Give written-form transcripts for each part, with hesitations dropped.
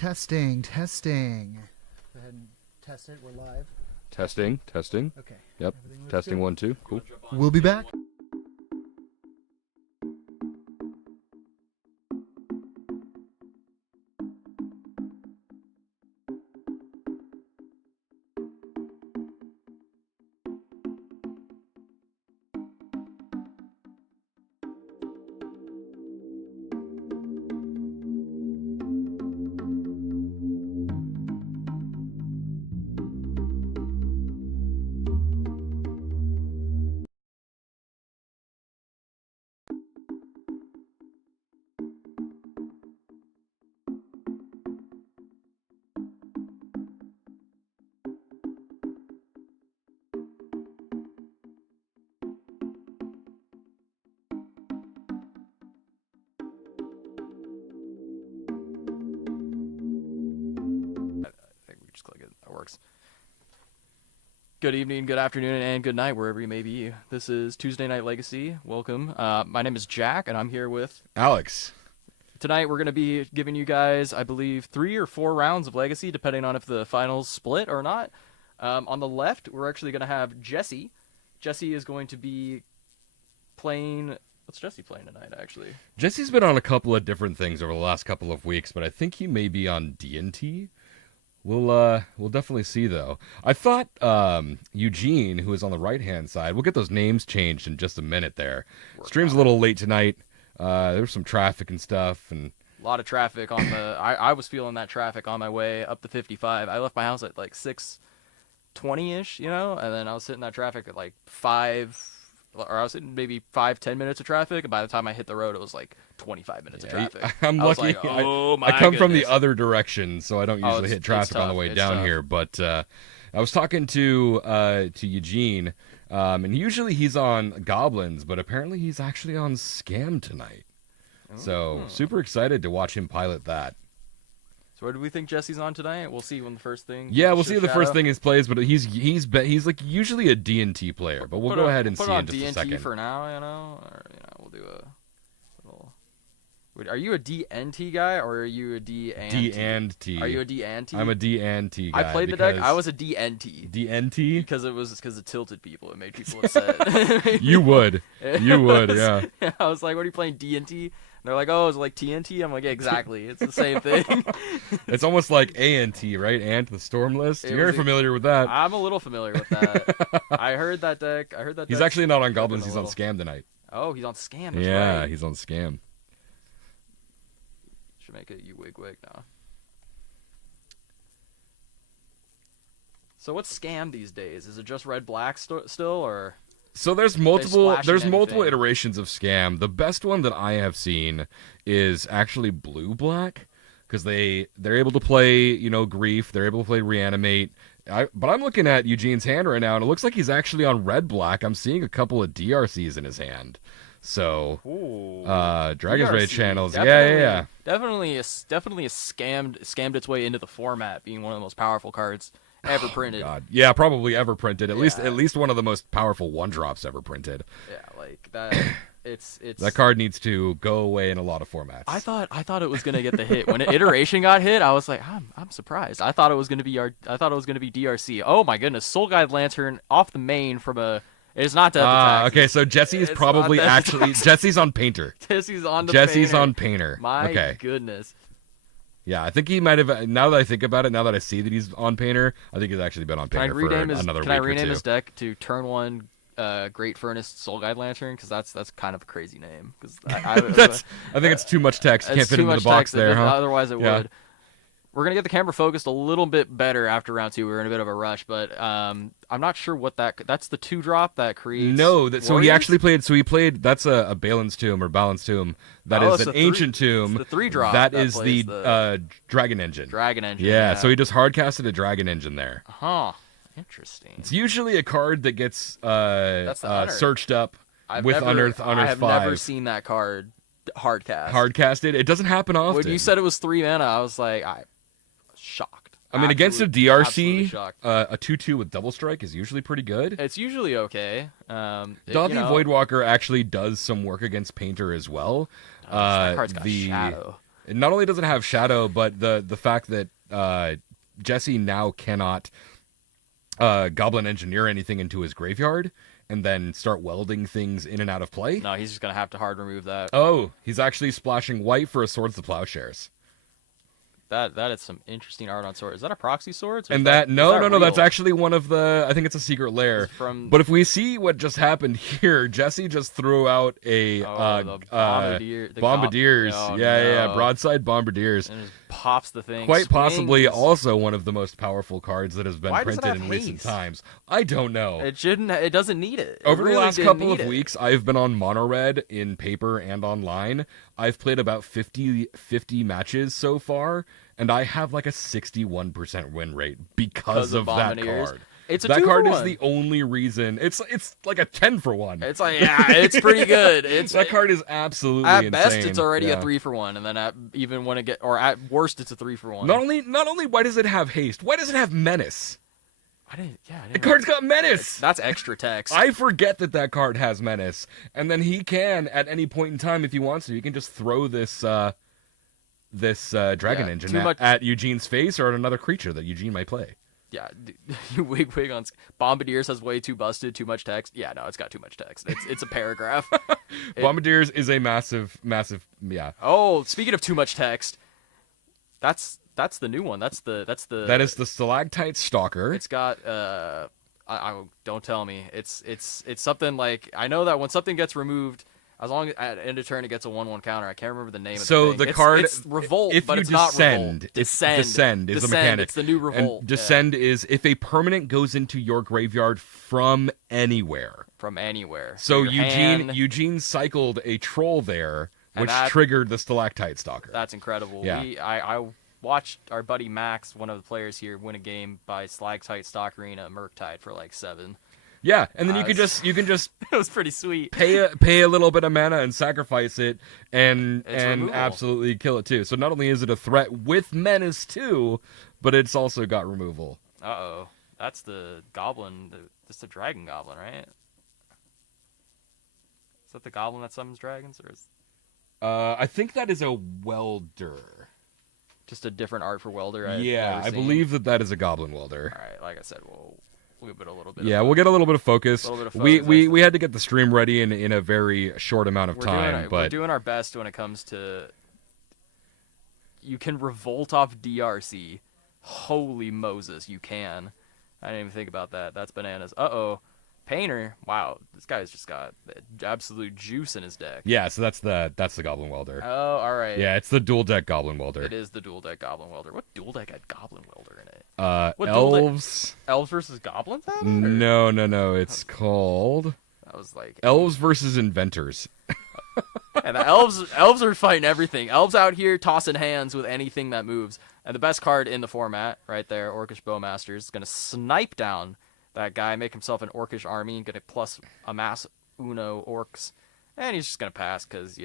Testing. Go ahead and test it. We're live. Testing. Okay. Yep. Testing good. 1, 2. Cool. We'll be back. Just click it. That works. Good evening, good afternoon, and good night, wherever you may be. This is Tuesday Night Legacy. Welcome. My name is Jack, and I'm here with Alex. Tonight, we're going to be giving you guys, I believe, 3 or 4 rounds of Legacy, depending on if the finals split or not. On the left, we're actually going to have Jesse. Jesse is going to be playing... What's Jesse playing tonight, actually? Jesse's been on a couple of different things over the last couple of weeks, but I think he may be on D&T. We'll definitely see, though. I thought Eugene, who is on the right-hand side, we'll get those names changed in just a minute there. Stream's a little late tonight. There was some traffic and stuff. And a lot of traffic on the... I was feeling that traffic on my way up the 55. I left my house at like 6:20-ish, you know? And then I was sitting in that traffic at like 5... Or I was sitting maybe 5-10 minutes of traffic, and by the time I hit the road, it was like 25 minutes of traffic. I'm lucky. Like, oh, I come from the other direction, so I don't usually hit traffic on the way down tough. here. But I was talking to Eugene, and usually he's on Goblins, but apparently he's actually on Scam tonight. So super excited to watch him pilot that. So what do we think Jesse's on tonight? We'll see when the first thing. Yeah, we'll see the first thing he plays, but he's like usually a D&T player, but we'll go ahead and see in just a second. For now, you know, or we'll do a little. Wait, are you a D&T guy or are you a D&T? D&T. Are you a D&T? I'm a D&T guy. I played the deck. I was a D&T. D&T? Because it tilted people. It made people upset. You would, yeah. I was like, "What are you playing, D&T?" And they're like, "Oh, is it like TNT?" I'm like, yeah, exactly. It's the same thing. It's almost like ANT, right? Ant, the Storm List. You're familiar with that. I'm a little familiar with that. I heard that deck. He's actually not on Goblins. He's on Scam tonight. Oh, he's on Scam. Yeah, right. He's on Scam. Should make it you wig now. So what's Scam these days? Is it just red black still, or? So there's multiple iterations of Scam. The best one that I have seen is actually blue black, because they're able to play, Grief, they're able to play Reanimate. But I'm looking at Eugene's hand right now, and it looks like he's actually on red black. I'm seeing a couple of DRCs in his hand. So, Dragon's Rage channels, yeah. Definitely scammed its way into the format, being one of the most powerful cards ever printed. God. Yeah, probably ever printed. At least one of the most powerful one-drops ever printed. Yeah, like that. It's that card needs to go away in a lot of formats. I thought it was gonna get the hit when Iteration got hit. I was like, I'm surprised. I thought it was gonna be DRC. Oh my goodness, Soul Guide Lantern off the main from a. It's not Death Attacks. Okay, so Jesse is probably actually Jesse's on Painter. Jesse's on Painter. My goodness. Yeah, I think he might have. Now that I think about it, now that I see that he's on Painter, I think he's actually been on Painter for another week or two. Can I rename his deck to Turn 1 Great Furnace Soul Guide Lantern? Because that's kind of a crazy name. I think it's too much text. Can't fit into the box there, huh? Otherwise, it would. We're going to get the camera focused a little bit better after round 2. We were in a bit of a rush, but I'm not sure what that's the 2-drop that creates. No, so he actually played, that's a Balin's Tomb or Balin's Tomb. That is an ancient tomb. It's the 3-drop. That is the Dragon Engine. Dragon Engine. Yeah, so he just hardcasted a Dragon Engine there. Huh. Interesting. It's usually a card that gets searched up with Unearth 5. I have never seen that card hardcasted. It doesn't happen often. When you said it was 3 mana, I was like, shocked. I mean, against a DRC, a 2/2 with Double Strike is usually pretty good. It's usually okay. Davi Voidwalker actually does some work against Painter as well. That card's got Shadow. not only does it have Shadow, but the fact that Jesse now cannot Goblin Engineer anything into his graveyard and then start welding things in and out of play. No, he's just going to have to hard remove that. Oh, he's actually splashing white for a Swords to Plowshares. That is some interesting art on sword. Is that a proxy swords? And no, that's real? actually one of the, I think it's a secret lair. But if we see what just happened here, Jesse just threw out a Bombardiers. Yeah, broadside Bombardiers. And just pops the thing. Quite swings. Possibly also one of the most powerful cards that has been Why does it printed have in recent haste? times. I don't know. It shouldn't. It doesn't need it. Over really the last didn't couple need of it. weeks, I've been on Mono Red in paper and online. I've played about 50 matches so far, and I have like a 61% win rate because of that card. It's a that 2 card for is 1. the only reason. It's like a 10 for 1. It's like, yeah, it's pretty good. That card is absolutely at insane. best it's already a 3 for 1, and then at worst it's a 3 for 1. Not only why does it have haste? Why does it have menace? I didn't The card's got menace. That's extra text. I forget that card has menace, and then he can at any point in time, if he wants to, he can just throw this Dragon Engine at Eugene's face or at another creature that Eugene might play. Yeah, you wig on Bombardiers has way too busted, too much text. Yeah, no, it's got too much text. It's a paragraph. Bombardiers is a massive. Yeah. Oh, speaking of too much text, that's the new one. That is the Stalactite Stalker. It's got I don't tell me. It's something like, I know that when something gets removed, as long as at end of turn it gets a 1/1 counter. I can't remember the name of the thing. So the card, it's Revolt, if but you it's not Revolt. Descend is the mechanic. It's the new Revolt. And Descend is if a permanent goes into your graveyard from anywhere. From anywhere. So Eugene cycled a troll there, which triggered the Stalactite Stalker. That's incredible. Yeah. I watched our buddy Max, one of the players here, win a game by Stalactite Stalkering a Murktide for like 7. Yeah, and then you can just it was pretty sweet. Pay a little bit of mana and sacrifice it and removal. Absolutely kill it too. So not only is it a threat with menace too, but it's also got removal. Uh-oh. That's the goblin, that's the dragon goblin, right? Is that the goblin that summons dragons, or is I think that is a welder. Just a different art for welder? I believe that is a goblin welder. All right, like I said, we'll get a little bit. We'll get a little bit of focus. focus. We had to get the stream ready in a very short amount of time, but we're doing our best when it comes to. You can revolt off DRC. Holy Moses, you can. I didn't even think about that. That's bananas. Uh-oh. Painter. Wow, this guy's just got absolute juice in his deck. Yeah, so that's the Goblin Welder. Oh, all right. Yeah, it's the dual deck Goblin Welder. It is the dual deck Goblin Welder. What dual deck had Goblin Welder in it? Elves. Elves versus Goblins had it? No. It's called. That was like Elves versus Inventors. And the elves are fighting everything. Elves out here tossing hands with anything that moves. And the best card in the format, right there, Orcish Bowmaster, is going to snipe down that guy, make himself an Orcish army, get a plus amass Uno orcs. And he's just going to pass because,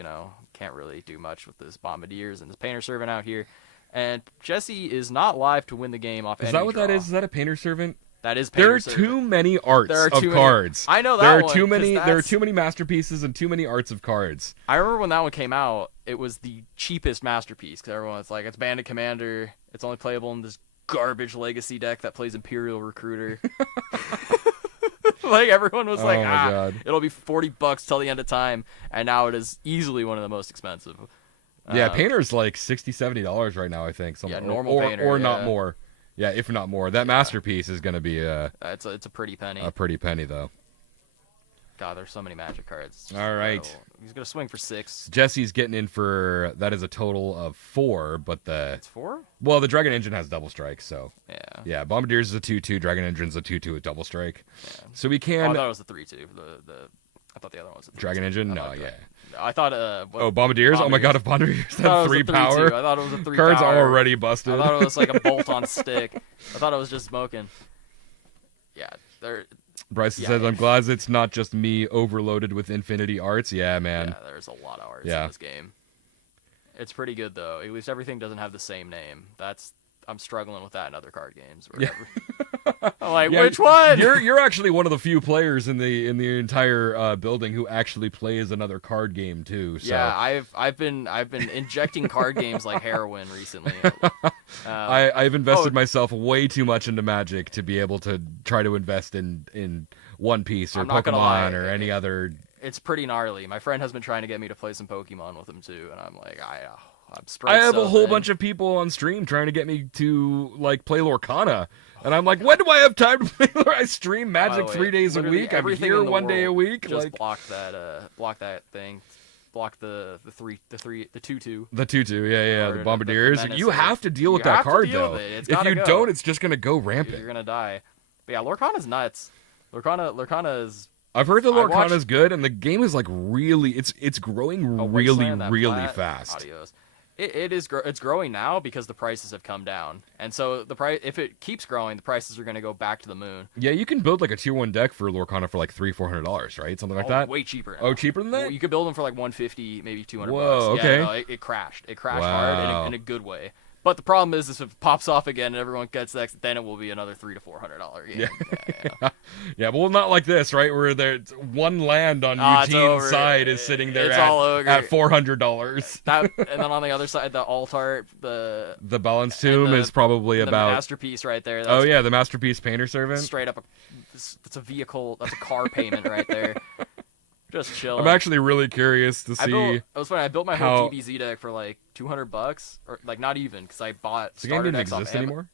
can't really do much with this Bombardiers and this Painter Servant out here. And Jesse is not live to win the game off any draw. Is that what that is? Is that a Painter Servant? That is Painter Servant. There are too many arts of cards. I know that there are one, too many. There are too many masterpieces and too many arts of cards. I remember when that one came out, it was the cheapest masterpiece because everyone's like, it's Bandit Commander. It's only playable in this garbage Legacy deck that plays Imperial Recruiter. Like everyone was like, God. It'll be $40 till the end of time, and now it is easily one of the most expensive. Yeah, Painter's like $60-$70 right now, I think. Normal Painter, or not more. Yeah, if not more. That masterpiece is going to be it's a pretty penny. A pretty penny, though. God, there's so many Magic cards. All right. He's going to swing for 6. Jesse's getting in for, that is a total of 4, but It's 4? Well, the Dragon Engine has double strike, so. Yeah. Yeah, Bombardiers is a 2/2, Dragon Engine's a 2/2 with double strike. Yeah. So we can. I thought it was the 3/2. I thought the other one was the 3/2. Dragon Engine? No, yeah. I thought. Bombardiers? Oh my god, if Bombardiers had 3 power. I thought it was a 3 Card's power. already busted. I thought it was like a bolt on stick. I thought it was just smoking. Yeah, Bryce says, I'm glad it's not just me overloaded with Infinity Arts. Yeah, man. Yeah, there's a lot of arts in this game. It's pretty good, though. At least everything doesn't have the same name. That's I'm struggling with that in other card games. Or Yeah. whatever. I'm like, Yeah, which one? You're actually one of the few players in the entire building who actually plays another card game too. So. Yeah, I've been injecting card games like heroin recently. I've invested myself way too much into Magic to be able to try to invest in One Piece or I'm not gonna lie, Pokemon or any other. It's pretty gnarly. My friend has been trying to get me to play some Pokemon with him too, and I'm like, I'm I have a whole bunch of people on stream trying to get me to like play Lorcana, and I'm like, when do I have time to play? I stream Magic 3 days a week. I'm here 1 day a week. Just like, block that thing. Block the 2/2. The 2/2, yeah, the Bombardiers. menace You have to deal with that card though. If you go. don't, it's just gonna go rampant. You're gonna die. But yeah, Lorcana's nuts. Lorcana is. I've heard the Lorcana's good, and the game is like really, it's growing really fast. Adios. It's growing now because the prices have come down, and so the price, if it keeps growing, the prices are going to go back to the moon. Yeah, you can build like a tier 1 deck for Lorcana for like $300-$400, right? Something like that. Way cheaper. Oh, cheaper than that? Well, you could build them for like $150, maybe $200. Whoa, okay. Yeah, no, it crashed. It crashed hard in a good way. But the problem is if it pops off again and everyone gets next, then it will be another $300 to $400 game. Yeah. Yeah, but well, not like this, right? Where there's one land on Eugene's side is sitting there at $400. And then on the other side, the alt art, the Balance Tomb is probably about the masterpiece right there. That's the masterpiece painter servant. Straight up, it's a vehicle. That's a car payment right there. Just chilling. I'm actually really curious to see. It was funny. I built my whole TBZ deck for like $200, or like not even, because I bought. The game didn't exist anymore.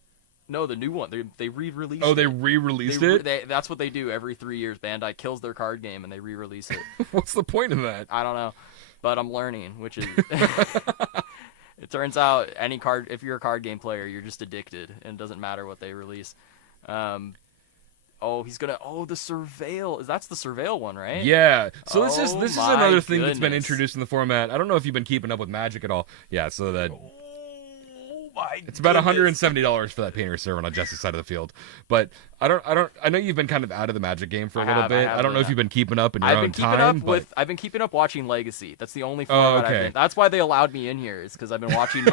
No, the new one. They re-released. Oh, they re-released it. That's what they do every 3 years. Bandai kills their card game and they re-release it. What's the point of that? I don't know, but I'm learning, which is. It turns out if you're a card game player, you're just addicted, and it doesn't matter what they release. The Surveil. That's the Surveil one, right? Yeah. So this is another thing that's been introduced in the format. I don't know if you've been keeping up with Magic at all. Yeah, so that it's about $170 for that painter servant on Jesse's side of the field. But I know you've been kind of out of the Magic game for a little bit. I don't know if you've been keeping up in your own time. I've been keeping up watching Legacy. That's the only format I've been. That's why they allowed me in here. Is because I've been watching.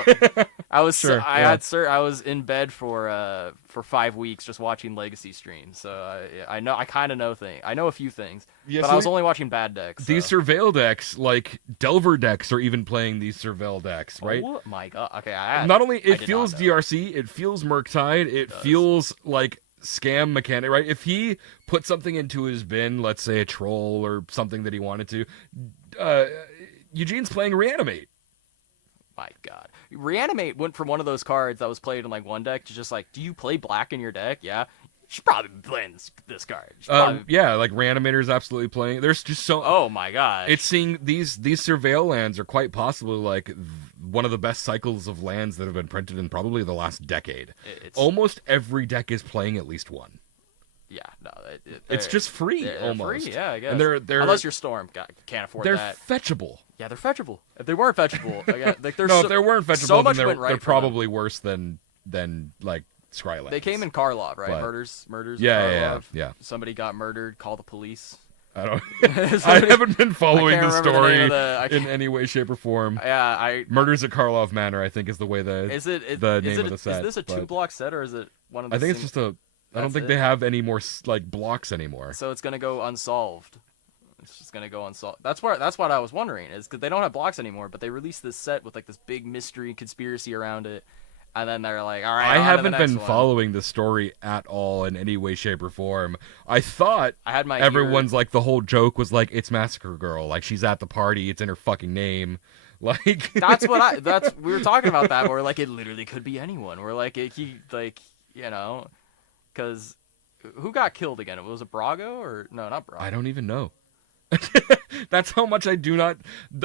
I was in bed for 5 weeks just watching Legacy streams. So I kind of know things. I know a few things. Yeah, but I was only watching bad decks. So. These Surveil decks, like Delver decks, are even playing these Surveil decks, right? Oh my god! Okay, not only it feels DRC, it feels Murktide, it feels like scam mechanic, right? If he put something into his bin, let's say a troll or something that he wanted to, Eugene's playing Reanimate. My god. Reanimate went from one of those cards that was played in like one deck to just like, do you play black in your deck? Yeah. You should probably be playing this card. Yeah, like Reanimator's absolutely playing. There's just so. Oh my god! It's seeing these Surveil lands are quite possibly like one of the best cycles of lands that have been printed in probably the last decade. Almost every deck is playing at least one. Yeah, no, it's just free they're almost. Free, yeah, I guess. And they're unless you're Storm, can't afford that. They're fetchable. Yeah, they're fetchable. If they weren't fetchable, if they weren't fetchable, then they're probably worse than like. Skylands. They came in Karlov, right? But, murders. Yeah. Somebody got murdered. Call the police. I don't. I haven't been following the story in any way, shape, or form. Yeah, Murders at Karlov Manor, I think, is the way the name of the set. Is this a 2-block set or is it one of the? I think it's just a. I don't think they have any more like blocks anymore. So it's gonna go unsolved. It's just gonna go unsolved. That's what I was wondering is because they don't have blocks anymore, but they released this set with like this big mystery conspiracy around it. And then they're like, all right, I haven't been following the story at all in any way, shape, or form. I thought everyone's like, the whole joke was like, it's Massacre Girl. Like, she's at the party. It's in her fucking name. Like, we were talking about that. Where like, it literally could be anyone. We're like, because who got killed again? Was it Brago or no, not Brago? I don't even know. That's how much I do not.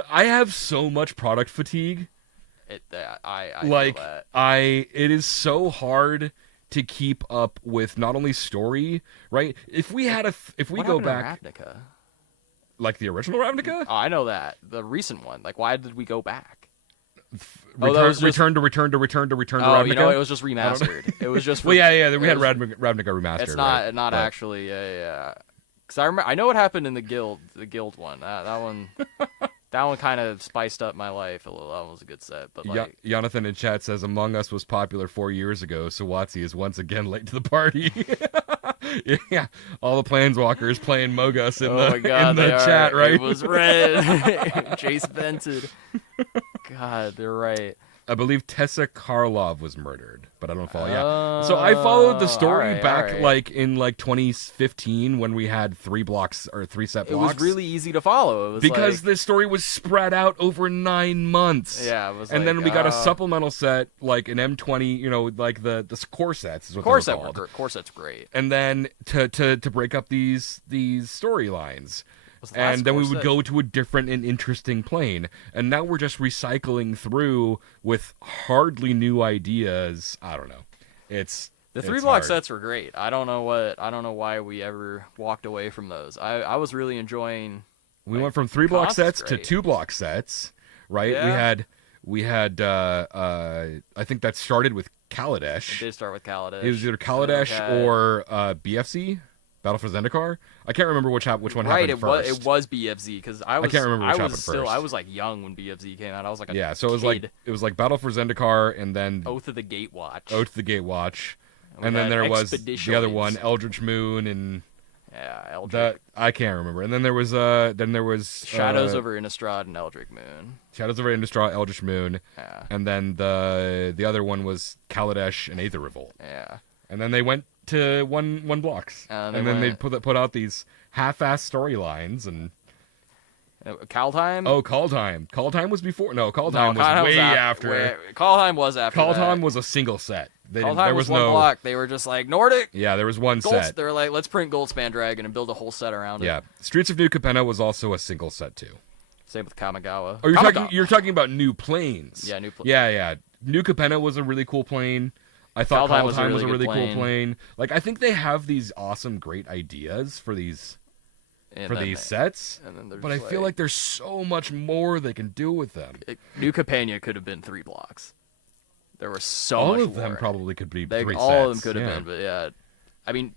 I have so much product fatigue. It is so hard to keep up with not only story, right? If we go back, Ravnica? Like the original Ravnica? Oh, I know that the recent one. Like, why did we go back? Return to Ravnica. You know, it was just remastered. It was just. We had Ravnica remastered. It's not actually. Yeah. Because I know what happened in the guild one. That one. that one kind of spiced up my life a little. That was a good set, but like, Jonathan in chat says Among Us was popular 4 years ago, so Watsy is once again late to the party. Yeah, all the Planeswalkers playing Mogus in oh my God, in the chat, right? It was red. Jace vented. God, they're right. I believe Tessa Karlov was murdered, but I don't follow. Yeah, so I followed the story back like in 2015 when we had 3 blocks or 3 set blocks. It was really easy to follow. It was because like... this story was spread out over 9 months. Yeah, it was. And then we got a supplemental set, like an M20, you know, like the core sets is what core they're called. Core set's great. And then to break up these storylines. And then we would go to a different and interesting plane. And now we're just recycling through with hardly new ideas. I don't know. The 3 block sets were great. I don't know why we ever walked away from those. I was really enjoying. We went from 3 block sets to 2 block sets, right? Yeah. We had I think that started with Kaladesh. It did start with Kaladesh. It was either Kaladesh or BFZ. Battle for Zendikar. I can't remember which one happened first. Right, it was BFZ because I can't remember which happened first. I was like young when BFZ came out. I was like so it was like Battle for Zendikar and then Oath of the Gatewatch. And then there was the other one, Eldritch Moon and Eldritch. I can't remember. And then there was Shadows over Innistrad and Eldritch Moon. Shadows over Innistrad, Eldritch Moon. Yeah. And then the other one was Kaladesh and Aether Revolt. Yeah. And then they went to one blocks, and then they put out these half-ass storylines and. Kaldheim? Oh, Kaldheim. Kaldheim was before. No, Kaldheim was way after. Kaldheim was after. Kaldheim was a single set. Kaldheim was one block. They were just like Nordic. Yeah, there was one set. They were like, let's print Goldspan Dragon and build a whole set around it. Yeah, Streets of New Capenna was also a single set too. Same with Kamigawa. Oh, you're talking about New Planes. Yeah, New Planes. Yeah. New Capenna was a really cool plane. I thought Kaldheim was a really cool plane. Like, I think they have these awesome, great ideas for these sets, but I feel like there's so much more they can do with them. New Capenna could have been 3 blocks. There were so all much of them more. Probably could be 3 all sets. All of them could have been, but yeah. I mean,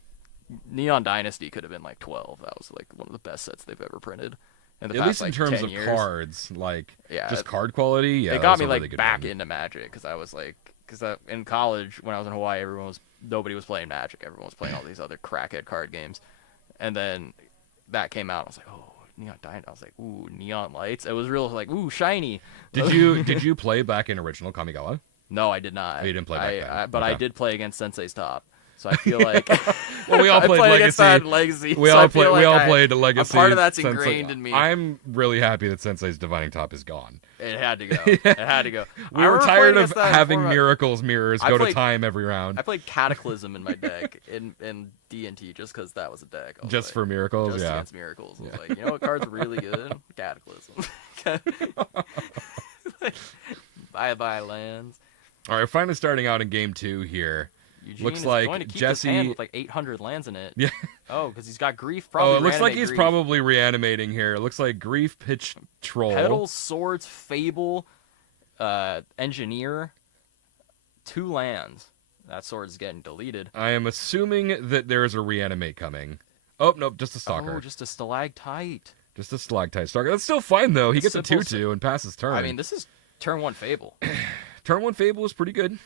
Neon Dynasty could have been like 12. That was like one of the best sets they've ever printed. At least in terms of cards, like just card quality. Yeah, it got me like back into Magic because I was like. Because in college, when I was in Hawaii, nobody was playing Magic. Everyone was playing all these other crackhead card games. And then that came out. I was like, oh, Neon Dynasty. I was like, ooh, neon lights. It was real like, ooh, shiny. Did you play back in original Kamigawa? No, I did not. Oh, you didn't play back then. But I did play against Sensei's Top. So I feel like well, we all played Legacy. We all played Legacy. A part of that's ingrained in me. I'm really happy that Sensei's Divining Top is gone. It had to go. It had to go. We were tired of having Miracles mirrors go to time every round. I played Cataclysm in my deck in D&T just because that was a deck. Just for Miracles, just against Miracles. I was like, you know what card's really good? Cataclysm. Bye lands. All right, finally starting out in game 2 here. Eugene looks is like going to keep Jesse his hand with like 800 lands in it. Yeah. Oh, because he's got Grief. Probably. Oh, it looks like he's probably reanimating here. It looks like Grief, Pitch, Troll. Petals, Swords, Fable, Engineer, 2 lands. That sword's getting deleted. I am assuming that there is a reanimate coming. Oh, nope, just a Stalker. Oh, just a Stalactite. Just a Stalactite Stalker. That's still fine, though. He gets a 2/2 and passes turn. I mean, this is turn 1 Fable. Turn 1 Fable is pretty good.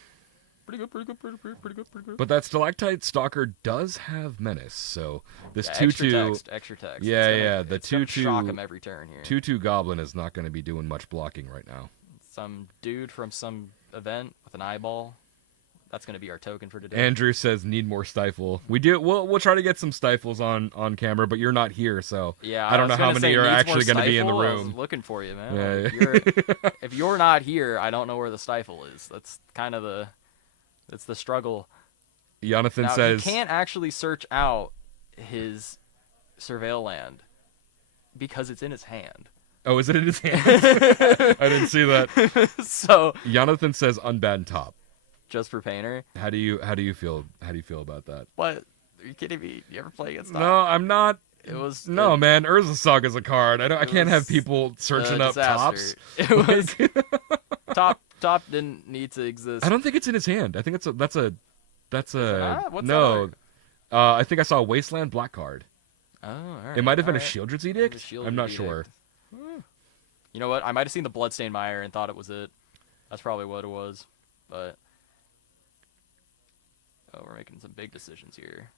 Pretty good. But that Stalactite Stalker does have Menace, so this 2/2... Extra text. Yeah, the 2/2... shock him every turn here. 2/2 Goblin is not going to be doing much blocking right now. Some dude from some event with an eyeball. That's going to be our token for today. Andrew says need more Stifle. We'll try to get some Stifles on camera, but you're not here, so yeah, I don't know how many are actually going to be in the room. I was looking for you, man. Yeah. If you're not here, I don't know where the Stifle is. That's kind of it's the struggle. Jonathan now, says he can't actually search out his Surveil land because it's in his hand. Oh, is it in his hand? I didn't see that. So Jonathan says unbanned top. Just for Painter. How do you feel about that? What? Are you kidding me? You ever play against top? No, I'm not. It was man. Urza Saga's a card. I can't have people searching up tops. It was top didn't need to exist. I don't think it's in his hand. I think that's a What's no. I think I saw a Wasteland black card. Oh, all right. It might have been a Shieldred's Edict. I'm not sure. You know what? I might have seen the Bloodstained Mire and thought it was it. That's probably what it was. But we're making some big decisions here.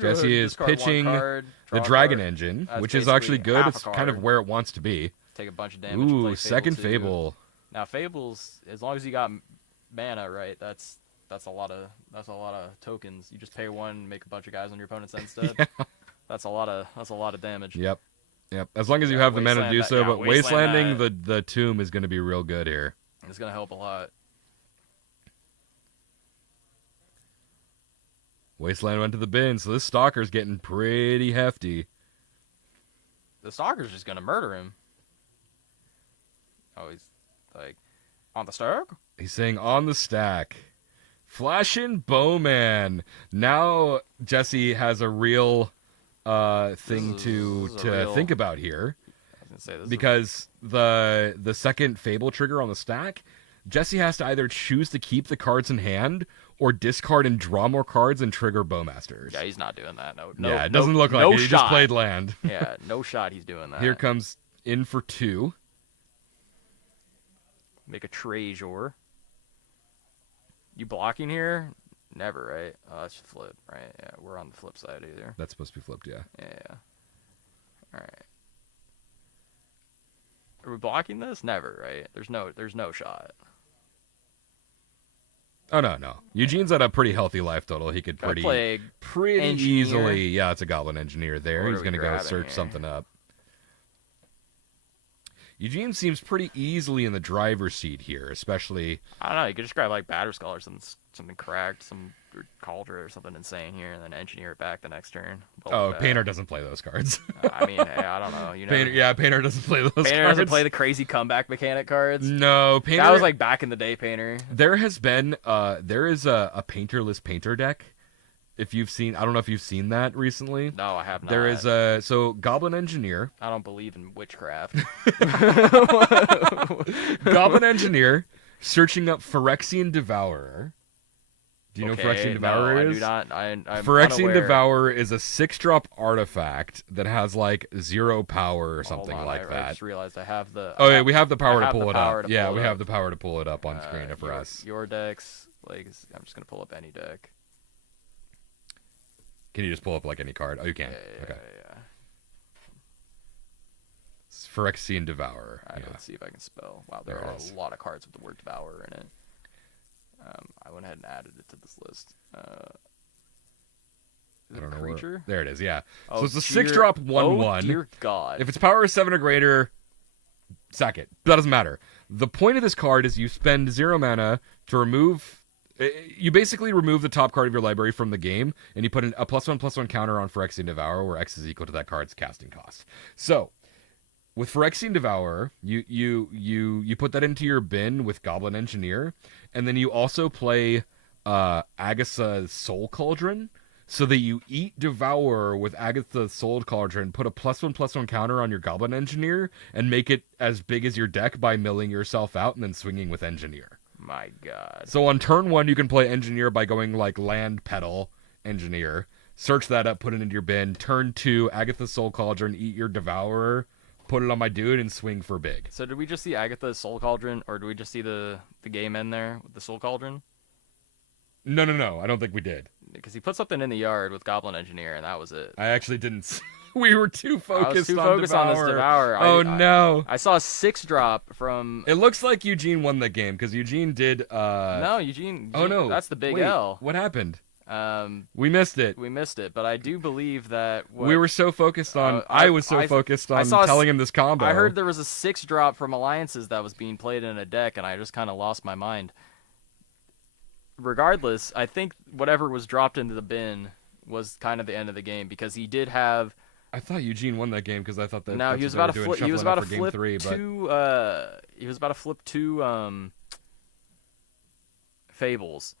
Jesse is Discard one pitching card, the draw a Dragon card. Engine, That's which is actually basically good. half a It's kind of card. where it wants to be. Take a bunch of damage. Play Ooh, Fable second 2. Fable. Now Fables, as long as you got mana right, that's a lot of tokens. You just pay one, make a bunch of guys on your opponent's end instead. Yeah. That's a lot of damage. Yep. As long as you Yeah, have the mana to Wasteland do that- so, yeah, but Wasteland Wastelanding the tomb is going to be real good here. It's gonna help a lot. Wasteland went to the bin, so this Stalker's getting pretty hefty. The Stalker's just gonna murder him. Oh, he's like on the stack. He's saying on the stack. Flashin' Bowman. Now Jesse has a real thing This to is a real- think about here. I was gonna say this Because the second Fable trigger on the stack, Jesse has to either choose to keep the cards in hand or discard and draw more cards and trigger Bowmasters. Yeah, he's not doing that. No, Yeah, it doesn't look like no it. He shot. just played land. Yeah, no shot. He's doing that. Here comes in for 2. Make a Treasure. You blocking here? Never, right? Oh, that's flip, right? Yeah, we're on the flip side either. That's supposed to be flipped, yeah. Yeah. All right. Are we blocking this? Never, right? There's no shot. Oh, no. Eugene's at a pretty healthy life total. He could Gotta play pretty Engineer. easily. Yeah, it's a Goblin Engineer there. What He's are we going to go grabbing search here? something up. Eugene seems pretty easily in the driver's seat here, especially... I don't know. You could just grab like Batterskull or something cracked, some Cauldron or something insane here, and then engineer it back the next turn. Oh, Painter doesn't play those cards. I mean, hey, I don't know. You know, Painter doesn't play those cards. Painter doesn't play the crazy comeback mechanic cards. No, Painter... That was like back in the day, Painter. There has been... there is a Painterless Painter deck. If you've seen... I don't know if you've seen that recently. No, I have not. There is a... So, Goblin Engineer. I don't believe in witchcraft. Goblin Engineer searching up Phyrexian Devourer. Do you know what Phyrexian Devourer no, is? I do not. I'm Phyrexian unaware. Devourer is a 6-drop artifact that has like 0 power or Hold something on, like I that. just realized I have the. Oh yeah, we have the power I to have pull the it power up. to Yeah, pull we it have up. the power to pull it up on screen for us. Your decks, like I'm just gonna pull up any deck. Can you just pull up like any card? Oh, you can. Yeah. Okay. It's Phyrexian Devourer. All right, Yeah. let's see if I can spell. Wow, there There it are is. a lot of cards with the word Devourer in it. I went ahead and added it to this list. Is I it don't know creature? There it is. Yeah. Oh, so it's a dear- 6-drop Oh 1/1. dear God! If its power is 7 or greater, sack it. That doesn't matter. The point of this card is you spend 0 mana to remove... You basically remove the top card of your library from the game, and you put a +1/+1 counter on Phyrexian Devourer, where X is equal to that card's casting cost. So, with Phyrexian Devourer, you put that into your bin with Goblin Engineer, and then you also play Agatha's Soul Cauldron, so that you eat Devourer with Agatha's Soul Cauldron, put a +1/+1 counter on your Goblin Engineer, and make it as big as your deck by milling yourself out and then swinging with Engineer. My God. So on turn 1, you can play Engineer by going like Land, Petal, Engineer. Search that up, put it into your bin. Turn 2, Agatha's Soul Cauldron, eat your Devourer, put it on my dude, and swing for big. So did we just see Agatha's Soul Cauldron, or did we just see the game end there with the Soul Cauldron? No, I don't think we did. Because he put something in the yard with Goblin Engineer, and that was it. I actually didn't. We were too focused, too focused on this Devourer. Oh, no. I saw a 6-drop from... It looks like Eugene won the game, because Eugene did... No, Eugene... Oh, no. That's the big Wait, L. What happened? Um, We missed it. we missed it, but I do believe that... We were so focused on... I was so focused on saw telling him this combo. I heard there was a 6-drop from Alliances that was being played in a deck, and I just kind of lost my mind. Regardless, I think whatever was dropped into the bin was kind of the end of the game, because he did have... I thought Eugene won that game because I thought that. No, that's he was what about they to were flip. doing, He was shuffling about up to for game flip 3, but... two. He was about to flip 2 Fables,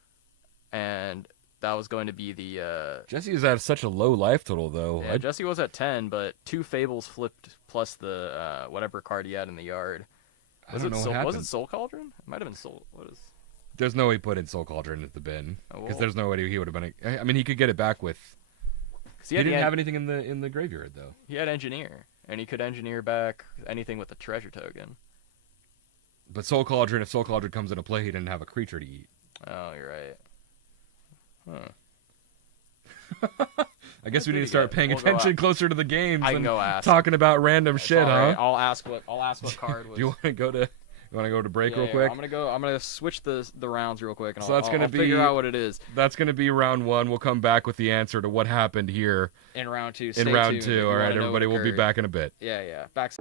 and that was going to be the. Jesse is at such a low life total, though. Yeah, Jesse was at 10, but 2 Fables flipped plus the whatever card he had in the yard. I don't know what Was happened. it Soul Cauldron? It might have been Soul. What is? There's no way he put in Soul Cauldron at the bin because well. there's no way he would have been. I mean, he could get it back with. Because He didn't have anything in the graveyard though. He had Engineer. and he could engineer back anything with the treasure token. But Soul Cauldron, if Soul Cauldron comes into play, he didn't have a creature to eat. Oh, you're right. Huh. I guess we need to start paying attention closer to the games I can and go ask. talking about random shit, Right. huh? I'll ask what card was. Do you want to go to break real quick? I'm gonna switch the rounds real quick, and So that's I'll gonna be figure out what it is That's going to be round 1. We'll come back with the answer to what happened here in round 2. in round 2. All right, everybody, we'll be back in a bit. Yeah. Back.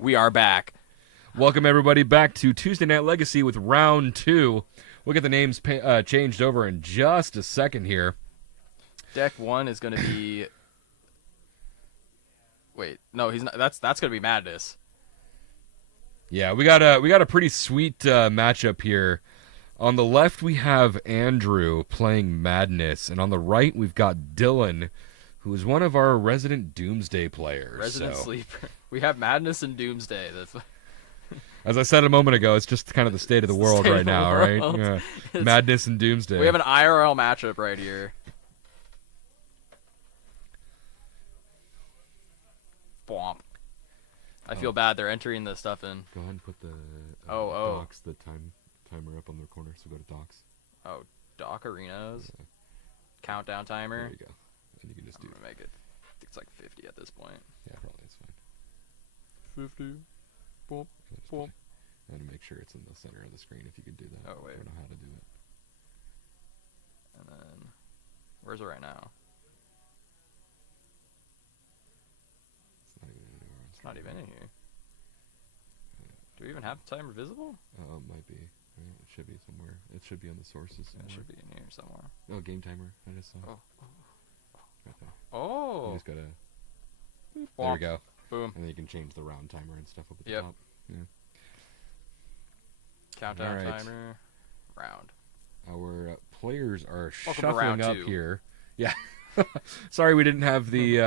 We are back. Welcome, everybody, back to Tuesday Night Legacy with Round 2. We'll get the names changed over in just a second here. Deck 1 is going to be... Wait, no, he's not. That's going to be Madness. Yeah, we got a pretty sweet matchup here. On the left, we have Andrew playing Madness, and on the right, we've got Dylan, who is one of our resident Doomsday players. Resident Sleeper. We have Madness and Doomsday. That's... As I said a moment ago, it's just kind of the state of the world right now, right? Yeah. Madness and Doomsday. We have an IRL matchup right here. Bwomp. I feel bad they're entering the stuff in. Go ahead and put the docs, the timer up on the corner, so go to docs. Oh, doc arenas. Yeah. Countdown timer. There you go. And you can just I'm gonna make it. I think it's like 50 at this point. Yeah, probably it's fine. 50. Boom. Boom. I want to make sure it's in the center of the screen if you could do that. Oh, wait. I don't know how to do it. And then, where's it right now? It's not even anywhere. It's not even in here. Do we even have the timer visible? It might be. Right? It should be somewhere. It should be on the sources somewhere. It should be in here somewhere. Oh, game timer. I just saw. Oh. Right there. Oh. You just gotta... Boop. There we go. Boom. And then you can change the round timer and stuff up at the top. Yeah. Countdown timer. Round. Our players are Welcome to shuffling round up 2. here. Yeah. Sorry we didn't have the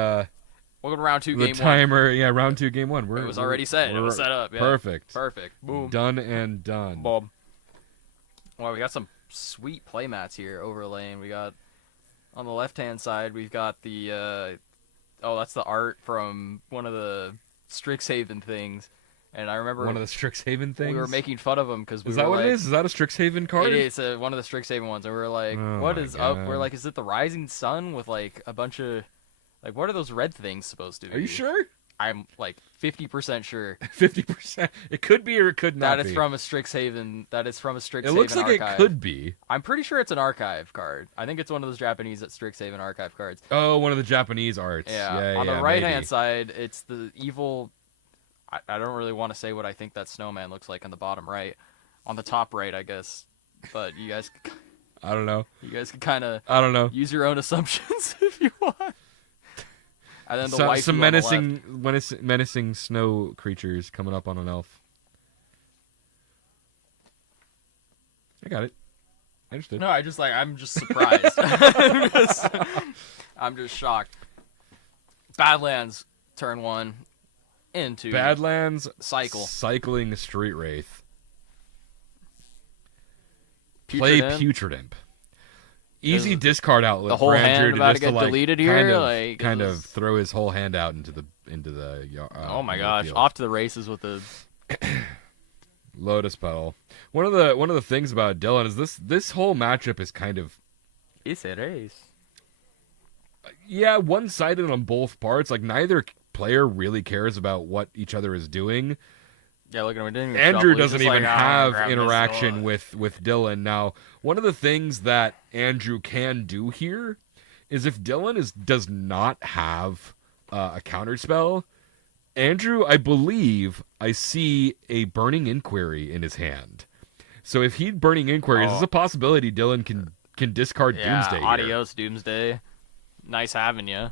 welcome to round 2, the game timer. 1. Yeah, round 2, game 1. It was already set. It was set up. Yeah. Perfect. Perfect. Boom. Done and done. Bob. Well, we got some sweet playmats here overlaying. We got on the left-hand side, we've got the that's the art from one of the Strixhaven things. And I remember one of the Strixhaven things. we were making fun of him because we Is were that what like, it is? Is that a Strixhaven card? It is one of the Strixhaven ones, and we were like, Oh "What my is up?" We're God. like, "Is it the Rising Sun with like a bunch of like what are those red things supposed to be?" Are you sure? I'm like 50% sure 50%. It could be or it could not that be. is from a Strixhaven. That is from a Strixhaven. It looks like archive. it could be. I'm pretty sure it's an archive card. I think it's one of those Japanese Strixhaven archive cards. Oh, one of the Japanese arts. Yeah. Yeah, On the yeah, right maybe. hand side, it's the evil. I don't really want to say what I think that snowman looks like on the bottom right. On the top right, I guess. But you guys, I don't know. you guys can kind of I don't know. use your own assumptions if you want. And then the Some waifu on the left. menacing snow creatures coming up on an elf. I got it. I understood. No, I'm just surprised. I'm just shocked. Badlands, turn 1, into Badlands cycle. Cycling Street Wraith. Putrid Play Imp. Putrid Imp. Easy Is discard outlet the whole for hand Andrew to about to just get like, deleted here? kind Like, of throw his whole hand out into the oh my into the gosh, field. off to the races with the Lotus Petal. One of the things about Dylan is this whole matchup is kind of it's a race. one-sided on both parts. Like neither player really cares about what each other is doing. Yeah, look at him. Andrew doesn't even have interaction with Dylan. Now, one of the things that Andrew can do here is if Dylan does not have a counter spell, Andrew, I believe, I see a Burning Inquiry in his hand. So if he's Burning Inquiry, there's a possibility Dylan can discard Doomsday here. Adios, Doomsday. Nice having you.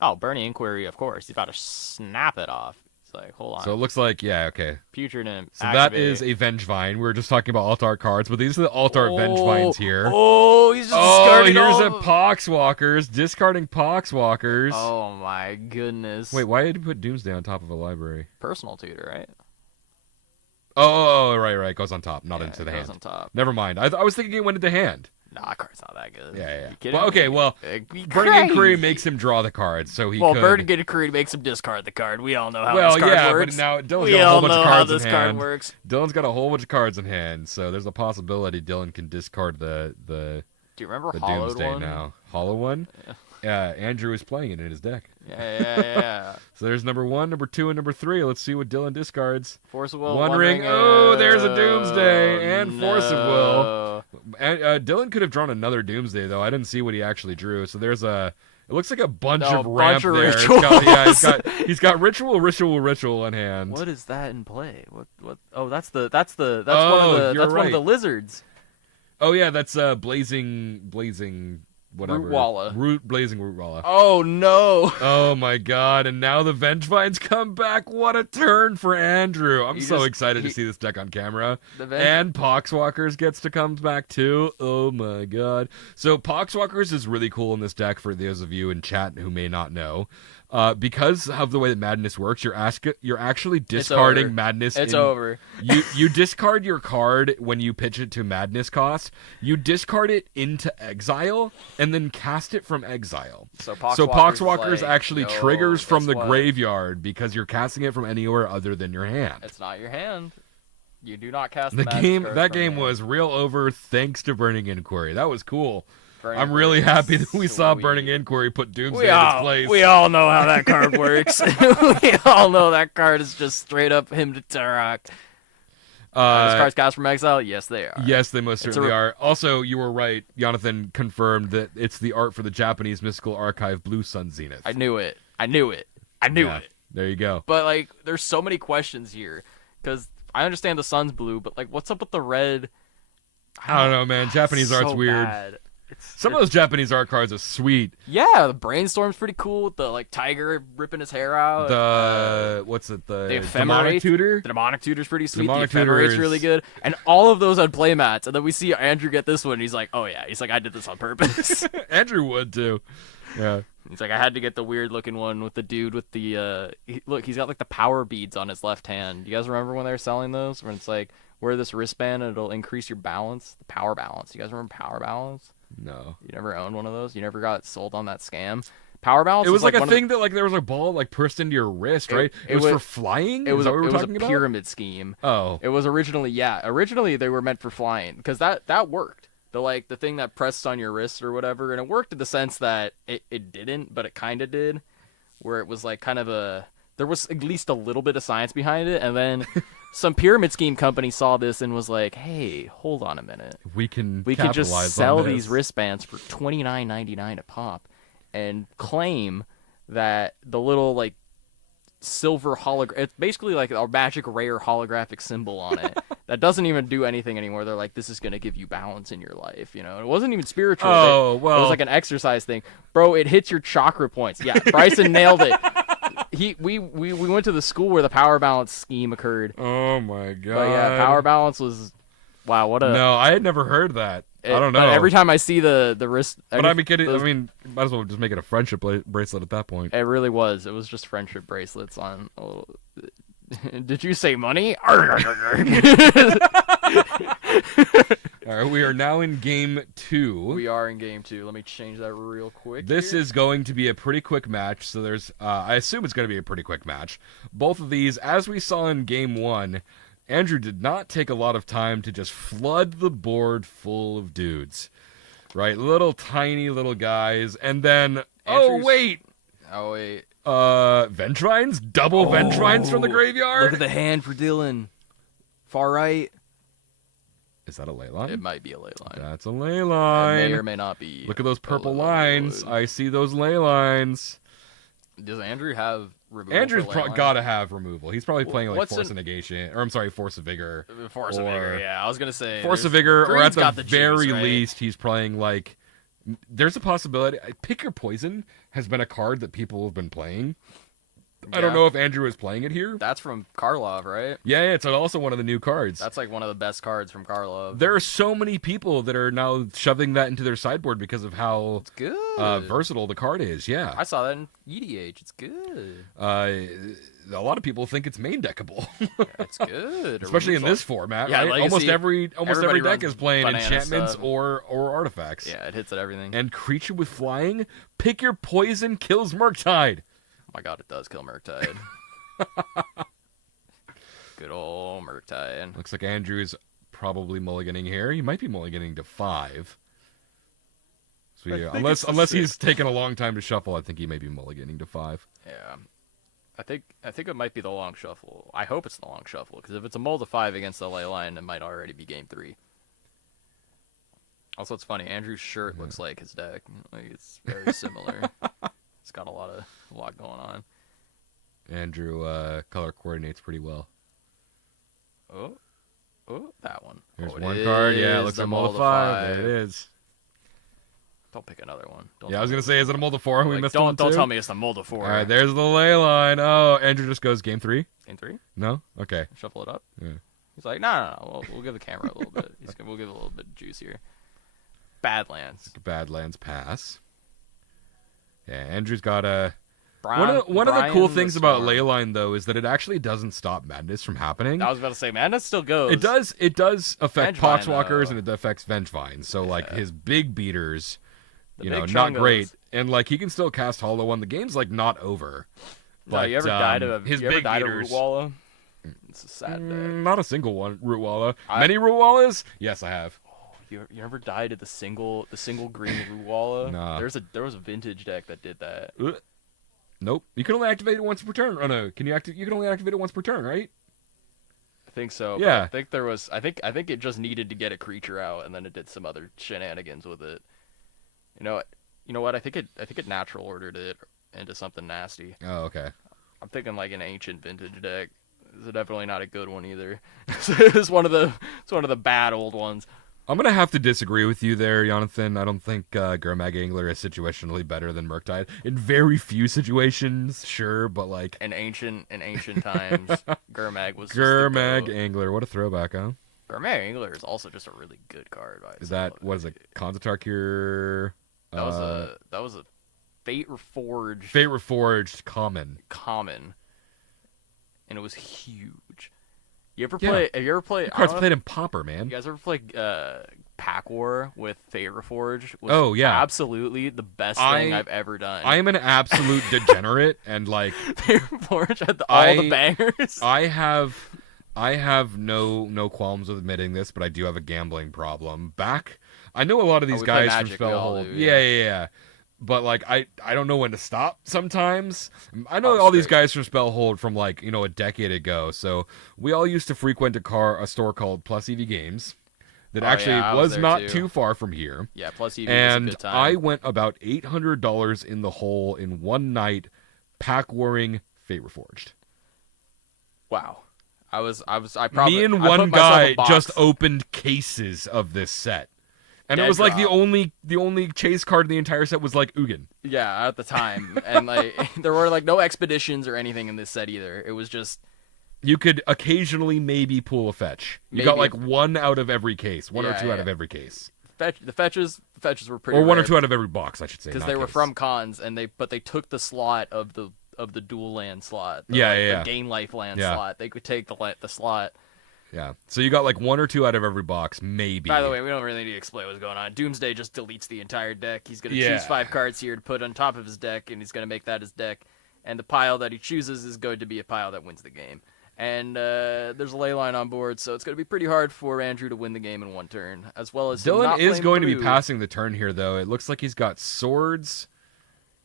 Oh, Burning Inquiry, of course. He's about to snap it off. It's like, hold on. So it looks like, yeah, okay. Putrid Imp. So that is a Vengevine. We were just talking about alt-art cards, but these are the alt-art Vengevines here. Oh, he's just Oh, discarding here's all a of them. Poxwalkers. Discarding Poxwalkers. Oh my goodness. Wait, why did you put Doomsday on top of a library? Personal tutor, right? Oh, right. Goes on top, not Yeah, into the it goes hand. on top. Never mind. I was thinking it went into hand. Nah, that card's not that good. Yeah. You kidding Well, okay, me? well, It'd be Burning Inquiry crazy. makes him draw the cards, so he Well, could... Burning Inquiry makes him discard the card. We all know how Well, this card yeah, works. but now Dylan's we got a all whole bunch know of how cards in this card hand. works. Dylan's got a whole bunch of cards in hand, so there's a possibility Dylan can discard the Do you remember the Hollowed Doomsday one? now. Hollow one? Yeah, Andrew is playing it in his deck. Yeah. So there's number 1, number 2, and number 3. Let's see what Dylan discards. Force of Will. One ring. Oh, there's a Doomsday and Force of Will. And, Dylan could have drawn another Doomsday, though. I didn't see what he actually drew. So there's a... It looks like a bunch of ramp bunch of there. rituals. He's got ritual in hand. What is that in play? What? Oh, that's Oh, one of the lizards. Oh yeah, that's blazing whatever. Blazing Rootwalla. Oh no! Oh my god, and now the Vengevines come back. What a turn for Andrew. I'm so excited to see this deck on camera. And Poxwalkers gets to come back too. Oh my god. So Poxwalkers is really cool in this deck for those of you in chat who may not know. Because of the way that Madness works, you're actually discarding Madness. It's over. You discard your card when you pitch it to Madness cost. You discard it into exile and then cast it from exile. So Poxwalkers actually triggers from the guess what? graveyard because you're casting it from anywhere other than your hand. It's not your hand. You do not cast The Madness game card that from game hand. was real over thanks to Burning Inquiry. That was cool. Burning I'm really Inquiry happy is that we saw sweet. Burning Inquiry put Doomsday in its place. We all know how that card works. We all know that card is just straight up him to Turok. This card's cast from exile? Yes, they are. Yes, they most certainly are. Also, you were right. Jonathan confirmed that it's the art for the Japanese Mystical Archive Blue Sun Zenith. I knew it. I knew it. There you go. But, like, there's so many questions here. Because I understand the sun's blue, but, like, what's up with the red? I don't know, man. Japanese so art's weird. bad. Some of those Japanese art cards are sweet. Yeah, the Brainstorm's pretty cool with the, like, tiger ripping his hair out. What's it? The Ephemerate Demonic Tutor? The Demonic Tutor's pretty sweet. Demonic the Tutor Ephemerate's is- really good. And all of those on playmats. And then we see Andrew get this one. And he's like, oh, yeah. He's like, I did this on purpose. Andrew would, too. Yeah. He's like, I had to get the weird looking one with the dude with the, look, he's got, like, the power beads on his left hand. You guys remember when they were selling those? When it's like, wear this wristband and it'll increase your balance. The power balance. You guys remember power balance? No. You never owned one of those? You never got sold on that scam? Power balance. It was like a one thing that like there was a ball like pressed into your wrist, right? It was for flying. It was Is that what we're it was talking a about? pyramid scheme. Oh, It was originally they were meant for flying because that worked. The thing that pressed on your wrist or whatever, and it worked in the sense that it didn't, but it kind of did, where it was like kind of there was at least a little bit of science behind it, and then some pyramid scheme company saw this and was like, hey, hold on a minute, we can just sell on these this. wristbands for $29.99 a pop, and claim that the little like silver it's basically like a magic rare holographic symbol on it that doesn't even do anything anymore. They're like, this is gonna give you balance in your life, it wasn't even spiritual. Oh, well, it was like an exercise thing, bro. It hits your chakra points. Yeah, Bryson nailed it. We went to the school where the power balance scheme occurred. Oh my god. But yeah, power balance was wow. What a no, I had never heard that. I don't know. But every time I see the wrist, But I mean, might as well just make it a friendship bracelet at that point. it really was. It was just friendship bracelets on. Oh, did you say money? All right, we are now in game 2. We are in game 2. Let me change that real quick. This here. is going to be a pretty quick match, so there's I assume it's going to be a pretty quick match. Both of these, as we saw in game 1, Andrew did not take a lot of time to just flood the board full of dudes. Right? Little tiny little guys, and then oh wait. Ventrines? Double Ventrines from the graveyard? Look at the hand for Dylan. Far right. Is that a ley line? It might be a ley line. That's a ley It line. may or may not be. Look at those purple a ley lines. line. I see those ley lines. Does Andrew have removal? Andrew's for ley line? gotta have removal. He's probably playing like What's Force of Negation, or I'm sorry, Force of Vigor. Force of Vigor, yeah. I was gonna say Force of Vigor, or Green's at got the juice, very right? least, he's playing like. There's a possibility. Pick Your Poison has been a card that people have been playing. I don't Yeah. know if Andrew is playing it here. That's from Karlov, right? Yeah, it's also one of the new cards. That's like one of the best cards from Karlov. There are so many people that are now shoving that into their sideboard because of how It's good. versatile the card is. Yeah, I saw that in EDH. It's good. A lot of people think it's main deckable, It's good. especially in Removal. this format. Yeah, right? Legacy, almost every everybody deck runs is playing banana enchantments stuff. or artifacts. Yeah, it hits at everything. And creature with flying, Pick Your Poison kills Murktide. Oh my god, it does kill Murktide. Good old Murktide. Looks like Andrew's probably mulliganing here. He might be mulliganing to 5. So yeah, unless he's taken a long time to shuffle, I think he may be mulliganing to 5. Yeah. I think it might be the long shuffle. I hope it's the long shuffle, because if it's a mull to 5 against the ley line, it might already be game 3. Also, it's funny. Andrew's shirt looks like his deck. Like, it's very similar. It's got a lot going on. Andrew color coordinates pretty well. Oh, that one. There's Oh, it one card. Yeah, it is looks the like a mull to 5. There it is. Don't pick another one. Yeah, I was gonna say, is it a mull to 4? We missed one Don't too? tell me it's the mull to 4. All right, there's the ley line. Oh, Andrew just goes game 3. Game 3. No, okay. Shuffle it up. Yeah. He's like, no. We'll give the camera a little bit. We'll give it a little bit of juice here. Badlands. Badlands pass. Yeah, Andrew's got a. Brian, One of the cool Brian things about Storm. Leyline though is that it actually doesn't stop madness from happening. I was about to say, man, that still goes. It does affect Vengevine, Poxwalkers though. and it affects Vengevine. So like his big beaters, The not big chungos. great. And like he can still cast Hollow One. The game's like not over. No, But, you ever died of his you ever big died beaters? of Rootwalla? It's a sad day. Not a single one, Rootwalla. Many Rootwallas? Yes, I have. You ever died of the single green Rootwalla? Nah. There was a vintage deck that did that. Nope. You can only activate it once per turn. Oh no, you can only activate it once per turn, right? I think so. Yeah. But I think there was. I think it just needed to get a creature out, and then it did some other shenanigans with it. You know what? I think it natural ordered it into something nasty. Oh, okay. I'm thinking like an ancient vintage deck. It's definitely not a good one either. It's one of the bad old ones. I'm going to have to disagree with you there, Jonathan. I don't think Gurmag Angler is situationally better than Murktide. In very few situations, sure, but like... In ancient times, Gurmag was Gurmag just the Angler, what a throwback, huh? goat. Gurmag Angler is also just a really good card. Is that, what is it, Konzatar? That was a Fate Reforged Fate Reforged common. And it was huge. Have you ever played? The card's played in Pauper, man. You guys ever play Pack War with Fate Reforged was absolutely the best thing I've ever done. I am an absolute degenerate, and like Fate Reforged had all the bangers. I have no qualms with admitting this, but I do have a gambling problem. I know a lot of these guys from Spellhold. Yeah. But like I don't know when to stop sometimes. I know all these guys from Spellhold from like, a decade ago. So we all used to frequent a store called Plus EV Games that was not too far from here. Yeah, Plus EV and was a good time. I went about $800 in the hole in one night pack warring Fate Reforged. Wow. Me and one guy just opened cases of this set. And it was like the only chase card in the entire set was like Ugin. Yeah, at the time. And like there were like no expeditions or anything in this set either. It was just you could occasionally maybe pull a fetch. You got like one out of every case, one or two out of every case. The fetches were pretty or one rare or two out of every box, I should say. Because they were from cons and they took the slot of the dual land slot. The gain life land slot. They could take the slot. Yeah, so you got like one or two out of every box, maybe. By the way, we don't really need to explain what's going on. Doomsday just deletes the entire deck. He's going to choose 5 cards here to put on top of his deck, and he's going to make that his deck. And the pile that he chooses is going to be a pile that wins the game. And there's a ley line on board, so it's going to be pretty hard for Andrew to win the game in one turn, as well as Dylan is going to be blue. passing the turn here, though. It looks like he's got swords,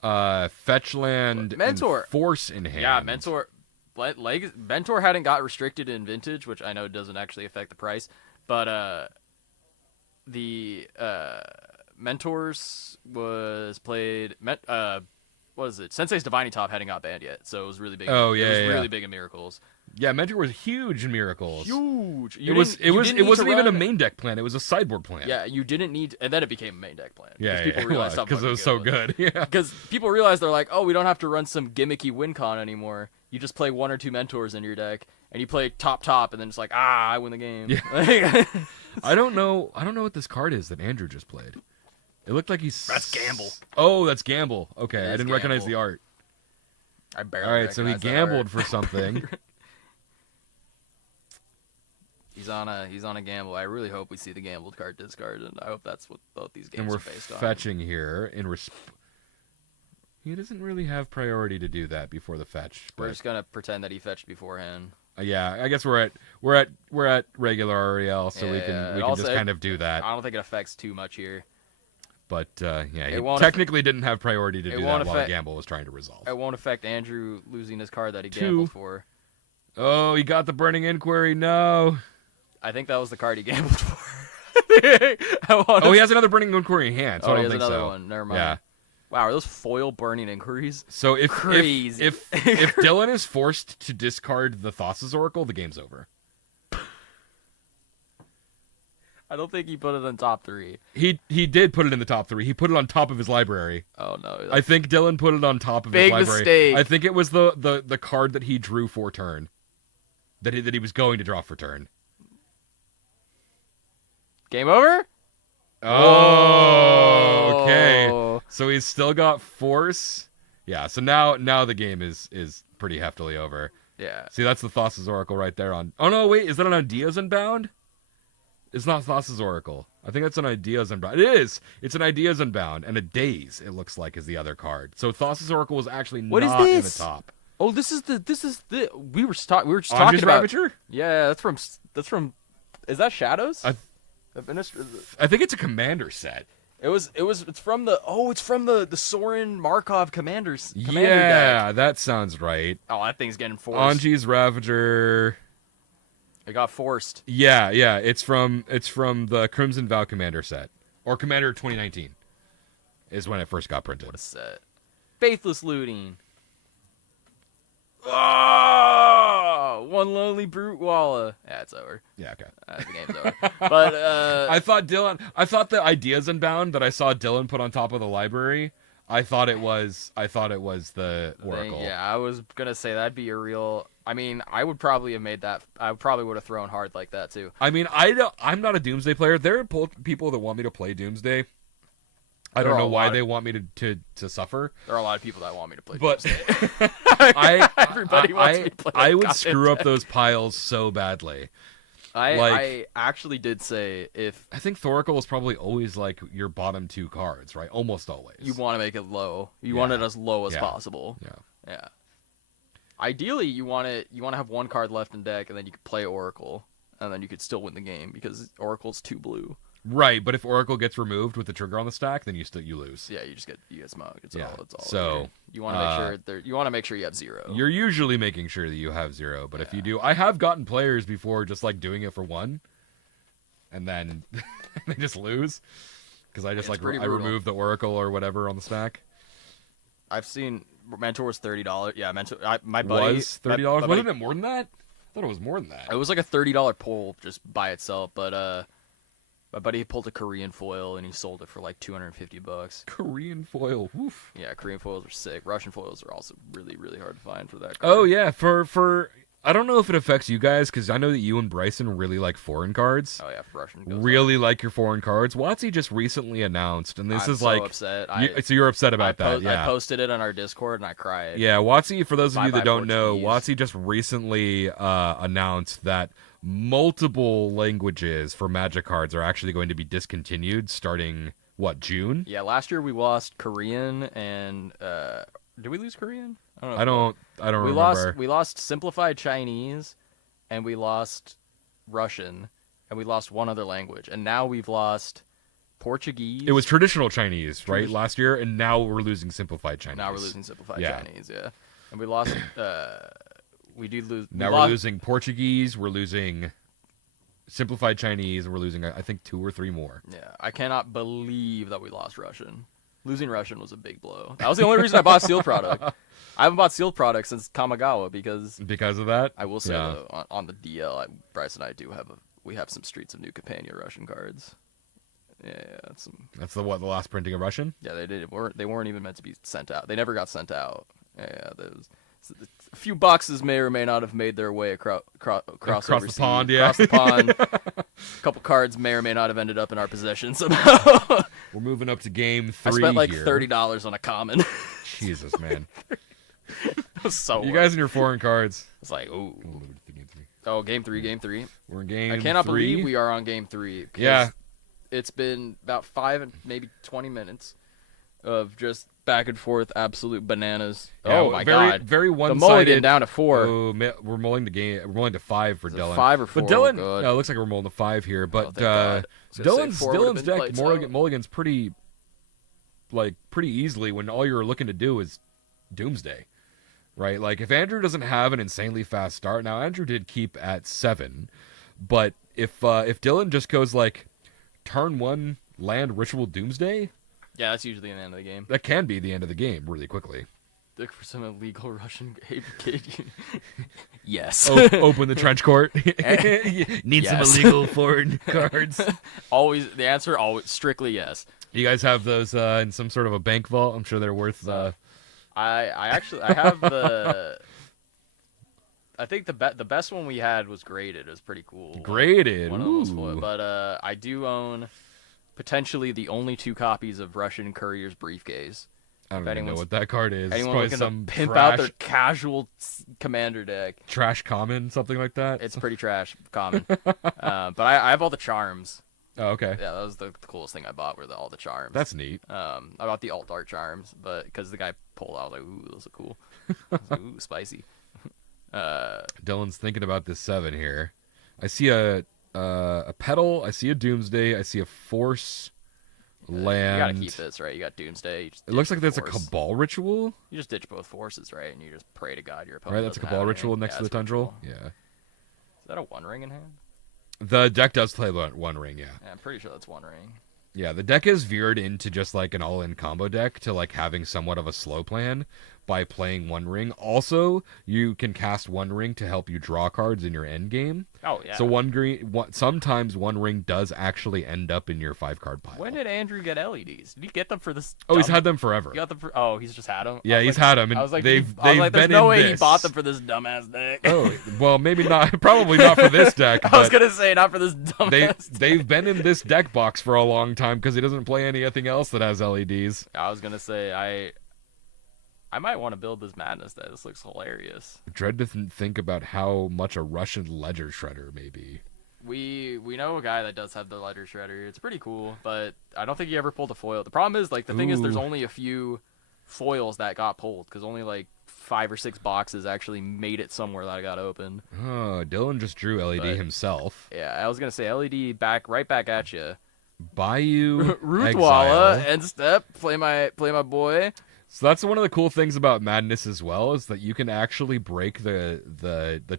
fetch land, Mentor. And force in hand. Yeah, Mentor hadn't got restricted in Vintage, which I know doesn't actually affect the price, but the Mentors was played. What is it? Sensei's Divining Top hadn't got banned yet, so it was really big. Oh yeah, it was really big in Miracles. Yeah, Mentor was huge in Miracles. Huge. It wasn't even a main deck plan. It was a sideboard plan. Yeah, you didn't need, and then it became a main deck plan. Yeah, people realized because it was so good. Yeah, because people realized they're like, oh, we don't have to run some gimmicky win con anymore. You just play 1 or 2 Mentors in your deck, and you play top, and then it's like, I win the game. Yeah. I don't know what this card is that Andrew just played. It looked like That's Gamble. Oh, that's Gamble. Okay, I didn't recognize the art. I barely. All right, so he gambled for something. He's on a gamble. I really hope we see the gambled card discard, and I hope that's what both these games are based on. And we're fetching here in He doesn't really have priority to do that before the fetch. We're just gonna pretend that he fetched beforehand. Yeah, I guess we're at regular REL, so we can just kind of do that. I don't think it affects too much here. But he technically didn't have priority to do that while Gamble was trying to resolve. It won't affect Andrew losing his card that he gambled for. Oh, he got the Burning Inquiry. No. I think that was the card he gambled for. He has another Burning Inquiry in hand, so I don't think so. He has another one. Never mind. Yeah. Wow, are those foil Burning Inquiries? So if Crazy. if Dylan is forced to discard the Thassa's Oracle, the game's over. I don't think he put it in top 3. He did put it in the top 3. He put it on top of his library. Oh no! I think Dylan put it on top of his library. Big mistake. I think it was the card that he drew for turn. That he was going to draw for turn. Game over? Oh, okay. So he's still got force. Yeah, so now the game is pretty heftily over. Yeah. See, that's the Thassa's Oracle right there on... Oh, no, wait, is that an Ideas Unbound? It's not Thassa's Oracle. I think that's an Ideas Unbound. It is! It's an Ideas Unbound, and a Daze, it looks like, is the other card. So Thassa's Oracle was actually not in the top. Oh, this is the... We were just talking about... Ravager? Yeah, that's from... Is that Shadows? I think it's a commander set. It's from the Sorin Markov commander yeah, deck. That sounds right. Oh, that thing's getting forced. Anji's Ravager. It got forced. Yeah, it's from the Crimson Vow commander set. Or Commander 2019 is when it first got printed. What a set. Faithless Looting. Oh, one lonely brute Walla. Yeah, it's over. Yeah, okay. The game's over. But I thought the Ideas Unbound that I saw Dylan put on top of the library, I thought it was the Oracle. Yeah, I was gonna say that'd be a real. I mean, I would probably have made that. I probably would have thrown hard like that too. I mean, I'm not a Doomsday player. There are people that want me to play Doomsday. I don't know why they want me to suffer. There are a lot of people that want me to play but Doomsday. Everybody wants me to play I would screw up those piles so badly. I actually did say if I think Thoracle is probably always like your bottom 2 cards, right? Almost always. you want to make it low, you want it as low as possible. Yeah. Ideally, you want to have 1 card left in deck, and then you could play Oracle, and then you could still win the game because Oracle's 2 blue. Right, but if Oracle gets removed with the trigger on the stack, then you lose. Yeah, you get smoked. It's all. So you want to make sure you have 0. You're usually making sure that you have 0, but if you do, I have gotten players before just like doing it for 1, and then they just lose because I just I remove the Oracle or whatever on the stack. I've seen Mentor was $30. Yeah, my buddy was $30. Wasn't it more than that? I thought it was more than that. It was like a $30 pull just by itself, but my buddy pulled a Korean foil and he sold it for like $250. Korean foil, woof. Yeah, Korean foils are sick. Russian foils are also really, really hard to find for that card. Oh yeah, for I don't know if it affects you guys because I know that you and Bryson really like foreign cards. Oh yeah, Russian. Really like your foreign cards. WotC just recently announced, and this I'm is so like upset. so you're upset about that. Yeah, I posted it on our Discord and I cried. Yeah, WotC. For those of you that don't know, Portuguese. WotC just recently announced that multiple languages for Magic cards are actually going to be discontinued starting June? Yeah, last year we lost Korean and did we lose Korean? I don't we remember. We lost simplified Chinese, and we lost Russian, and we lost one other language, and now we've lost Portuguese. It was traditional Chinese, right, last year, and now we're losing simplified Chinese. Now we're losing simplified Chinese, yeah. And we lost. We did lose. Now we're losing Portuguese. We're losing simplified Chinese. And we're losing, I think, 2 or 3 more. Yeah, I cannot believe that we lost Russian. Losing Russian was a big blow. That was the only reason I bought sealed product. I haven't bought sealed product since Kamigawa because of that. I will say though, on the DL, Bryce and I we have some Streets of New Campania Russian cards. Yeah, that's the last printing of Russian. Yeah, they weren't even meant to be sent out. They never got sent out. Yeah, a few boxes may or may not have made their way across the pond. Yeah, across the pond. A couple cards may or may not have ended up in our possession somehow. We're moving up to game 3. I spent like here. $30 on a common. Jesus, man. So you guys and your foreign cards. It's like, ooh. Oh, game 3. We're in game 3. I cannot believe we are on game 3. Yeah. It's been about 5 and maybe 20 minutes of just back and forth absolute bananas. Yeah, oh my god. Very one-sided. The mulligan down to 4. Oh, we're mulling the game. We're mulling to 5 for Dylan. 5 or 4. But Dylan, oh, no, it looks like we're mulling to 5 here. But Dylan's deck mulligan's pretty easily when all you're looking to do is Doomsday, right? Like if Andrew doesn't have an insanely fast start, now Andrew did keep at 7, but if Dylan just goes like turn 1 land Ritual Doomsday. Yeah, that's usually the end of the game. That can be the end of the game really quickly. Look for some illegal Russian kid. Yes. Open the trench court. Need some illegal foreign cards. The answer always strictly yes. You guys have those in some sort of a bank vault? I'm sure they're worth. I have the. I think the best one we had was graded. It was pretty cool. Graded. One of those but I do own potentially the only 2 copies of Russian Courier's Briefcase. I don't even know what that card is. Anyone looking to pimp out their casual commander deck. Trash common, something like that? It's pretty trash common. But I have all the charms. Oh, okay. Yeah, that was the coolest thing I bought were all the charms. That's neat. I bought the alt art charms, but because the guy pulled out, I was like, ooh, those are cool. I was like, ooh, spicy. Dylan's thinking about this 7 here. I see a Petal. I see a Doomsday. I see a Force land. You gotta keep this, right? You got Doomsday. It looks like there's a Cabal Ritual. You just ditch both forces, right? And you just pray to God your opponent. Right, that's a Cabal Ritual next to the Tundral. Cool. Yeah. Is that a 1 ring in hand? The deck does play 1 ring, yeah. Yeah, I'm pretty sure that's 1 ring. Yeah, the deck is veered into just like an all-in combo deck to like having somewhat of a slow plan by playing 1 ring. Also, you can cast 1 ring to help you draw cards in your end game. Oh yeah. So sometimes 1 ring does actually end up in your 5-card pile. When did Andrew get LEDs? Did he get them for this? Oh, he's had them forever. He got them he's just had them. Yeah, he's had them. And I was like, they've there's been no in way this. he bought them for this dumbass deck. Oh, well, maybe not. Probably not for this deck. I was gonna say not for this dumbass. They've been in this deck box for a long time because he doesn't play anything else that has LEDs. I was gonna say I might want to build this Madness deck. This looks hilarious. Dread to think about how much a Russian Ledger Shredder may be. We know a guy that does have the lighter shredder. It's pretty cool, but I don't think he ever pulled a foil. The problem is, like, the thing is, there's Ooh. only a few foils that got pulled because only like 5 or 6 boxes actually made it somewhere that I got open. Oh, Dylan just drew LED But- himself. Yeah, I was gonna say LED right back at you. Bayou Ruthwalla, Exile. end step, play my boy. So that's one of the cool things about Madness as well, is that you can actually break the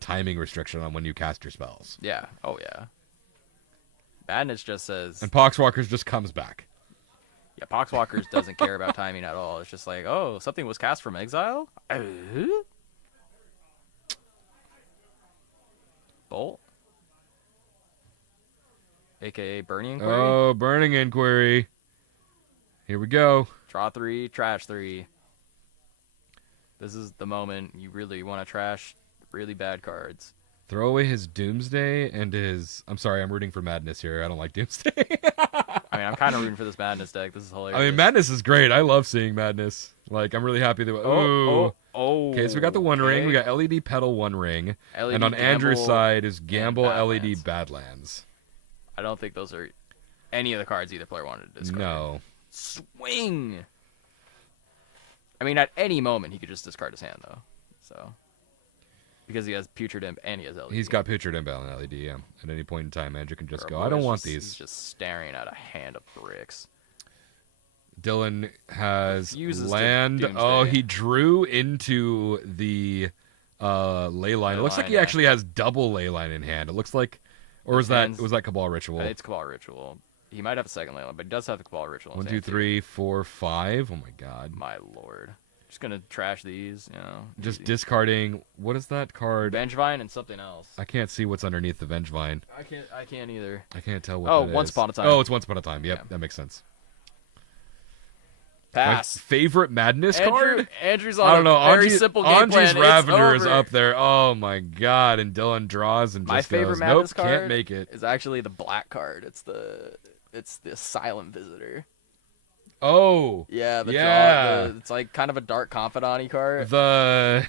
timing restriction on when you cast your spells. Yeah, oh yeah. Madness just says, And Poxwalkers just comes back. yeah, Poxwalkers doesn't care about timing at all. It's just like, oh, something was cast from exile? Bolt? AKA Burning Inquiry? Oh, Burning Inquiry. Here we go. Draw 3, trash 3. This is the moment you really want to trash really bad cards. Throw away his Doomsday and his... I'm sorry, I'm rooting for Madness here. I don't like Doomsday. I mean, I'm kind of rooting for this Madness deck. This is hilarious. I mean, Madness is great. I love seeing Madness. Like, I'm really happy that... Ooh. Oh. Okay, so we got the One Ring. okay. We got LED Petal One Ring. LED and on Andrew's Gamble side is Gamble and LED Badlands. I don't think those are any of the cards either player wanted to discard. No. Swing! I mean, at any moment, he could just discard his hand, though. So... Because he has Putrid Imp and he has LED. He's got Putrid Imp and LED, yeah. At any point in time, Andrew can just Our go, boy I don't is want just- these. He's just staring at a hand of bricks. Dylan has Refuses to land. Doomsday. Oh, he drew into the ley line. It looks like Leyline, he yeah. actually has double ley line in hand. It looks like, or was Hands- that Cabal Ritual? It's Cabal Ritual. He might have a second Leyline, but he does have the Cabal Ritual. in 1, his 2, hand, too. 3, 4, 5. Oh my god! My lord. Just gonna trash these, you know. Just easy. discarding. What is that card? Vengevine and something else. I can't see what's underneath the Vengevine. I can't either. I can't tell what. Oh, that Once is. Upon a Time. Oh, it's Once Upon a Time. Yep, Yeah. that makes sense. Pass. My favorite Madness card. Andrew's on I don't know. a very Anji's, simple game Anji's plan. Ravender It's is over. up there. Oh my god! And Dylan draws and My just favorite goes, Madness nope, card can't make it. is actually the black card. It's the Silent Visitor. Oh, Yeah, Yeah. it's like kind of a dark confidant-y card. the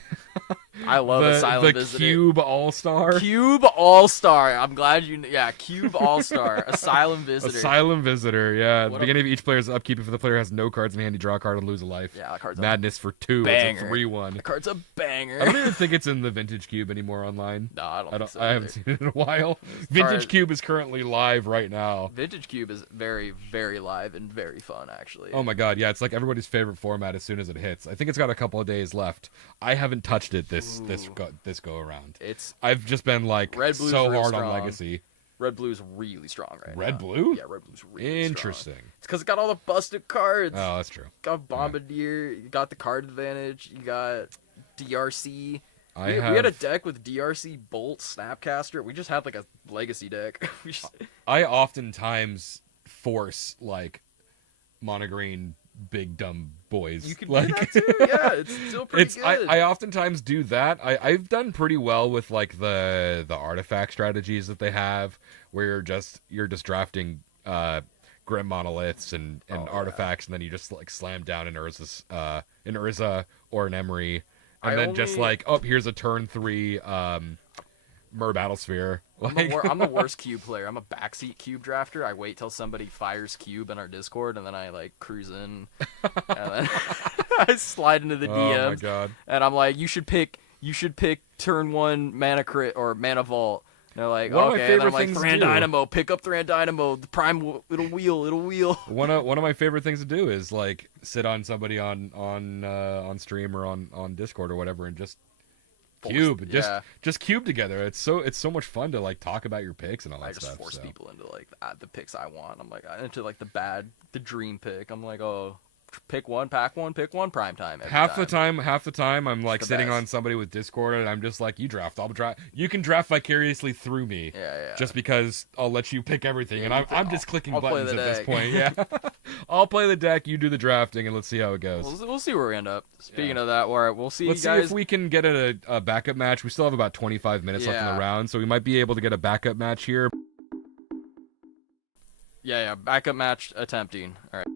I love a Silent the Visitor. Cube All Star, Cube All-Star. I'm glad you... Yeah, Cube All-Star. Asylum Visitor. Asylum Visitor. Yeah, at the What a- beginning of each player's upkeep, if the player has no cards in hand, you draw a card and lose a life. Yeah, that card's a Madness for 2. banger. It's a 3/1. That card's a banger. I don't even think it's in the Vintage Cube anymore online. No, I don't think so I haven't either. seen it in a while. Vintage card- Cube is currently live right now. Vintage Cube is very, very live and very fun, actually. Oh my god, yeah, it's like everybody's favorite format as soon as it hits. I think it's got a couple of days left. I haven't touched it this go around. It's I've just been like Red Blue's so real hard on strong. Legacy. Red Blue's really strong right now. Red Blue? Yeah, Red Blue's really Interesting. strong. It's because it got all the busted cards. Oh, that's true. You got Bombardier, you got the card advantage, you got DRC. I We had a have. deck with DRC, Bolt, Snapcaster. We just had like a legacy deck. We just- I oftentimes force like monogreen big dumb boys. you can like, do that too. Yeah, it's still pretty good. I oftentimes do that. I've done pretty well with like the artifact strategies that they have, where you're just drafting grim monoliths and Oh, yeah. artifacts, and then you just like slam down an Urza or an Emery, and I then just only- like, oh, here's a turn 3 Mer Battlesphere. I'm the worst cube player. I'm a backseat cube drafter. I wait till somebody fires cube in our Discord, and then I like cruise in, and then I slide into the Oh my DMs, god. and I'm like, you should pick turn 1 mana crit or mana vault. And they're like, One of my okay. And then I'm favorite like, things to Thran do. Dynamo, pick up Thran Dynamo. The prime, it'll wheel. One of my favorite things to do is like sit on somebody on stream or on Discord or whatever and just cube, Yeah. just cube together. It's so much fun to like talk about your picks and all that I just stuff. force so. people into like the picks I want. I'm like into like the dream pick. I'm like, oh, pick one, pack one, pick one, prime time. Every Half the time, I'm like the sitting best. on somebody with Discord, and I'm just like, "You draft, I'll draft. You can draft vicariously through me, Yeah. just because I'll let you pick everything." Yeah, and you I'm pick- just clicking I'll play buttons the at this deck. point. Yeah, I'll play the deck. You do the drafting, and let's see how it goes. We'll see where we end up. Speaking Yeah. of that, we'll see Let's you guys. see if we can get a backup match. We still have about 25 minutes left in Yeah. the round, so we might be able to get a backup match here. Yeah, backup match attempting. All right.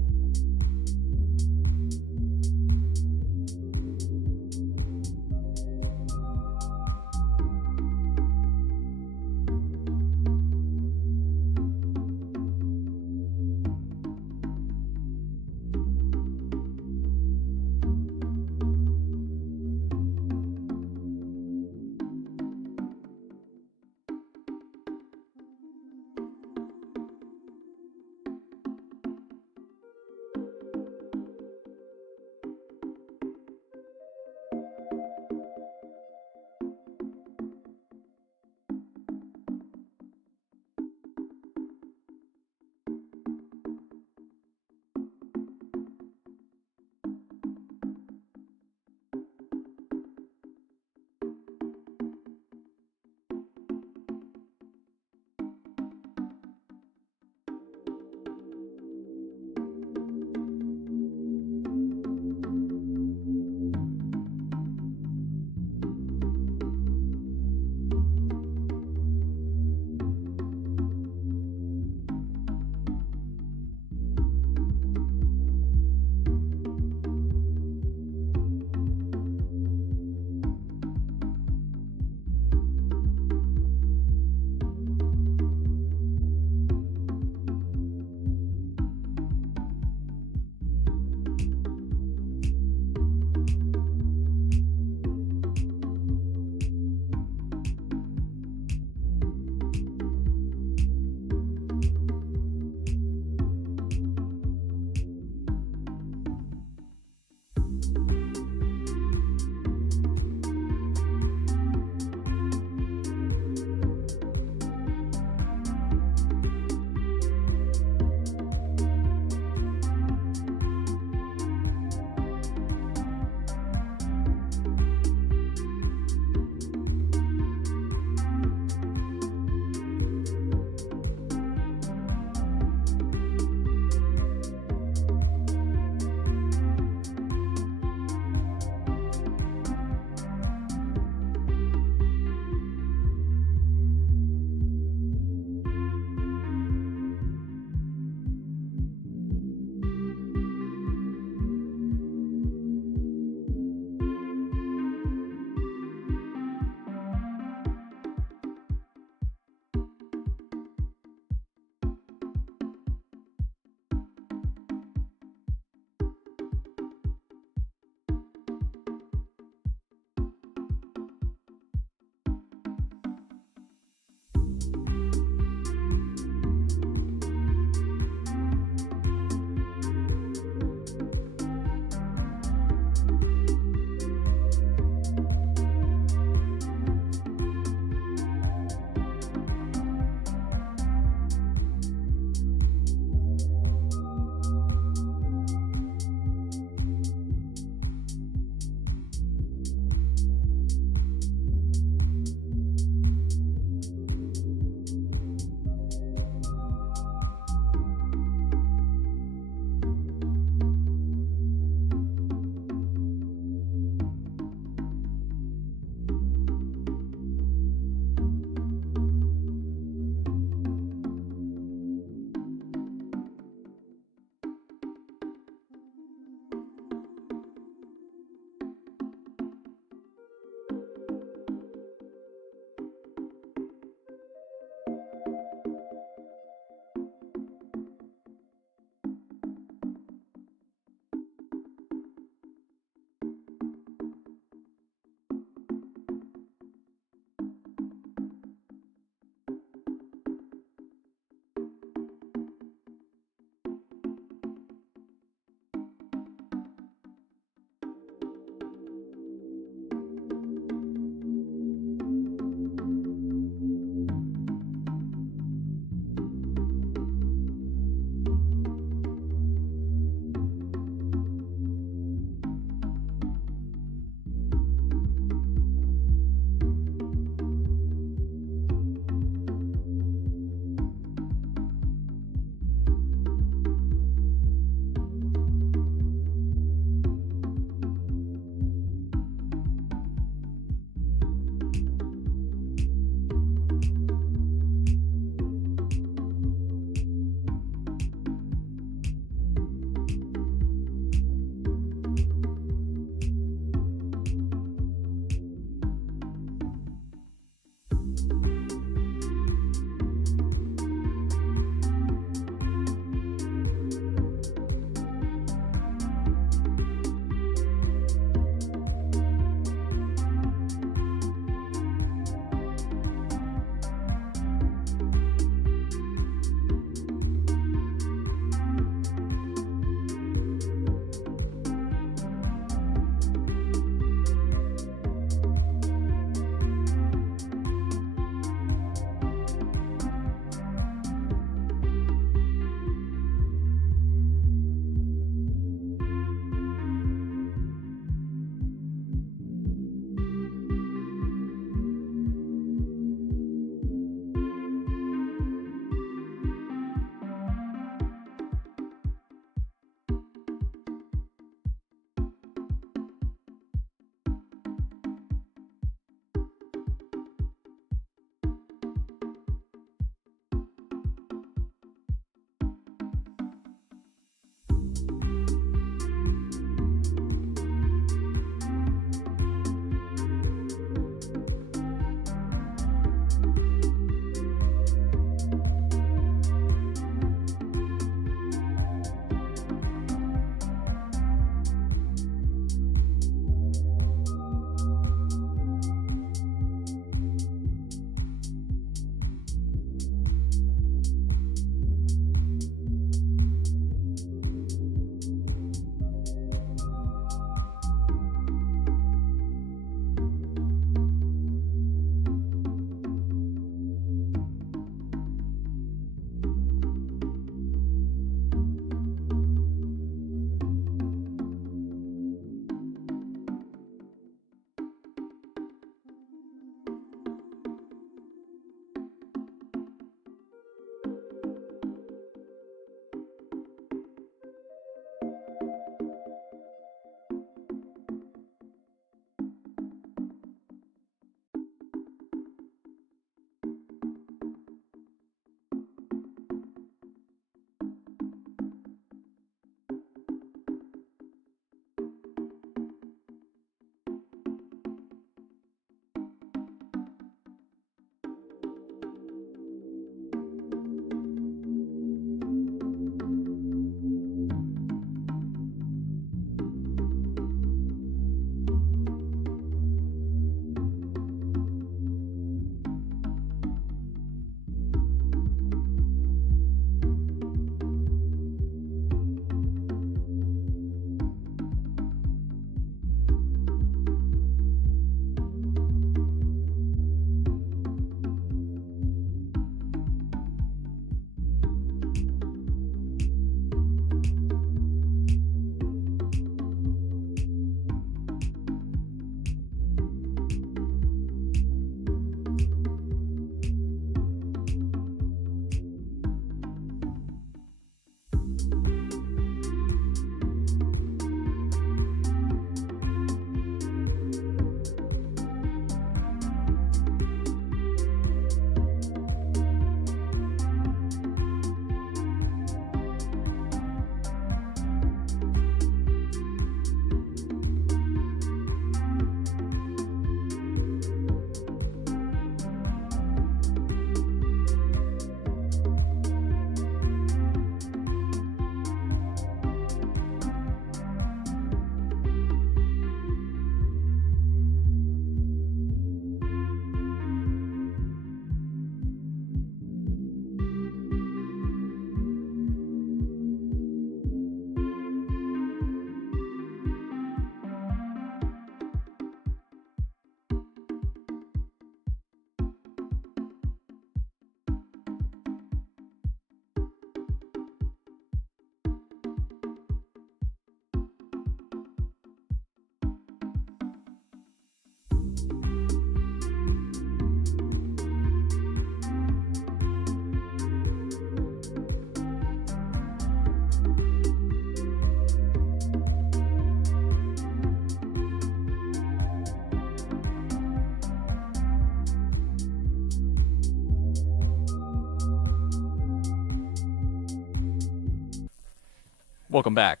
Welcome back.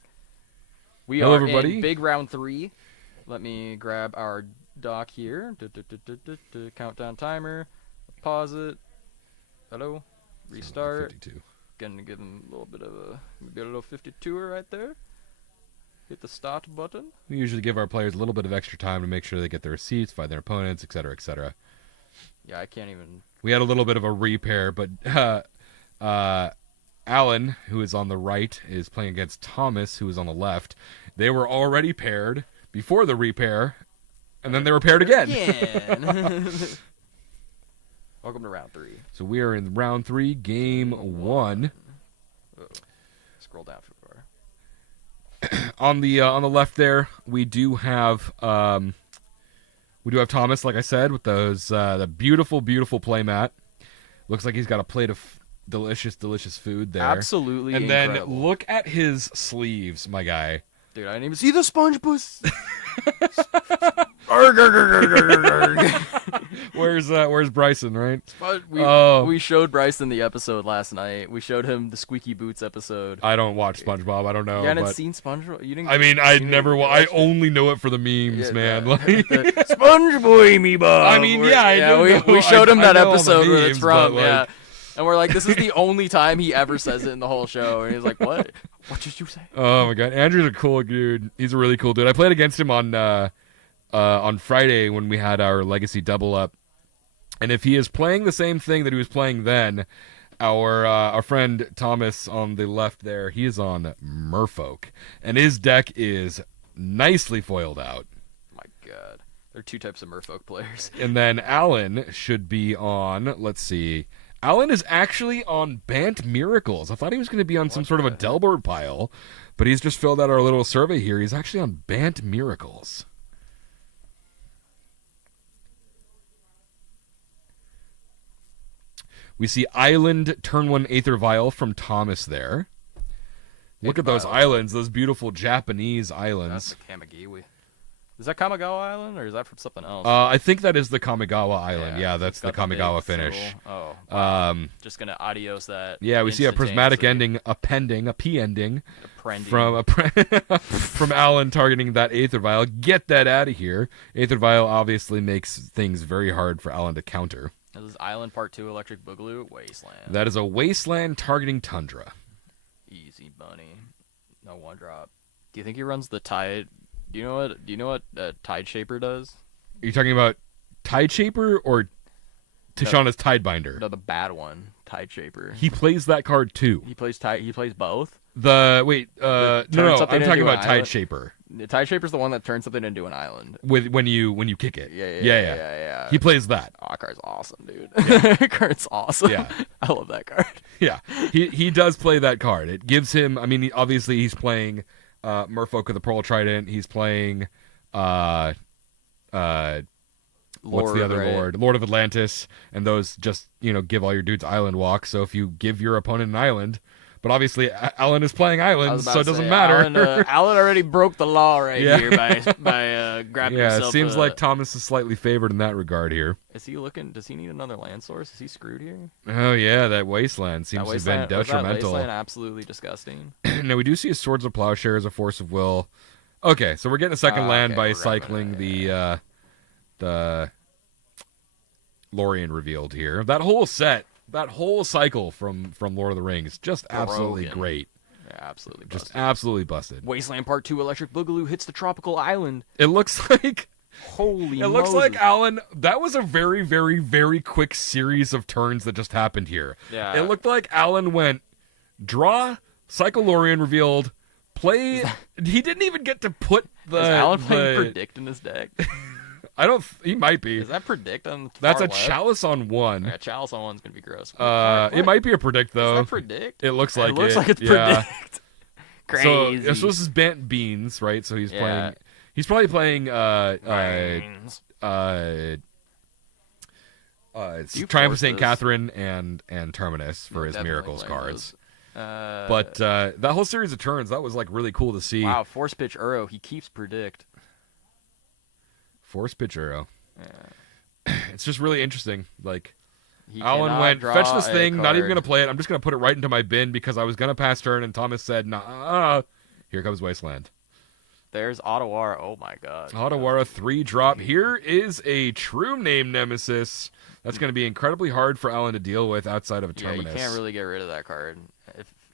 We Hello, are everybody. in big round 3. Let me grab our doc here. Countdown timer. Pause it. Hello. Restart. 52. Gonna give them a little bit of maybe a little 52er right there. Hit the start button. We usually give our players a little bit of extra time to make sure they get their seats, find their opponents, etc., etc. Yeah, I can't even. We had a little bit of a repair, but Alan, who is on the right, is playing against Thomas, who is on the left. They were already paired before the repair, and then they were paired again. Welcome to round 3. So we are in round 3, game 1. Uh-oh. Scroll down for far. On the left there, we do have Thomas, like I said, with those the beautiful playmat. Looks like he's got a plate of delicious food there. Absolutely And incredible. then look at his sleeves, my guy. Dude, I didn't even see the sponge puss. Where's Bryson, right? We showed Bryson the episode last night. We showed him the Squeaky Boots episode. I don't watch SpongeBob. I don't know. You hadn't but seen SpongeBob? You didn't. I mean, I never. I only know it for the memes, Yeah, man. the Sponge Boy Me Bob. I mean, yeah, I do know- we showed him I that know all the episode where it's memes, from. but, Yeah. like- And we're like, this is the only time he ever says it in the whole show. And he's like, what? What did you say? Oh my god, Andrew's a cool dude. He's a really cool dude. I played against him on Friday when we had our Legacy double up. And if he is playing the same thing that he was playing then, our friend Thomas on the left there, he is on Merfolk, and his deck is nicely foiled out. My God, there are 2 types of Merfolk players. And then Alan should be on. Let's see. Alan is actually on Bant Miracles. I thought he was going to be on some sort of a Delbert pile, but he's just filled out our little survey here. He's actually on Bant Miracles. We see Island turn 1 Aether Vial from Thomas there. Look at those islands, those beautiful Japanese islands. That's the Kamigawa. Is that Kamigawa Island, or is that from something else? I think that is the Kamigawa Island. Yeah, that's the it's got Kamigawa big finish. symbol. Oh, wow. Just gonna adios that. Yeah, we see a prismatic instantaneously. ending, a P ending Prendy. from Alan targeting that Aether Vial. Get that out of here. Aether Vial obviously makes things very hard for Alan to counter. This is Island Part 2 Electric Boogaloo Wasteland. That is a Wasteland targeting Tundra. Easy bunny. No 1-drop. Do you think he runs the Tide? Do you know what Tide Shaper does? Are you talking about Tide Shaper or Tishana's Tidebinder? No, the bad one, Tide Shaper. He plays that card too. He plays Tide. He plays both. No, turn I'm something talking into about an Tide island? Shaper. The Tide Shaper's the one that turns something into an island. When you kick it. Yeah. He plays that. Oh, that card's awesome, dude. That card's awesome. Yeah. I love that card. Yeah, he does play that card. It gives him. I mean, obviously he's playing Merfolk of the Pearl Trident. He's playing what's the other lord? Lord of Atlantis, and those just give all your dudes island walk. So if you give your opponent an island, but obviously Alan is playing islands, so it doesn't matter. Alan already broke the law here by grabbing yeah, himself. it seems like Thomas is slightly favored in that regard here. Is he looking? Does he need another land source? Is he screwed here? Oh yeah, that Wasteland seems to have been detrimental. Was that Wasteland absolutely disgusting? Now we do see a Swords of Plowshare, a Force of Will. Okay, so we're getting a second land by cycling the Lorien revealed here. That whole set, that whole cycle from Lord of the Rings, just absolutely great. Yeah, absolutely Just busted. absolutely busted. Wasteland Part 2 Electric Boogaloo hits the tropical island. It looks like Holy it looks Moses. like Alan. That was a very, very, very quick series of turns that just happened here. Yeah. It looked like Alan went draw, cycle Lorien revealed, play. He didn't even get to put the. Is Alan playing Predict in his deck? I don't. He might be. Is that Predict on the That's far a left? Chalice on one. Yeah, Chalice on one's gonna be gross. It might be a Predict though. Is that Predict? It looks like it. looks it. like it's Yeah. Predict. Crazy. So this is Bant Beans, right? So he's Yeah. playing. He's probably playing. Brains. You Triumph of force St. this. Catherine and Terminus for his Definitely Miracles playing cards. those. But that whole series of turns, that was like really cool to see. Wow, Force Pitch Uro, he keeps Predict. Force Pitch Arrow. Yeah. It's just really interesting. Like He Alan cannot went, draw fetch this a thing, not even card. gonna play it. I'm just gonna put it right into my bin because I was gonna pass turn, and Thomas said, nah. Here comes Wasteland. There's Ottawara. Oh my god. Ottawara 3-drop. Here is a true name nemesis. That's going to be incredibly hard for Alan to deal with outside of a Terminus. Yeah, you can't really get rid of that card.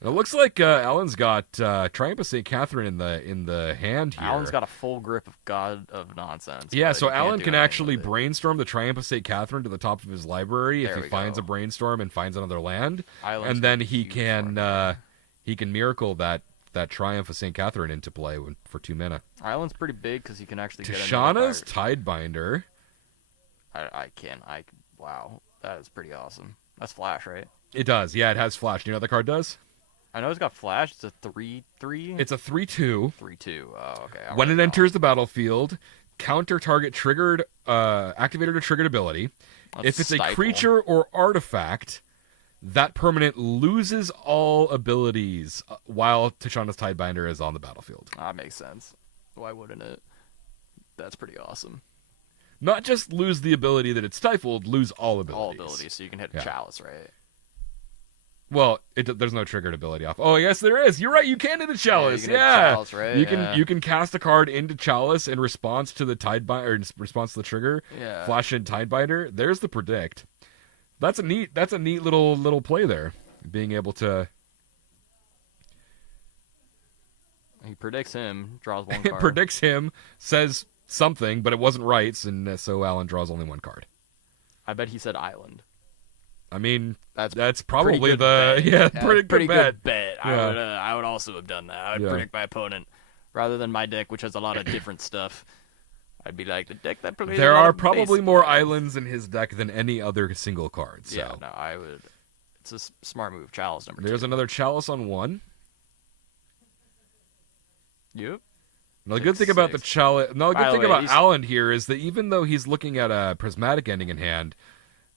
It looks like Alan's got Triumph of St. Catherine in the hand here. Alan's got a full grip of God of Nonsense. Yeah, so you can't Alan do can anything actually with it. brainstorm the Triumph of St. Catherine to the top of his library if There he we finds go. a brainstorm and finds another land, Island's and then gonna be he huge for him. can miracle that Triumph of St. Catherine into play for 2 mana. Island's pretty big because he can actually get Tishana's another Tidebinder. Wow, that is pretty awesome. That's Flash, right? It does, yeah, it has flash. Do you know what the card does? I know it's got Flash. It's a 3/3. It's a 3/2. 3/2. Oh, okay. When it enters the battlefield, counter target triggered, activated or triggered ability. If it's a creature or artifact, that permanent loses all abilities while Tishana's Tidebinder is on the battlefield. That makes sense. Why wouldn't it? That's pretty awesome. Not just lose the ability that it stifled, lose all abilities. All abilities, so you can hit Chalice, right? Well, there's no triggered ability off. Oh, yes, there is. You're right. You can hit a Chalice. Yeah, you can hit Chalice, right? You can cast a card into Chalice in response to the Tidebinder, or in response to the trigger. Yeah. Flash in Tidebinder. There's the predict. That's a neat little play there. Being able to. He predicts him, draws one card. It predicts him, says something, but it wasn't right, and so Alan draws only one card. I bet he said Island. I mean, That's probably pretty good the bet. pretty good bet. Good bet. Yeah. I would also have done that. I would predict my opponent rather than my deck, which has a lot of different stuff. I'd be like the deck that plays. There are probably more islands in his deck than any other single card. So. Yeah, no, I would. It's a smart move. Chalice number 2. There's another Chalice on 1. Yep. Now, the good thing about the Chalice, he's- Alan here is that even though he's looking at a Prismatic Ending in hand,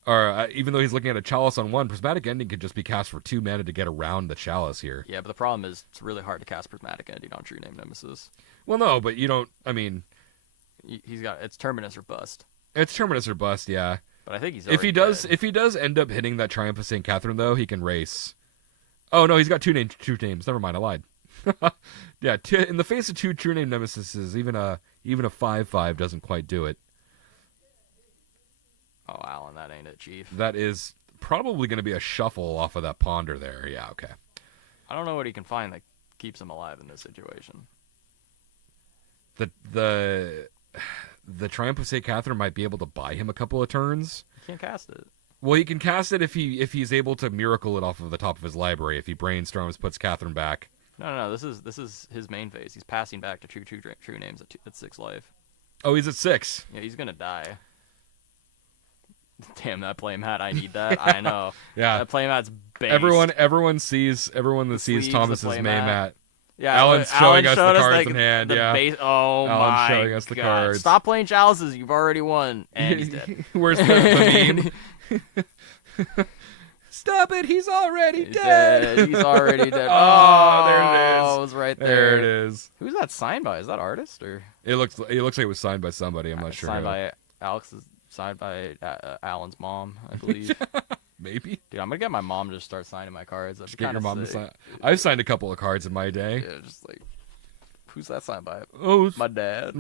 or even though he's looking at a Chalice on 1, Prismatic Ending could just be cast for 2 mana to get around the Chalice here. Yeah, but the problem is it's really hard to cast Prismatic Ending on True Name Nemesis. Well, no, but you don't. I mean, He's got it's Terminus or bust. it's Terminus or bust, yeah. But I think he's If he already does, dead. if he does end up hitting that Triumph of St. Catherine, though, he can race. Oh no, he's got two names. Never mind, I lied. Yeah, in the face of 2 True Name Nemesises, even a 5/5 doesn't quite do it. Oh, Alan, that ain't it, Chief. That is probably going to be a shuffle off of that ponder there. Yeah, okay. I don't know what he can find that keeps him alive in this situation. The Triumph of St. Catherine might be able to buy him a couple of turns. He can't cast it. Well, he can cast it if he's able to miracle it off of the top of his library. If he brainstorms, puts Catherine back. No. This is his main phase. He's passing back to true names at 6 life. Oh, he's at 6. Yeah, he's gonna die. Damn, that play mat. I need that. I know. Yeah. That play mat's based. Everyone that sees sleeves, Thomas's the play main mat. mat. Yeah, Alan's showing us the showed cards in hand, the yeah. Base, oh Alan's my showing us the God. cards. Stop playing chalices. You've already won. And he's dead. Where's the meme? Stop it! He's already dead. He's already dead. Oh, there it is. It was right there. There it is. Who's that signed by? Is that artist or It looks like it was signed by somebody. I'm not sure. signed who. by Alex's? Signed by Alan's mom, I believe. Maybe. Dude, I'm gonna get my mom to just start signing my cards. That'd be Get your kinda mom to sick. sign. I've signed a couple of cards in my day. Yeah, just like, who's that signed by? Oh, My dad.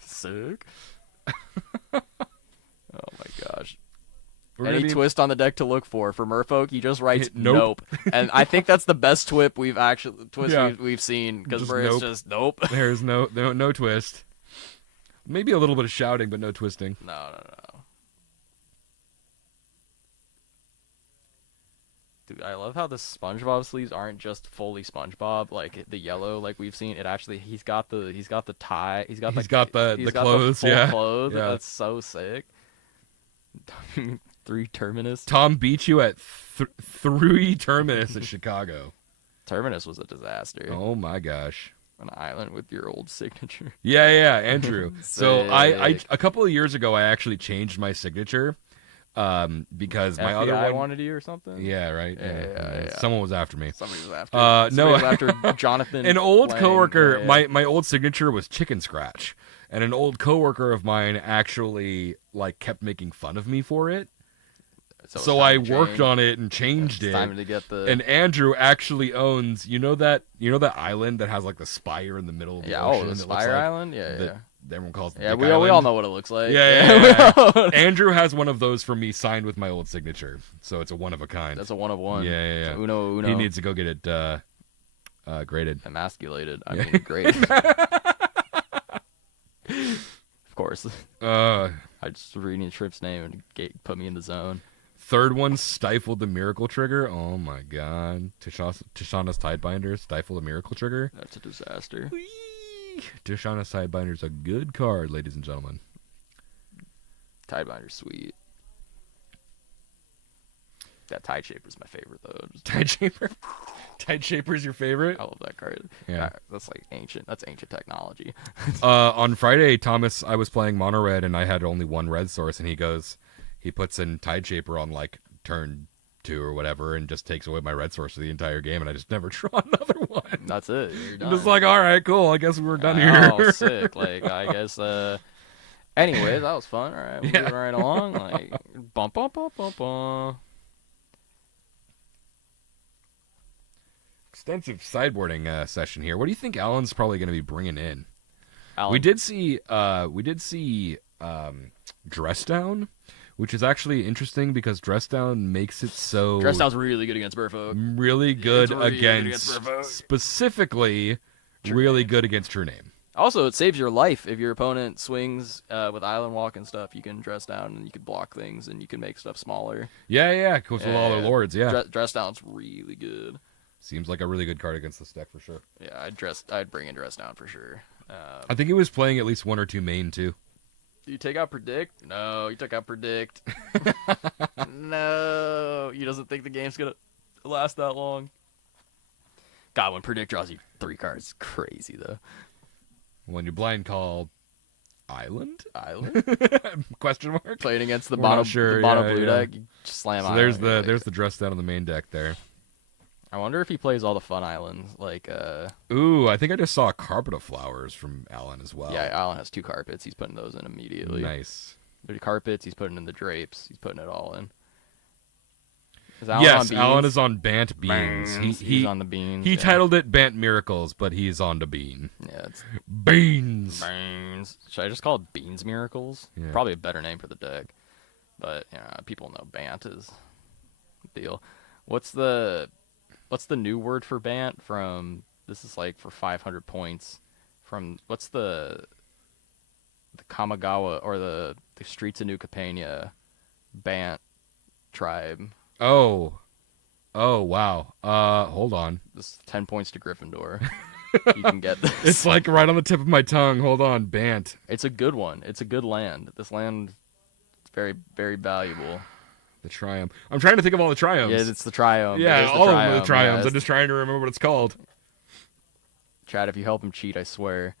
Sick. Oh my gosh. we're Any gonna be- twist on the deck to look for Merfolk? He just writes Nope. and I think that's the best twist we've Yeah. we've seen because Just it's nope. just nope. There's no twist. Maybe a little bit of shouting, but no twisting. No. Dude, I love how the SpongeBob sleeves aren't just fully SpongeBob, like the yellow, like we've seen. It actually, he's got the tie, he's got the clothes, full yeah. clothes. Yeah. That's so sick. 3 Terminus. Tom beat you at 3 Terminus at Chicago. Terminus was a disaster. Oh my gosh. An island with your old signature. Yeah, Andrew. So I Sick. a couple of years ago I actually changed my signature because my FBI other one wanted you or something. Yeah, right. Yeah. Someone was after me. Somebody was after. No. Somebody was after Jonathan. An old Lang. coworker, Yeah. my old signature was Chicken Scratch, and an old coworker of mine actually like kept making fun of me for it. So I worked on it and changed it's it. Time to get the. And Andrew actually owns, that island that has like the spire in the middle of the ocean. The that looks Spire like Island. Yeah. Everyone calls it. Yeah, Dick we all Island. know what it looks like. Yeah. Andrew has one of those for me signed with my old signature, so it's a one of a kind. That's a one of one. Yeah. Uno. He needs to go get it graded. Emasculated. I mean, graded. Of course. I just reading Tripp's name and put me in the zone. Third one, stifled the miracle trigger. Oh my god. Tishana's Tidebinder, stifle the miracle trigger. That's a disaster. Whee! Tishana's Tidebinder's a good card, ladies and gentlemen. Tidebinder's sweet. That Tide Shaper's my favorite though. Tide Shaper? Tide Shaper's your favorite? I love that card. Yeah. That's like ancient. That's ancient technology. On Friday, Thomas, I was playing mono red and I had only one red source, and he puts in Tide Shaper on like turn 2 or whatever and just takes away my red source for the entire game, and I just never draw another one. That's it. You're done. I'm just like, all right, cool. I guess we're done here. Oh, sick. Like, I guess, anyways, that was fun. All right, moving right along. Like, bump, bump, bump, bump, bump. Extensive sideboarding session here. What do you think Alan's probably going to be bringing in? Alan. We did see Dress Down, which is actually interesting because Dress Down makes it so Dress Down's really good against Merfolk. really good It's really good against against Merfolk. specifically really good against True Name. Also, it saves your life if your opponent swings with Island Walk and stuff. You can Dress Down and you can block things and you can make stuff smaller. Yeah, goes with all their lords. Yeah, Dress Down's really good. seems like a really good card against this deck for sure. Yeah, I'd bring in Dress Down for sure. I think he was playing at least 1 or 2 main too. Do you take out Predict? No, you took out Predict. No, he doesn't think the game's gonna last that long. God, when Predict draws you 3 cards, crazy though. When you blind call Island? Question mark? Playing against the We're mono, not sure, the mono yeah, blue yeah. deck, you just slam So Island. there's the Dress Down on the main deck there. I wonder if he plays all the fun islands, like Ooh, I think I just saw a Carpet of Flowers from Alan as well. yeah, Alan has 2 carpets. He's putting those in immediately. Nice. There's carpets. He's putting in the drapes. He's putting it all in. Is Yes, on Alan beans? is on Bant Beans. He's on the beans. He yeah. titled it Bant Miracles, but he's on to Bean. Yeah, it's Beans. beans. Should I just call it Beans Miracles? Yeah. Probably a better name for the deck. But people know Bant is the deal. What's the new word for Bant from? This is like for 500 points. From what's the Kamigawa or the Streets of New Capania Bant tribe? Oh, wow. Hold on. This is 10 points to Gryffindor. You can get this. It's like right on the tip of my tongue. Hold on, Bant. It's a good one. It's a good land. This land is very, very valuable. The Triumph. I'm trying to think of all the Triumphs. Yeah, it's the Triumph. Yeah, It is the all of them are the Triumph. Triumphs. Yeah, I'm just trying to remember what it's called. Chad, if you help him cheat, I swear.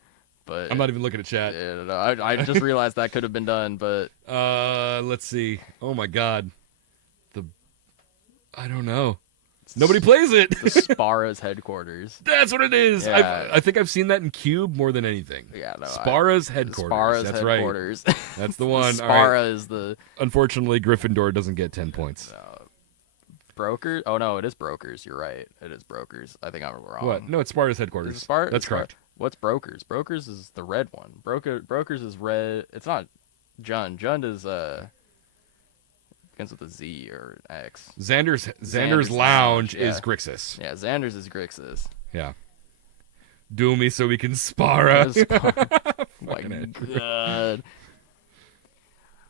But I'm not even looking at chat. I just realized that could have been done, but Let's see. Oh my God. I don't know. Nobody plays it. the Spara's headquarters. That's what it is. Yeah. I think I've seen that in Cube more than anything. Yeah, no. Spara's headquarters. Spara's That's headquarters. right. That's the one. Spara All right. is the Unfortunately, Gryffindor doesn't get 10 points. broker. Oh no, it is brokers. You're right. It is brokers. I think I'm wrong. What? No, it's Spara's headquarters. Is it Spar? That's correct. What's brokers? Brokers is the red one. Brokers is red. It's not Jund. Jund is begins with a Z or X. Xander's Lounge yeah. is Grixis. Yeah, Xander's is Grixis. Yeah. Duel me so we can Spara. My God.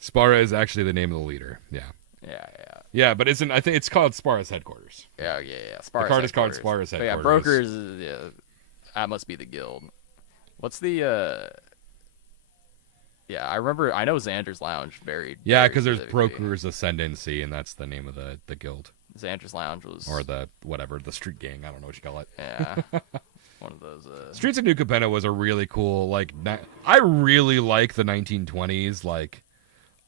Spara is actually the name of the leader. Yeah. Yeah. Yeah, but isn't I think it's called Spara's headquarters. Yeah. The card is called Spara's But headquarters. yeah, brokers. That must be the guild. What's the? Yeah, I remember. I know Xander's Lounge very. Yeah, very because there's specifically. Brokers Ascendancy, and that's the name of the guild. Xander's Lounge was. Or the street gang. I don't know what you call it. Yeah. One of those. Streets of New Capenna was a really cool, I really like the 1920s. Like,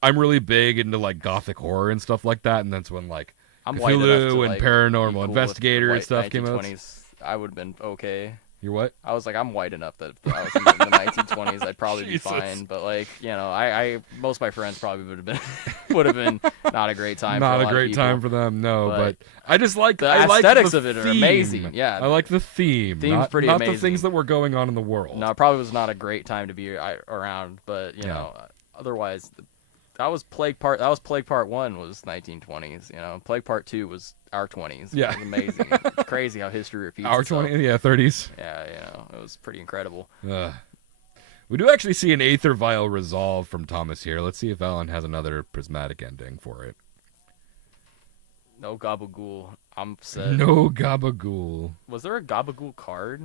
I'm really big into, like, gothic horror and stuff like that, and that's when, like, I'm white enough to, Cthulhu and like, be Paranormal cool Investigator with and stuff came out. 1920s. I would have been okay. You're what? I was like, I'm white enough that if I was in the 1920s, I'd probably be Jesus. fine. But like, you know, I most of my friends probably would have been not a great time. Not for a a lot of great people. time for them, no. But But I just like the I like aesthetics the of it are theme. amazing. Yeah. I like the theme. Theme's not, pretty not the amazing. things that were going on in the world. No, it probably was not a great time to be around. But you Yeah. know, otherwise, that was Plague Part 1 was 1920s. You know, Plague Part 2 was our 20s. Yeah. It was amazing. It's crazy how history repeats Our itself. 30s. Yeah, you know, it was pretty incredible. We do actually see an Aether Vial resolve from Thomas here. Let's see if Alan has another prismatic ending for it. No Gabagool. I'm upset. No Gabagool. Was there a Gabagool card?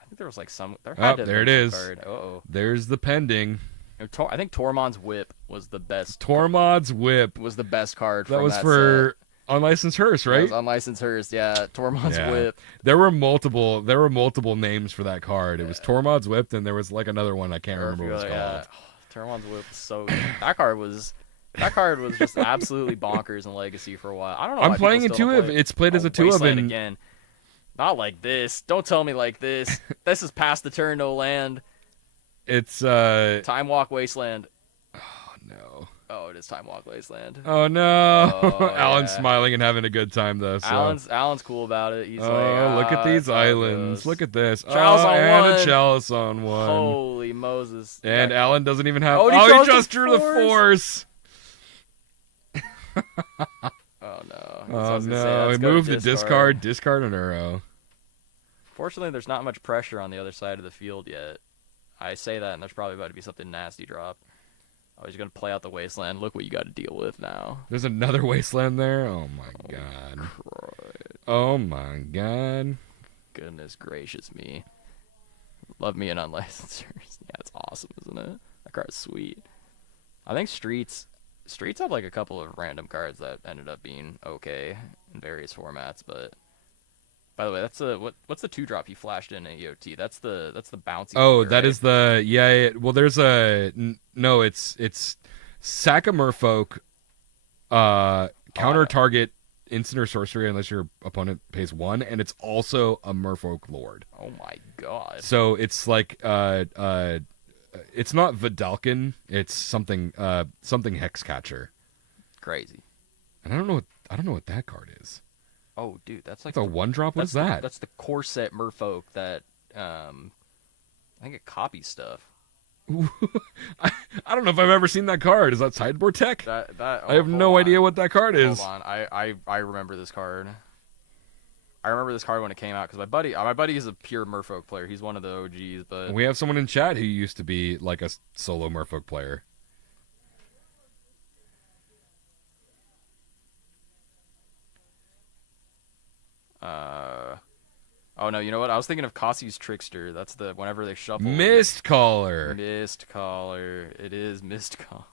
I think there was like some. There had to have There it been some is. card. Uh-oh. There's the pending. I think Tormod's Whip was the best. Tormod's Whip. Was the best card. That from was that for Unlicensed Hearse, set. right? That was Unlicensed Hearse. Yeah, Tormod's Yeah. Whip. There were multiple names for that card. It was Tormod's Whip, and there was like another one I can't remember what it was called. Yeah. Tormod's Whip was so good. That card was just absolutely bonkers in Legacy for a while. I don't know. I'm why playing people a still don't 2 of play it's played as a 2 of Wasteland and again. Not like this. Don't tell me like this. This is past the turn, no land. it's Time Walk Wasteland. oh no. Oh, it is Time Walk Wasteland. Oh no. Oh, Alan's yeah. smiling and having a good time though. So. Alan's cool about it. He's Oh, like, look at these that's how it islands. goes." Look at this. Chalice on and one. a chalice on one. Holy Moses! And Yeah. Alan doesn't even have. Oh, he he chose the just drew the force. force. Oh no! So I Oh was gonna say, no! let's He go to moved the discard an arrow. Fortunately, there's not much pressure on the other side of the field yet. I say that, and there's probably about to be something nasty drop. Oh, he's gonna play out the wasteland. Look what you got to deal with now. There's another wasteland there. Oh my god. Oh my god. Goodness gracious me! Love me an unlicensed. Yeah, it's awesome, isn't it? That card's sweet. I think Streets had like a couple of random cards that ended up being okay in various formats, but by the way, that's what's the 2-drop he flashed in EOT? That's the bouncy. Oh, one, that right? is the yeah. Well, there's a no. It's sack a Merfolk, counter target instant or sorcery unless your opponent pays 1, and it's also a Merfolk Lord. Oh my god. So it's like it's not Vidalkin. It's something Hexcatcher. Crazy. And I don't know what that card is. Oh, dude, that's like It's a 1-drop. What is that? That's the core set Merfolk that I think it copies stuff. I don't know if I've ever seen that card. Is that sideboard tech? That I have no idea what that card is. Hold on, I remember this card. I remember this card when it came out because my buddy is a pure Merfolk player. He's one of the OGs, but We have someone in chat who used to be like a solo Merfolk player. oh no, you know what? I was thinking of Cassie's Trickster. That's the whenever they shuffle. Mist Caller. Mist Caller. It is Mist Caller.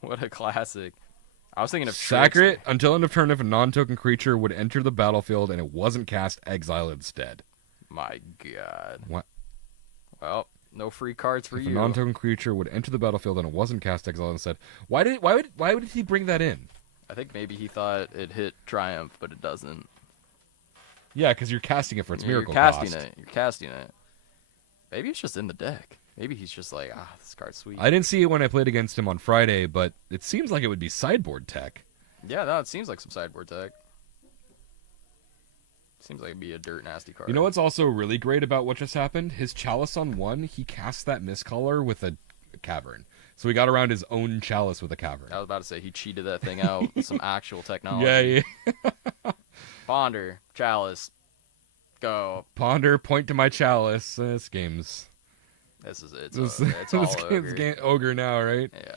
What a classic. I was thinking of Sacker Tricks- it until end of turn if a non-token creature would enter the battlefield and it wasn't cast, exile instead. My God. What? Well, no free cards for If you. a non-token creature would enter the battlefield and it wasn't cast, exile instead. Why would he bring that in? I think maybe he thought it hit Triumph, but it doesn't. Yeah, because you're casting it for its miracle You're casting cost. it. You're casting it. Maybe it's just in the deck. Maybe he's just like, this card's sweet. I didn't see it when I played against him on Friday, but it seems like it would be sideboard tech. Yeah, no, it seems like some sideboard tech. Seems like it'd be a dirt nasty card. You know what's also really great about what just happened? His Chalice on 1, he cast that Mistcaller with a cavern. So he got around his own Chalice with a cavern. I was about to say he cheated that thing out with some actual technology. Yeah. Ponder, Chalice, go. Ponder, point to my Chalice. This game's... This is it. This, It's all this ogre. game's ogre now, right? Yeah.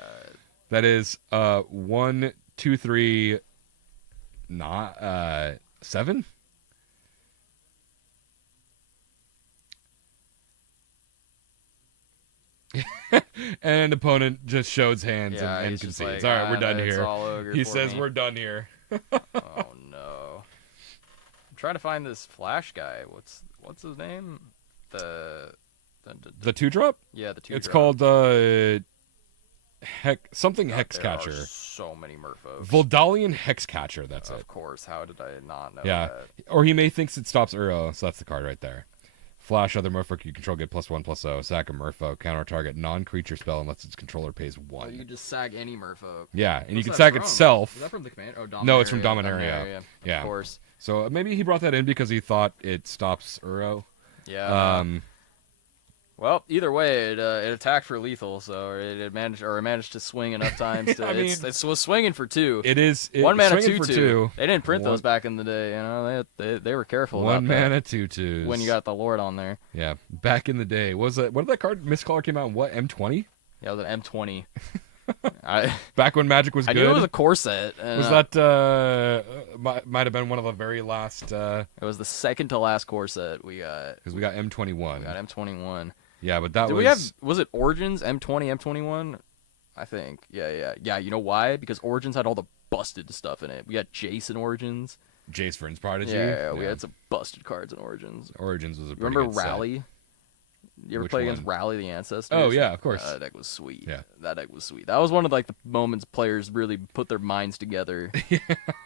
That is 1, 2, 3, not 7. And opponent just shows hands Yeah, and he's just concedes. like, All right, we're done it's here. all ogre He for says me. we're done here. Oh no. I'm trying to find this Flash guy. What's his name? The 2-drop? yeah, the 2. It's called something There Hexcatcher. are so many Merfolks. Voldalian Hexcatcher, that's Of it. course. How did I not know Yeah. that? Or he may thinks it stops Uro, so that's the card right there. Flash other Merfolk you control get +1/+0. Sack a Merfolk. Counter target non-creature spell unless its controller pays 1. Oh, you can just sack any Merfolk. Yeah, and you What's can that sack from? itself. Is that from the command? Oh, Dominaria. No, it's from Dominaria. Yeah. Of course. So maybe he brought that in because he thought it stops Uro. Yeah. Well, either way, it attacked for lethal, so it managed to swing enough times to. I mean, it was swinging for 2. It is 1 mana swinging 2/2. for 2. They didn't print those back in the day. You know, they were careful. 1 about that mana 2/2s. when you got the Lord on there. Yeah, back in the day. What did that card? Mistcaller came out in what? M20? Yeah, it was an M20. Back when Magic was I good. knew it was a core set. Was that might have been one of the very last? It was the second to last core set we got. Because we got M21. We got M21. Yeah, but that Did was. we have? Was it Origins M20, M21? I think. Yeah. You know why? Because Origins had all the busted stuff in it. We had Jason Origins. Jace Vryn's Prodigy. Yeah, we had some busted cards in Origins. Origins was a pretty Remember good set. Rally? You ever Which play one? against Rally the Ancestors? Oh yeah, of course. That deck was sweet. Yeah. That deck was sweet. That was one of like the moments players really put their minds together.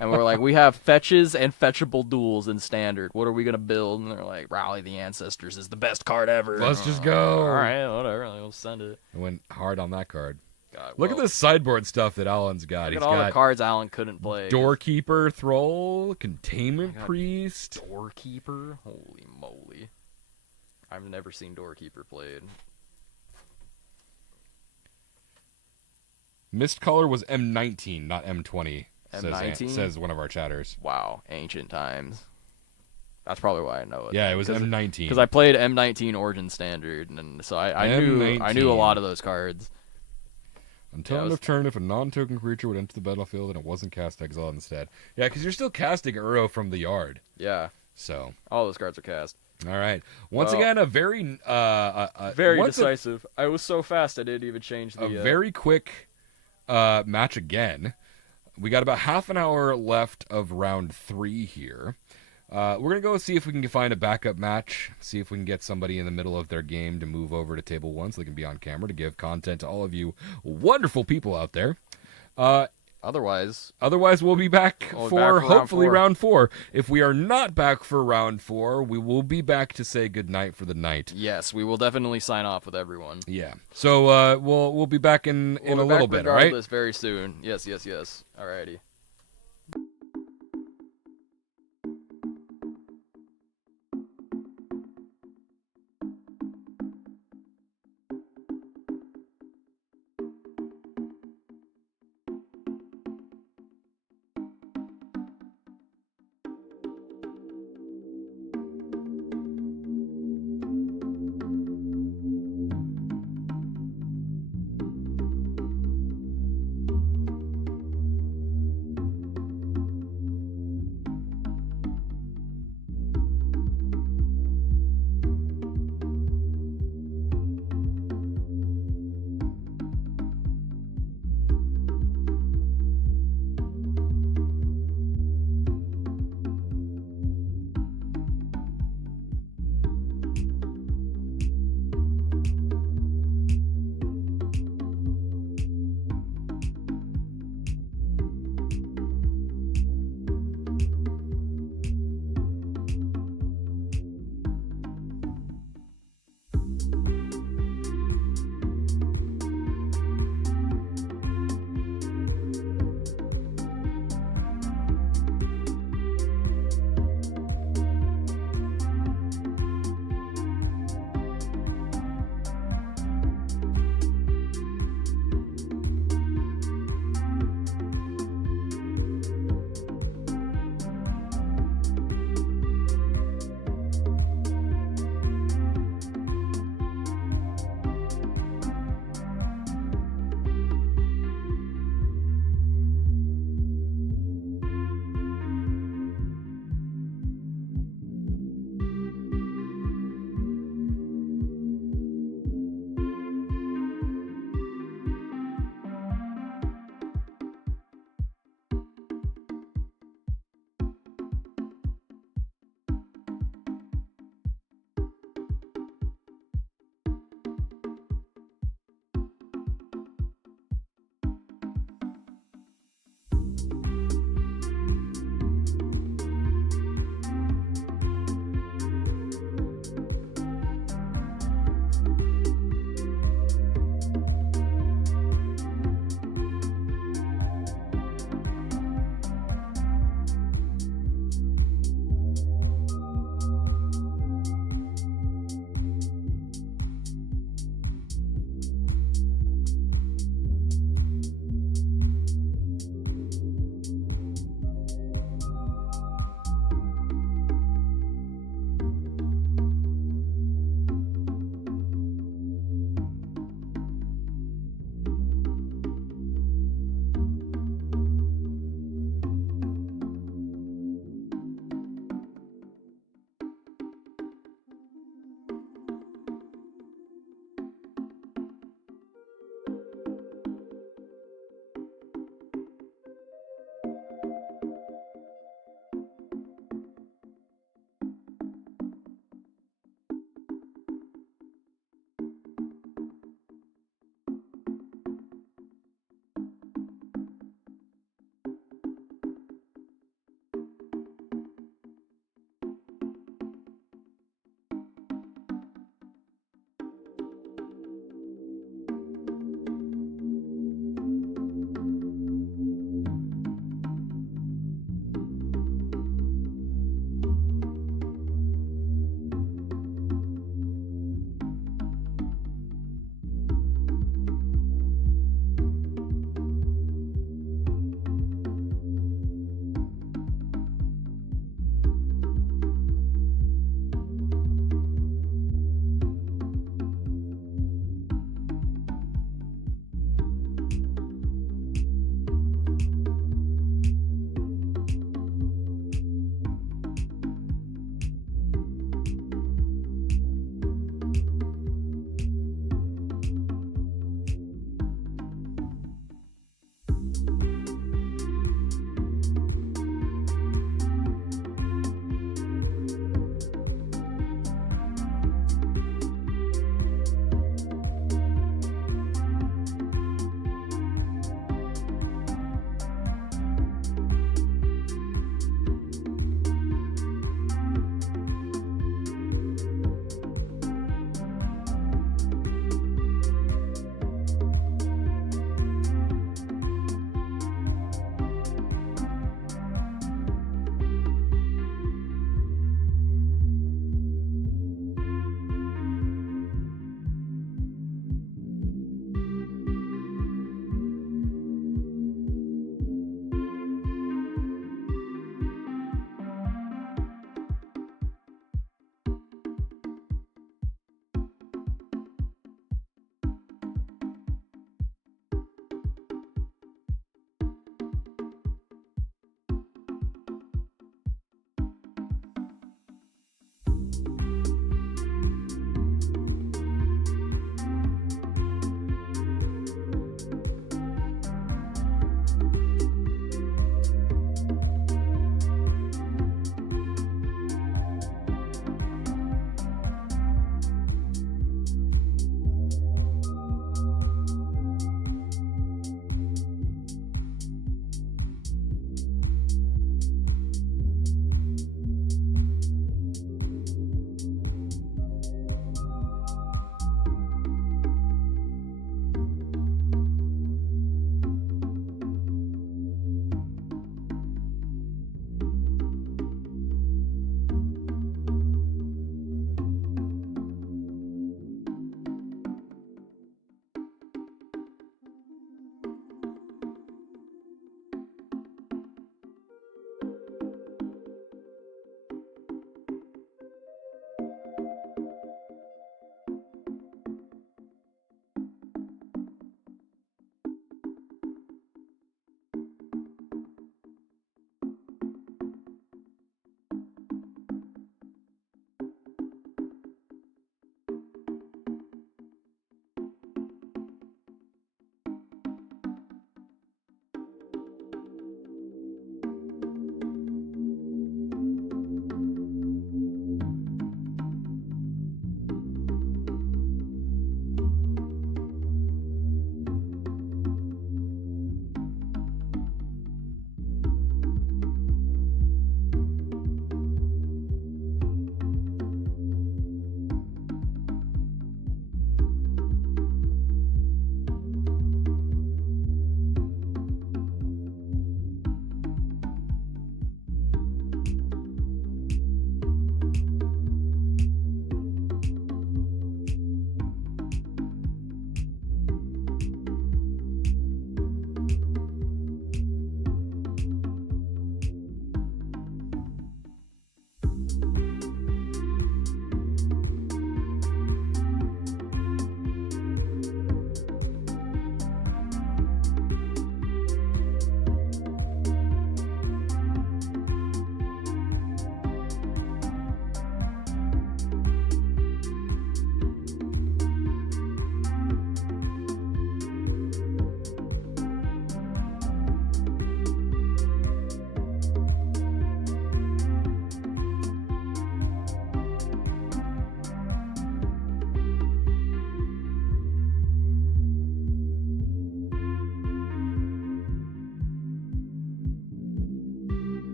And we're like, we have fetches and fetchable duels in standard. What are we gonna build? And they're like, Rally the Ancestors is the best card ever. Let's just go. All right, whatever. We'll send it. I went hard on that card. God, Look at this sideboard stuff that Alan's got. Look He's at all got the cards Alan couldn't play. Doorkeeper, Thrall, Containment Priest. Doorkeeper? Holy moly. I've never seen Doorkeeper played. Mistcaller was M19, not M20. M19? Says one of our chatters. Wow, ancient times. That's probably why I know it. Yeah, it was M19. Because I played M19 Origin Standard, and so I knew a lot of those cards. Until end of turn, if a non-token creature would enter the battlefield and it wasn't cast, exile instead. Yeah, because you're still casting Uro from the yard. Yeah. So. All those cards are cast. All right. Once again, a very very decisive. I was so fast I didn't even change the. A very quick match again. We got about half an hour left of round 3 here. We're going to go see if we can find a backup match, see if we can get somebody in the middle of their game to move over to table 1 so they can be on camera to give content to all of you wonderful people out there. Otherwise, we'll be back for hopefully round 4. round 4. If we are not back for round 4, we will be back to say goodnight for the night. Yes, we will definitely sign off with everyone. Yeah. So we'll be back in a little bit, all right? Very soon. Yes. Alrighty.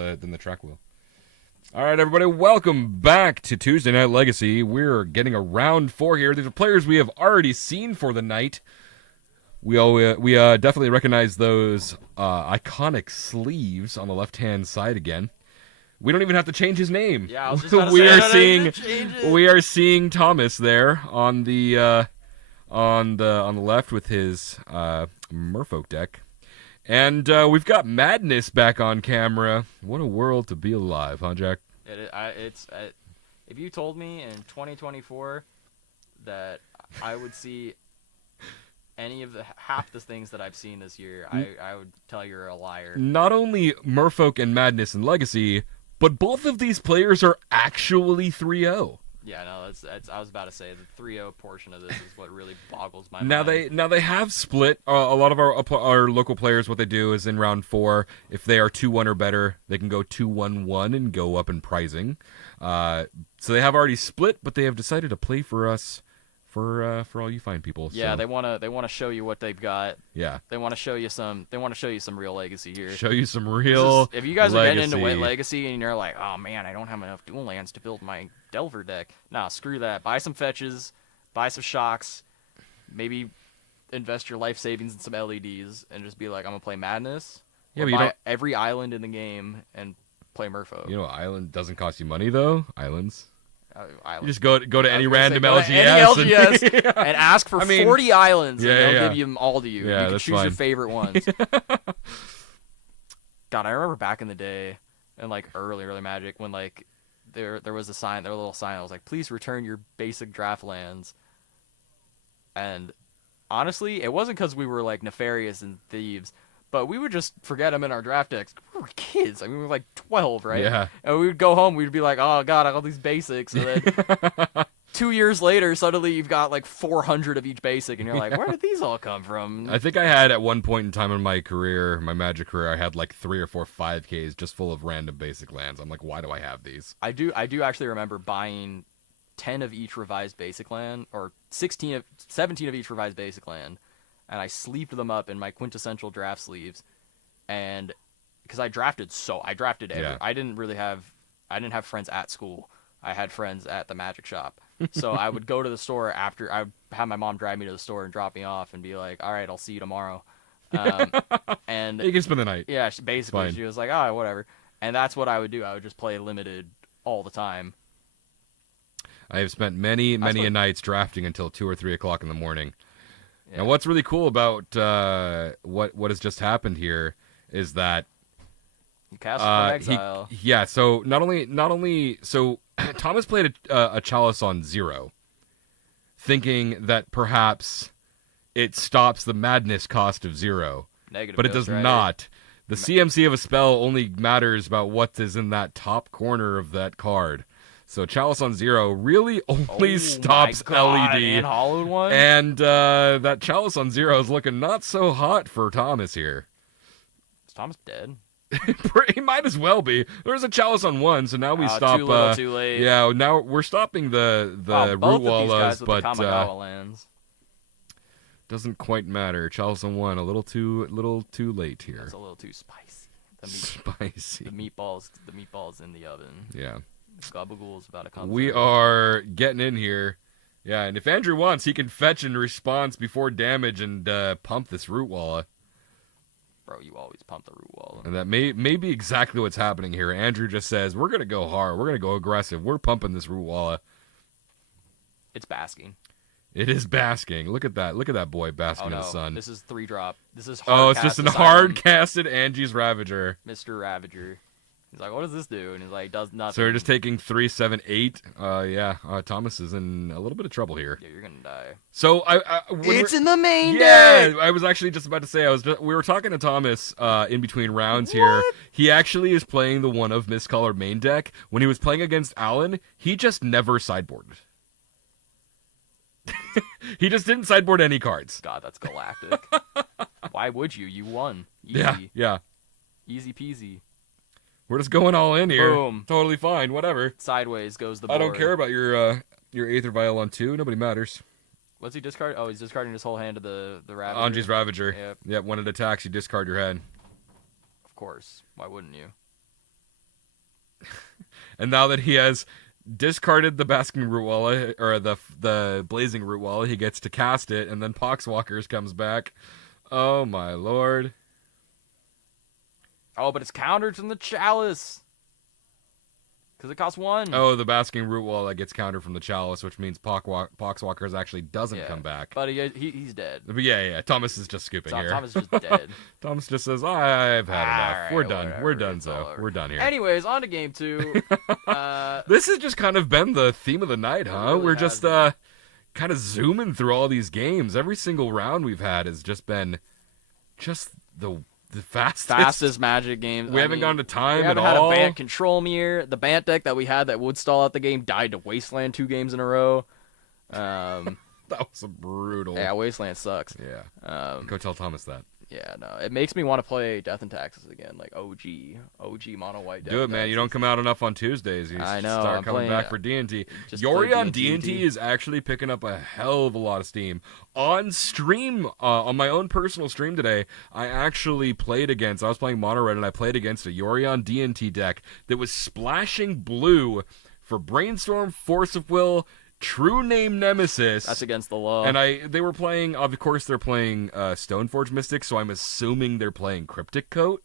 the track wheel. All right, everybody, welcome back to Tuesday Night Legacy. We're getting a round 4 here. These are players we have already seen for the night. We definitely recognize those iconic sleeves on the left-hand side again. We don't even have to change his name. Yeah, I was just about to say, we are seeing Thomas there on the left with his Merfolk deck. And we've got Madness back on camera. What a world to be alive, huh, Jack? If you told me in 2024 that I would see any of half the things that I've seen this year, I would tell you're a liar. Not only Merfolk and Madness and Legacy, but both of these players are actually 3-0. Yeah, no, that's I was about to say the 3-0 portion of this is what really boggles my mind. Now they have split. A lot of our local players, what they do is in round 4, if they are 2-1 or better, they can go 2-1-1 and go up in pricing. So they have already split, but they have decided to play for us. For all you fine people. Yeah, so. they wanna show you what they've got. Yeah. They wanna show you some real legacy here. Show you some real if you guys are getting into legacy. legacy and you're like, oh man, I don't have enough dual lands to build my Delver deck. Nah, screw that. Buy some fetches, buy some shocks, maybe invest your life savings in some LEDs and just be like, I'm gonna play Madness. Yeah, but buy you don't... every island in the game and play Merfolk. You know, island doesn't cost you money though. Islands. Island. You just go to any random go to LGS, any LGS and ask for 40 islands, and they'll give them all to you. Yeah, you can that's choose fine. your favorite ones. God, I remember back in the day, in like early Magic, when like there was a sign, there was a little sign that was like, "Please return your basic draft lands." And honestly, it wasn't because we were like nefarious and thieves. But we would just forget them in our draft decks. We were kids. I mean, we were like 12, right? Yeah. And we would go home. We'd be like, oh, God, I got all these basics. And then 2 years later, suddenly you've got like 400 of each basic. And you're like, where did these all come from? I think I had at one point in time in my career, my Magic career, I had like 3 or 4 5Ks just full of random basic lands. I'm like, why do I have these? I do actually remember buying 10 of each revised basic land, or 17 of each revised basic land. And I sleeved them up in my quintessential draft sleeves, and because I drafted Yeah. I didn't have friends at school. I had friends at the Magic shop. So I would go to the store after I would have my mom drive me to the store and drop me off and be like, all right, I'll see you tomorrow. And You can spend the night. yeah, she was like, oh, whatever. And that's what I would do. I would just play limited all the time. I have spent many nights drafting until 2 or 3 o'clock in the morning. Yeah. And what's really cool about what has just happened here is that You cast from exile. So not only Thomas played a Chalice on 0, thinking that perhaps it stops the madness cost of 0. Negative, but it does not. The CMC of a spell only matters about what is in that top corner of that card. So Chalice on 0 really only stops LED. And hollowed one? And that Chalice on 0 is looking not so hot for Thomas here. Is Thomas dead? He might as well be. There's a Chalice on 1, so now we stop. Too little, too late. Yeah, now we're stopping the both Root Wallas, with but the Kamigawa lands. doesn't quite matter. Chalice on 1, a little too late here. That's a little too spicy. Spicy. The meatballs in the oven. Yeah. Gabagool's about to come. We are getting in here. Yeah, and if Andrew wants, he can fetch in response before damage and pump this Root Walla. Bro, you always pump the Root Walla. And that may be exactly what's happening here. Andrew just says, we're going to go hard. We're going to go aggressive. We're pumping this Root Walla. It's basking. It is basking. Look at that. Look at that boy basking in the sun. This is 3-drop. This is hard. It's just an hard-casted Angie's Ravager. Mr. Ravager. He's like, what does this do? And he's like, does nothing. So we're just taking 3, 7, 8. Thomas is in a little bit of trouble here. Yeah, you're gonna die. So it's in the main deck! deck! I was actually just about to say, we were talking to Thomas in between rounds here. He actually is playing the one of Miscolored main deck. When he was playing against Alan, he just never sideboarded. He just didn't sideboard any cards. God, that's galactic. Why would you? You won. Easy. Yeah. Easy peasy. We're just going all in here. Boom. Totally fine. Whatever. Sideways goes the board. I don't care about your Aether Vial on 2. Nobody matters. What's he discard? Oh, he's discarding his whole hand to the Ravager. Angie's Ravager. Yep. Yep. When it attacks, you discard your head. Of course. Why wouldn't you? And now that he has discarded the Basking Root Walla, or the Blazing Root Walla, he gets to cast it, and then Poxwalkers comes back. Oh my lord. Oh, but it's countered from the Chalice. Because it costs 1. Oh, the Basking Root Walla gets countered from the Chalice, which means Poxwalkers actually doesn't come back. But he's dead. But yeah. Thomas is just scooping here. Thomas is just dead. Thomas just says, I've had enough. Right, We're done. whatever. We're done, so. We're done here. Anyways, on to game 2. This has just kind of been the theme of the night, huh? Really We're just kind of zooming through all these games. Every single round we've had has just been just the fastest Magic games. We haven't gone to time at all. We at haven't all. had a Bant control mirror. The Bant deck that we had that would stall out the game died to Wasteland 2 games in a row. That was brutal. Yeah, Wasteland sucks. Yeah. Go tell Thomas that. Yeah, no. It makes me want to play Death and Taxes again, like OG mono white. Do it, man. You don't come out enough on Tuesdays. You I know. start I'm coming playing, back for D&T. just Yori play on D&T. D&T is actually picking up a hell of a lot of steam. On stream, on my own personal stream today, I actually played against, I was playing Mono Red, and I played against a Yori on D&T deck that was splashing blue for Brainstorm, Force of Will, True Name Nemesis. That's against the law. And they were playing, of course, they're playing Stoneforge Mystic, so I'm assuming they're playing Cryptic Coat.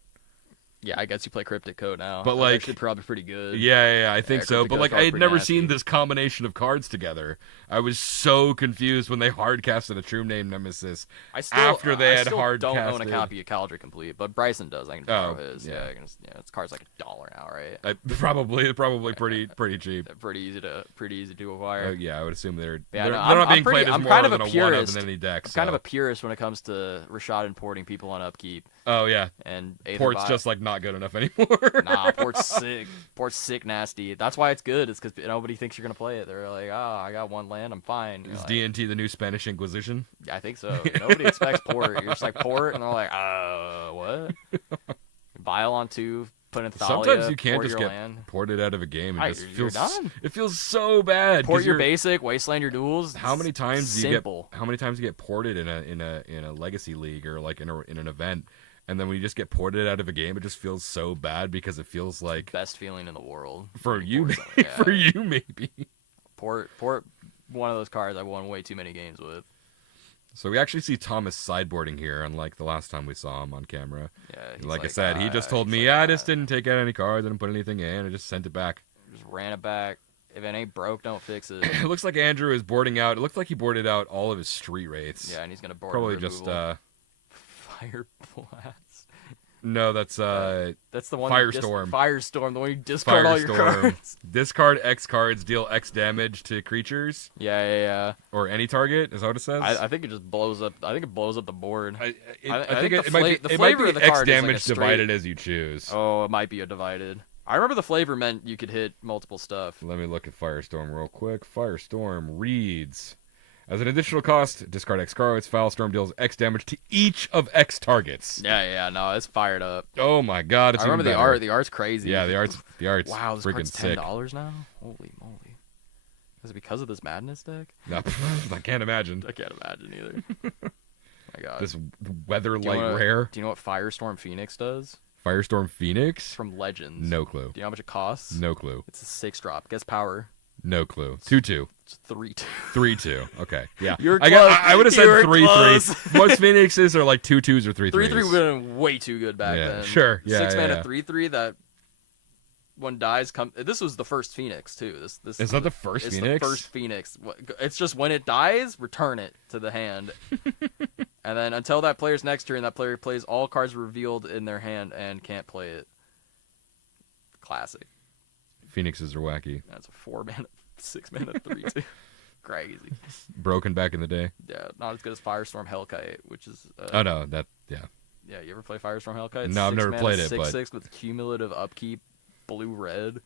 Yeah, I guess you play Cryptic Code now. But, That's like, actually probably pretty good. Yeah, I think so. Cryptic But Code's like, I probably had pretty never nasty. seen this combination of cards together. I was so confused when they hardcasted a True Name Nemesis after they had hardcasted. don't own a copy of Caldra Complete, but Bryson does. I can borrow his. yeah. I can just, this card's like $1 now, right? Probably pretty cheap. Pretty easy to acquire. Yeah, I would assume they're Yeah, no, not being played as I'm more kind of than a a purist. one-of in any deck. I'm kind of a purist when it comes to Rashad importing people on upkeep. Oh yeah, And Port's just like not good enough anymore. Nah, Port's sick. Port's sick nasty. That's why it's good. It's because nobody thinks you're gonna play it. They're like, I got 1 land, I'm fine. Is Like, D&T the new Spanish Inquisition? I think so. Nobody expects Port. You're just like Port, and they're like, what? Vile on 2, put in Thalia. Sometimes you can't port just your get land. ported out of a game. Right, It just you're feels done. it feels so bad. Port 'cause your you're- basic, Wasteland your duels. How many times do you Simple. get? How many times do you get ported in a legacy league or like in an event, and then when you just get ported out of a game, it just feels so bad because it feels like Best feeling in the world. for you, Port's like, yeah. for you maybe. Port, one of those cards I won way too many games with. So we actually see Thomas sideboarding here, unlike the last time we saw him on camera. Yeah. he's Like I said, he just told he's me, like, I just didn't take out any cards, I didn't put anything in, I just sent it back. Just ran it back. If it ain't broke, don't fix it. It looks like Andrew is boarding out. It looks like he boarded out all of his street wraiths. Yeah, and he's gonna board Probably removal. just Fire Blast. no, that's That's the one. Firestorm. Firestorm, the one you discard all your Firestorm. cards. Discard X cards, deal X damage to creatures Yeah. or any target. Is that what it says? I think it just blows up. I think it blows up the board. I I think think it the might the be, it might flavor be of the X card is like a damage straight- divided as you choose. Oh, it might be a divided. I remember the flavor meant you could hit multiple stuff. Let me look at Firestorm real quick. Firestorm reads, as an additional cost, discard X cards. Firestorm deals X damage to each of X targets. Yeah. No, it's fired up. Oh my god! It's I remember even the better. art. The art's crazy. Yeah, the art's Wow, this freaking card's sick. $10 now. Holy moly! Is it because of this madness deck? No, I can't imagine. I can't imagine either. My God. This weather Do you light wanna- rare. Do you know what Firestorm Phoenix does? Firestorm It's Phoenix? from Legends. No clue. Do you know how much it costs? No clue. It's a 6-drop. Guess power. No clue. 2/2. It's 3/2. 3/2. Okay. Yeah. You're I close. I would have said You were 3/3. close. Most Phoenixes are like 2/2s or 3/3s. 3/3 would have been way too good back Yeah, then. sure. Yeah, 6 mana yeah. 3/3 that one dies. This was the first Phoenix too. This Is that the first it's Phoenix? the first Phoenix. It's just when it dies, return it to the hand. And then until that player's next turn, that player plays all cards revealed in their hand and can't play it. Classic. Phoenixes are wacky. That's a 4-mana, 6-mana 3/2. Crazy. Broken back in the day. Yeah, not as good as Firestorm Hellkite, which is. Oh no, yeah. Yeah, you ever play Firestorm Hellkite? No, I've never played it, 6/6 with cumulative upkeep, blue-red.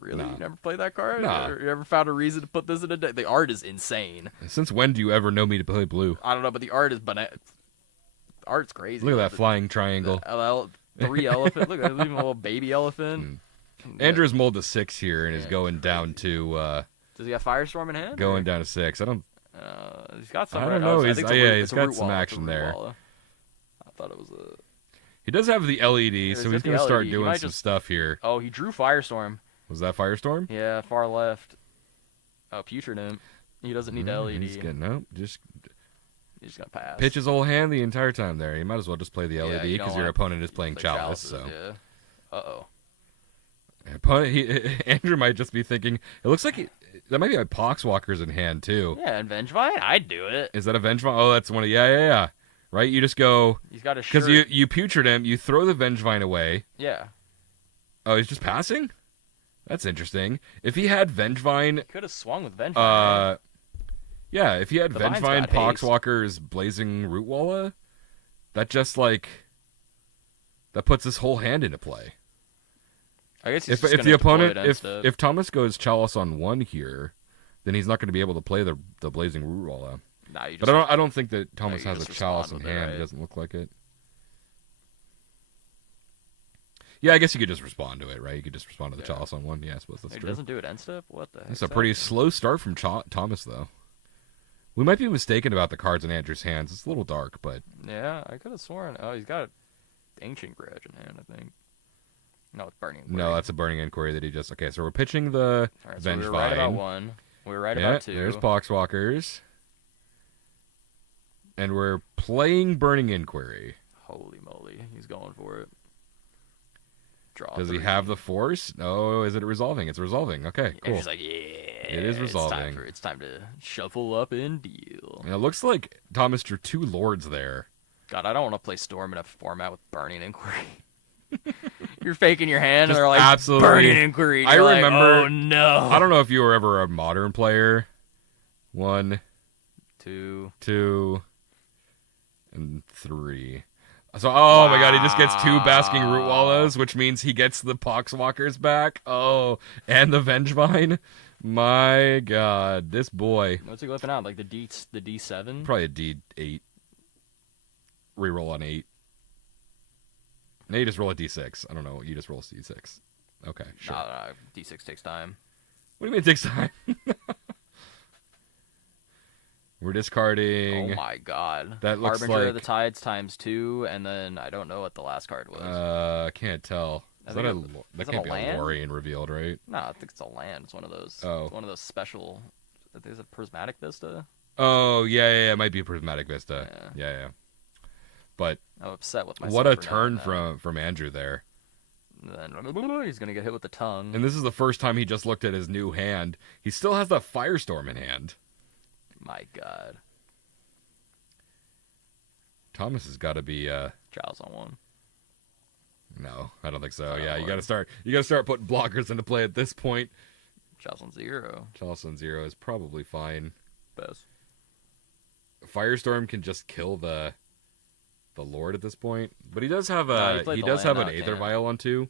Really? Nah. You never played that card? Nah. You ever found a reason to put this in a deck? The art is insane. Since when do you ever know me to play blue? I don't know, but the art is art's crazy. Look at that flying triangle. 3 elephant. Look, there's even a little baby elephant. Andrew's mulled to 6 here and is going down to Does he have Firestorm in hand? going down to 6. I don't. He's got some. I don't know. I He's- think it's a yeah, root- he's it's a got root some walla. It's a action root there. walla. I thought it was a. He does have the LED, Yeah, so he's he's got the going to start LED. He doing might some just- stuff here. Oh, he drew Firestorm. Was that Firestorm? Yeah, far left. Oh, Putrid Imp. He doesn't need the LED. He's getting up. Just He's just gonna pass. pitch his whole hand the entire time there. You might as well just play the Yeah, LED you don't because your wanna opponent is playing Play Chalice. chalices, So yeah. Uh-oh. Andrew might just be thinking. It looks like that might be like Poxwalkers in hand too. Yeah, and Vengevine, I'd do it. Is that a Vengevine? Oh, that's one of yeah. Right, you just go He's got a because shirt. you putrid him. You throw the Vengevine away. Yeah. Oh, he's just passing. That's interesting. If he had Vengevine, Could have swung with Vengevine. Right? yeah, if he had The Vine's Vengevine, got haste. Poxwalker's Blazing Rootwalla, that just like that puts his whole hand into play. I guess he's If just the gonna deploy opponent, it instead. if Thomas goes Chalice on one here, then he's not going to be able to play the Blazing Rootwalla. Nah, you But just, I don't think that Thomas you has a just Chalice in respond with it, hand. right? It doesn't look like it. Yeah, I guess you could just respond to it, right? You could just respond to the Yeah. Chalice on one. Yeah, I suppose that's It true. doesn't do it end step? What the heck? It's a pretty slow start from Thomas, though. We might be mistaken about the cards in Andrew's hands. It's a little dark, but Yeah, I could have sworn. Oh, he's got Ancient Grudge in hand, I think. No, it's Burning Inquiry. no, that's a Burning Inquiry that he just... Okay, so we're pitching the All right, so Vengevine. we were right about one. We were right Yeah, about two. there's Poxwalkers. And we're playing Burning Inquiry. Holy moly, he's going for it. Draw. Does he 3. have the force? No, is it resolving? It's resolving. Okay, And cool. he's like, yeah. It is It's time, resolving. it's time to shuffle up and deal. And it looks like Thomas drew two lords there. God, I don't want to play Storm in a format with Burning Inquiry. You're faking your hand, Just and they're like, absolutely- Burning Inquiry. I You're like, remember- oh no. I don't know if you were ever a Modern player. 1, 2. 2, and 3. So, oh my god, he just gets two Basking Rootwallas, which means he gets the Poxwalkers back. Oh, and the Vengevine. My god, this boy. What's he whipping out? Like the D7? Probably a D8. Reroll on 8. No, you just roll a D6. I don't know. You just roll a D6. Okay, sure. Nah, D6 takes time. What do you mean it takes time? We're discarding. Oh my god. That looks Harbinger like- of the Tides ×2, and then I don't know what the last card was. Can't tell. I Is think that it- that is it can't a be land? a Lorien revealed, right? No, I think it's a land. It's one of those. Oh. It's one of those special. Is it Prismatic Vista? Oh, yeah, it might be a Prismatic Vista. Yeah. Yeah. But I'm upset with myself. what a for turn knowing that. from Andrew there. And then he's gonna get hit with the tongue. And this is the first time he just looked at his new hand. He still has that Firestorm in hand. My god. Thomas has got to be Child's on one. no, I don't think so. Oh, Yeah, you Lord. got to start putting blockers into play at this point. Child's on 0. Chalice on 0 is probably fine. Best. Firestorm can just kill the Lord at this point, but he does have No, he a played he the does land have an now, Aether damn. Vial on 2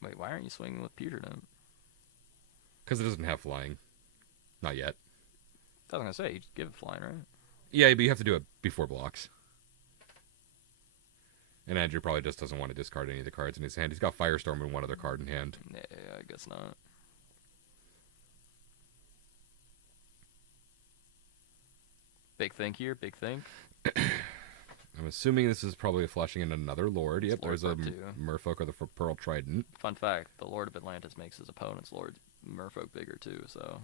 Wait, why aren't you swinging with Putrid Imp? because it doesn't have flying, not yet. I was gonna say, you just give it flying, right? Yeah, but you have to do it before blocks. And Andrew probably just doesn't want to discard any of the cards in his hand. He's got Firestorm and one other card in hand. Yeah, I guess not. Big think here, big think. I'm assuming this is probably a flashing in another Lord. Yep, Lord there's a Book 2. Merfolk or the Pearl Trident. Fun fact: the Lord of Atlantis makes his opponent's Lord Merfolk bigger too. So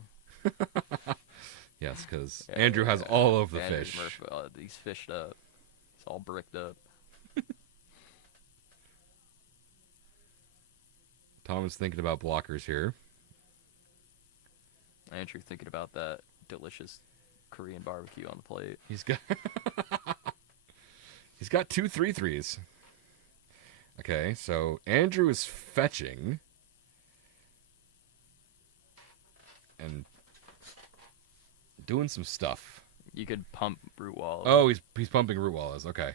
Yes, because yeah, Andrew has all of the Andrew's fish. he's fished up. He's all bricked up. Tom is thinking about blockers here. Andrew thinking about that delicious Korean barbecue on the plate. He's got he's got 2 3/3s. Okay, so Andrew is fetching and doing some stuff. You could pump Root Wall. Oh, he's pumping Root Wallas. Okay,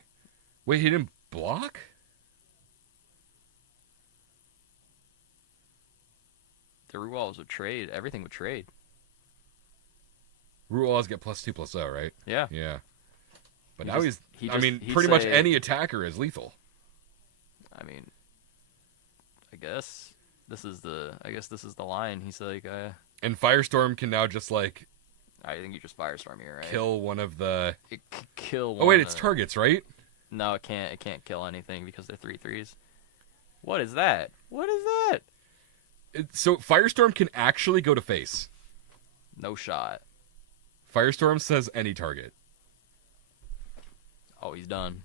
wait, he didn't block? The Root Walls would trade. Everything would trade. Root Wallas get +2/+0, right? Yeah. Yeah. But He now just- he I just- mean, he'd pretty much say- any attacker is lethal. I mean, I guess this is the line. He's like, And Firestorm can now just like I think you just Firestorm here, right? kill one of the. It kill one. Oh wait, it's of- targets, right? No, it can't. It can't kill anything because they're 3/3s. What is that? What is that? So Firestorm can actually go to face. No shot. Firestorm says any target. Oh, he's done.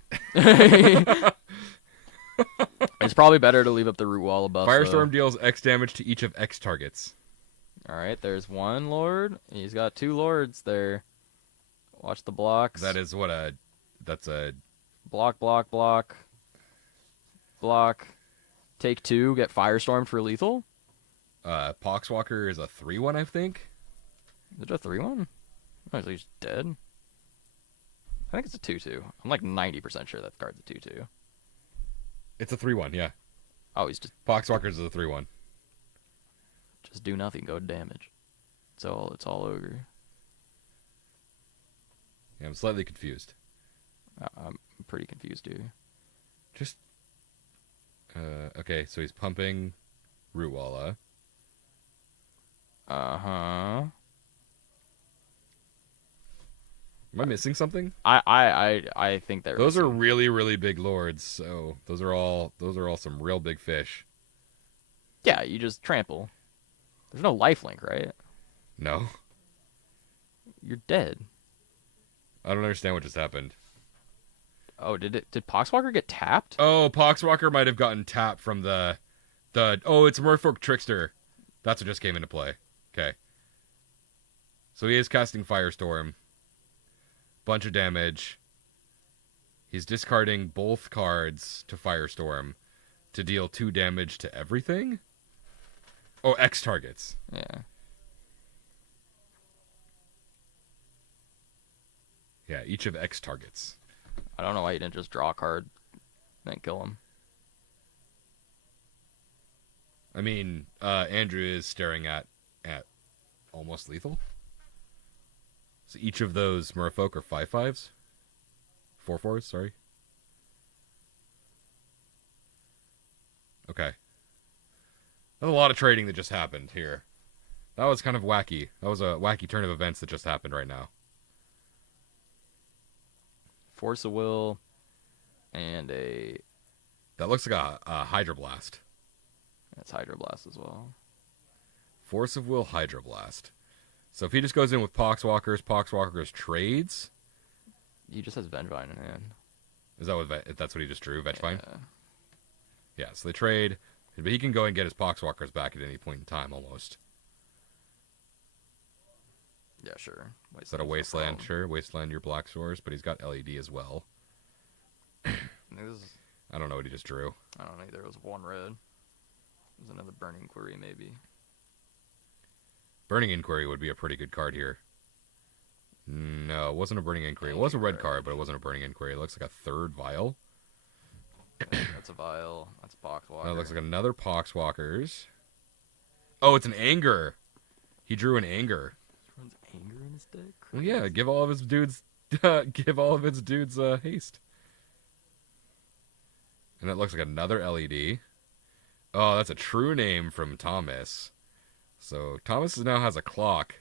It's probably better to leave up the root wall above. Firestorm deals X damage to each of X targets. All right, there's one lord. He's got 2 lords there. Watch the blocks. That is what a... That's a... Block, block, block. Block. Take 2, get Firestormed for lethal. Poxwalker is a 3/1, I think. Is it a 3/1? Oh, so he's dead? I think it's a 2/2. I'm like 90% sure that card's a 2/2. It's a 3/1, yeah. Oh, he's just Poxwalker's is a 3/1. do nothing, go damage. It's all ogre. Yeah, I'm slightly confused. I'm pretty confused here. Just... okay, so he's pumping Rootwalla. Uh-huh. Am I missing something? I think that Those are really, really big lords, so those are all some real big fish. Yeah, you just trample. There's no lifelink, right? No? You're dead. I don't understand what just happened. Oh, did Poxwalker get tapped? Oh, Poxwalker might have gotten tapped from the oh, it's Merfolk Trickster. That's what just came into play. Okay. So he is casting Firestorm. Bunch of damage. He's discarding both cards to Firestorm to deal 2 damage to everything? Oh, X targets. Yeah. Yeah, each of X targets. I don't know why you didn't just draw a card and then kill him. I mean, Andrew is staring at almost lethal. So each of those Merfolk are 5/5s? 4/4s, sorry. Okay. That's a lot of trading that just happened here. That was kind of wacky. That was a wacky turn of events that just happened right now. Force of Will and a... That looks like a Hydroblast. That's Hydroblast as well. Force of Will, Hydroblast. So if he just goes in with Poxwalker's trades... He just has Vengevine in hand. Is that what that's what he just drew? Vengevine? Yeah. Yeah, so they trade, but he can go and get his Poxwalkers back at any point in time, almost. Yeah, sure. Is that a Wasteland? Sure, Wasteland, your black source, but he's got LED as well. I don't know what he just drew. I don't know either. It was 1 red. It was another Burning Query, maybe. Burning Inquiry would be a pretty good card here. No, it wasn't a Burning Inquiry. It was a red card, but it wasn't a Burning Inquiry. It looks like a 3rd Vial. That's a Vial. That's a Poxwalker. That looks like another Poxwalkers. Oh, it's an Anger. He drew an Anger. Runs Anger in his deck? Well, yeah, give all of his dudes, haste. And that looks like another LED. Oh, that's a true name from Thomas. So Thomas now has a clock.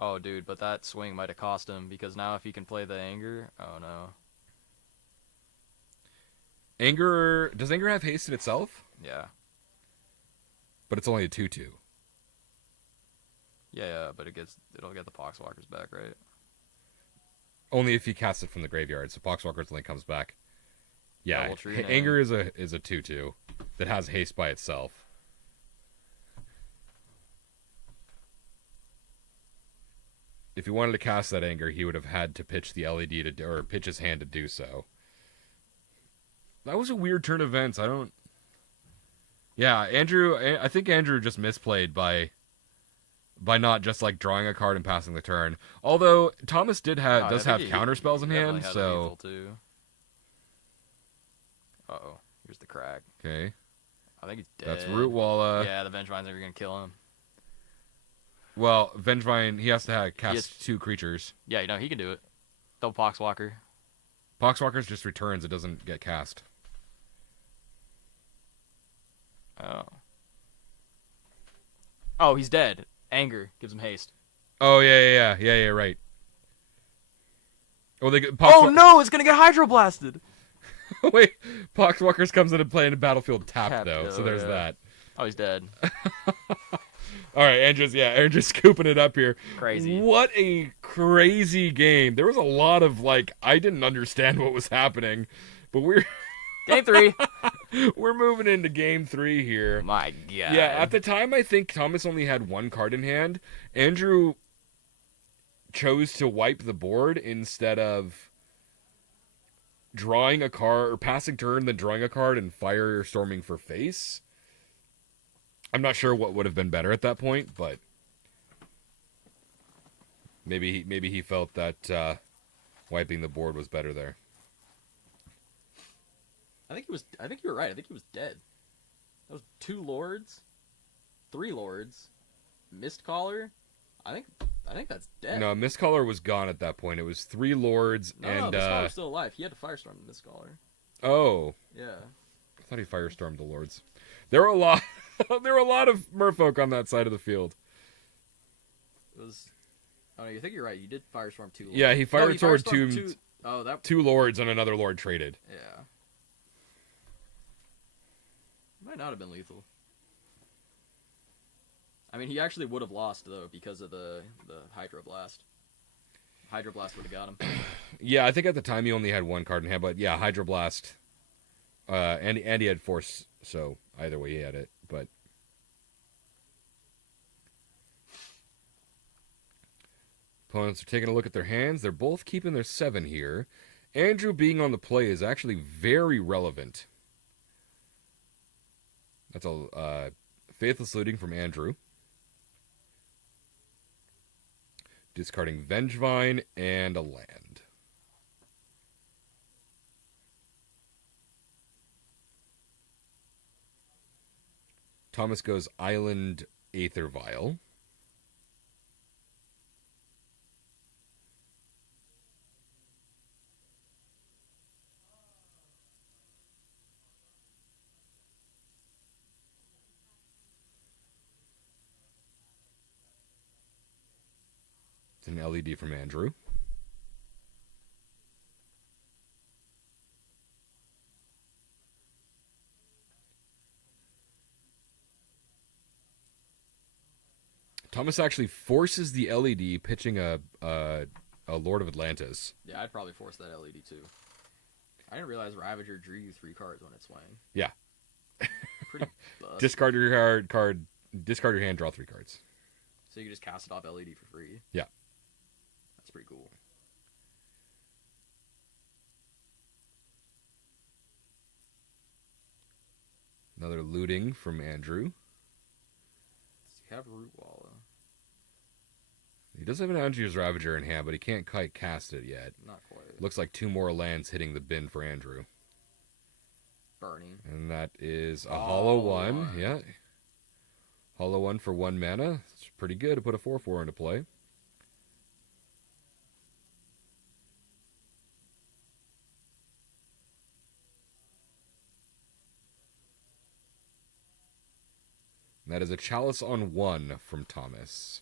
Oh, dude, but that swing might have cost him, because now if he can play the Anger... Oh, no. Anger... Does Anger have haste in itself? Yeah. But it's only a 2/2. Yeah, but it'll get the Poxwalkers back, right? Only if he casts it from the graveyard, so Poxwalkers only comes back. Yeah, True Anger is a 2/2 that has haste by itself. If he wanted to cast that Anger, he would have had to pitch the LED or pitch his hand to do so. That was a weird turn of events. Yeah, I think Andrew just misplayed by not just like drawing a card and passing the turn. Although Thomas does have counter spells in hand, so. Uh-oh, here's the crack. Okay. I think he's dead. That's Rootwalla. Yeah, the Vengevine's are gonna kill him. Well, Vengevine, he has to cast 2 creatures. Yeah, he can do it. Double Poxwalker. Poxwalkers just returns; it doesn't get cast. Oh. Oh, he's dead. Anger gives him haste. Oh yeah, right. Oh, they get Oh no, it's gonna get hydroblasted. Wait, Poxwalkers comes into play in a battlefield tapped though, so oh, there's yeah. that. Oh, he's dead. All right, Andrew's scooping it up here. Crazy. What a crazy game. There was a lot of, like, I didn't understand what was happening, but Game 3. we're moving into game 3 here. My God. Yeah, at the time, I think Thomas only had one card in hand. Andrew chose to wipe the board instead of drawing a card, or passing turn, then drawing a card and firestorming for face. I'm not sure what would have been better at that point, but maybe he felt that wiping the board was better there. I think you were right. I think he was dead. That was 2 lords, 3 lords, mist collar. I think that's dead. No, Mistcaller was gone at that point. It was 3 lords No, and Mist Collar's still alive. He had to firestorm the mist collar. Oh. Yeah. I thought he firestormed the lords. There were a lot of merfolk on that side of the field. It was. Oh no, you think you're right. You did firestorm 2 lords. Yeah, he firestormed two. Oh, that. 2 lords and another lord traded. Yeah. Might not have been lethal. I mean, he actually would have lost though because of the hydroblast. Hydroblast would have got him. Yeah, I think at the time he only had one card in hand, but yeah, hydroblast. And he had force, so either way he had it. But opponents are taking a look at their hands. They're both keeping their 7 here. Andrew being on the play is actually very relevant. That's a Faithless Looting from Andrew. Discarding Vengevine and a land. Thomas goes Island Aether Vial. It's an LED from Andrew. Thomas actually forces the LED, pitching a Lord of Atlantis. Yeah, I'd probably force that LED too. I didn't realize Ravager drew you 3 cards when it's swaying. Yeah. Pretty bust. Discard your card. Discard your hand. Draw 3 cards. So you can just cast it off LED for free. Yeah. That's pretty cool. Another looting from Andrew. Does he have Rootwalla? He does have an Andrew's Ravager in hand, but he can't quite cast it yet. Not quite. Looks like 2 more lands hitting the bin for Andrew. Burning. And that is a hollow one. Yeah. Hollow one for 1 mana. It's pretty good to put a 4/4 into play. And that is a Chalice on 1 from Thomas.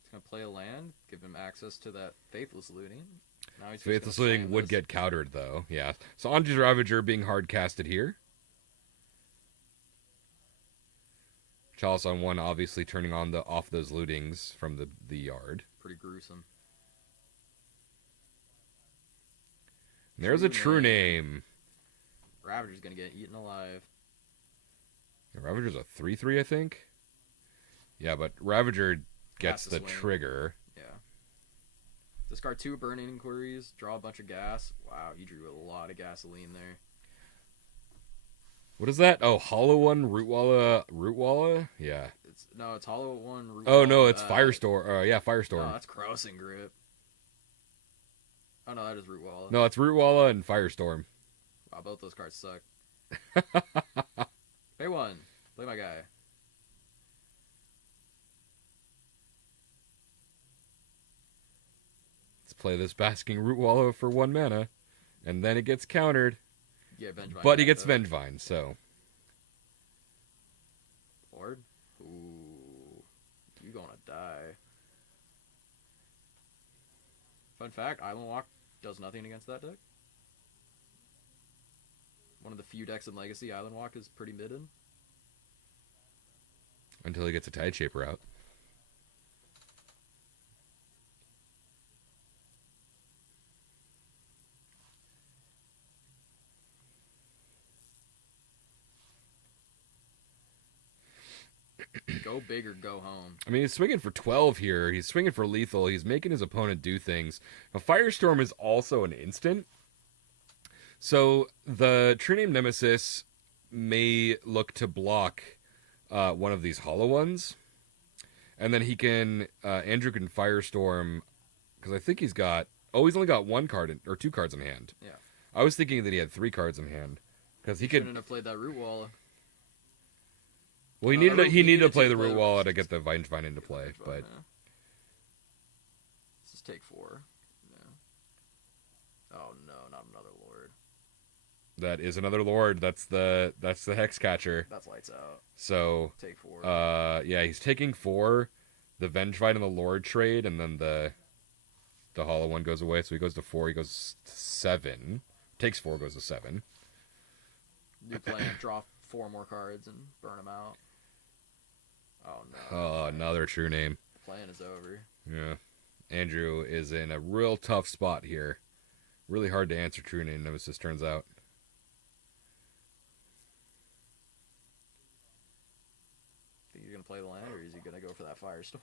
He's going to play a land, give him access to that Faithless Looting. Now he's Faithless Looting would get countered, though. Yeah. So Andrew's Ravager being hard casted here. Chalice on 1, obviously turning on off those lootings from the yard. Pretty gruesome. And there's a true name. Ravager's going to get eaten alive. Yeah, Ravager's a 3/3, I think. Yeah, but Ravager gets the swing. trigger. Yeah. Discard 2 Burning Inquiries, draw a bunch of gas. Wow, you drew a lot of gasoline there. What is that? Oh, Hollow one, Rootwalla? Yeah. It's Hollow 1. Rootwalla, Oh, no, it's Firestorm. Yeah, Firestorm. No, that's Crossing Grip. Oh, no, that is Rootwalla. No, it's Rootwalla and Firestorm. Wow, both those cards suck. Pay 1. Play my guy. Let's play this Basking Rootwalla for 1 mana, and then it gets countered. Yeah, Vengevine. But he gets Vengevine, so. Lord? Ooh. You gonna die. Fun fact, Island Walk Does nothing against that deck. One of the few decks in Legacy, Island Walk is pretty midden. Until he gets a Tide Shaper out. Go big or go home. I mean, he's swinging for 12 here. He's swinging for lethal. He's making his opponent do things. Now, Firestorm is also an instant. So the True Name Nemesis may look to block one of these hollow ones. And then he can, Andrew can Firestorm, because I think he's got, he's only got 1 card, or 2 cards in hand. Yeah. I was thinking that he had 3 cards in hand. Because he could. Shouldn't have played that Root Wall. Well, he needed to play the Root Wall to get the Vengevine into play, but. Yeah. Let's just take 4. Yeah. Oh no, not another Lord. That is another Lord. That's the Hex Catcher. That's lights out. So Take 4. Yeah, he's taking 4. The Vengevine and the Lord trade, and then the hollow one goes away. So he goes to 4. He goes to 7. Takes 4, goes to 7. New plan. Draw 4 more cards and burn them out. Oh no. Oh, another True Name. The plan is over. Yeah, Andrew is in a real tough spot here. Really hard to answer True Name Nemesis, turns out. Think you're gonna play the land, or is he gonna go for that Firestorm?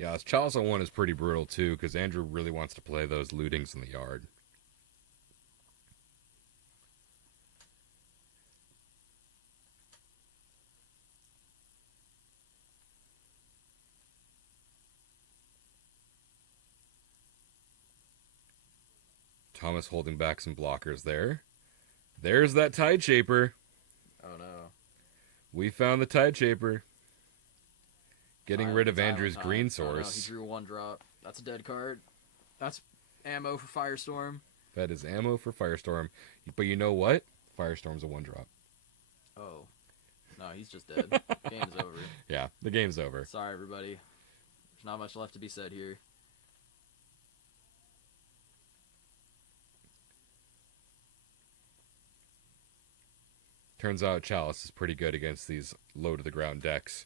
Yeah, this Chalice on 1 is pretty brutal, too, because Andrew really wants to play those lootings in the yard. Thomas holding back some blockers there. There's that Tide Shaper. Oh no. We found the Tide Shaper. Getting rid of Andrew's green source. Oh, no, he drew 1 drop. That's a dead card. That's ammo for Firestorm. That is ammo for Firestorm. But you know what? Firestorm's a 1-drop. Oh. No, he's just dead. Game's over. Yeah, the game's over. Sorry, everybody. There's not much left to be said here. Turns out Chalice is pretty good against these low-to-the-ground decks.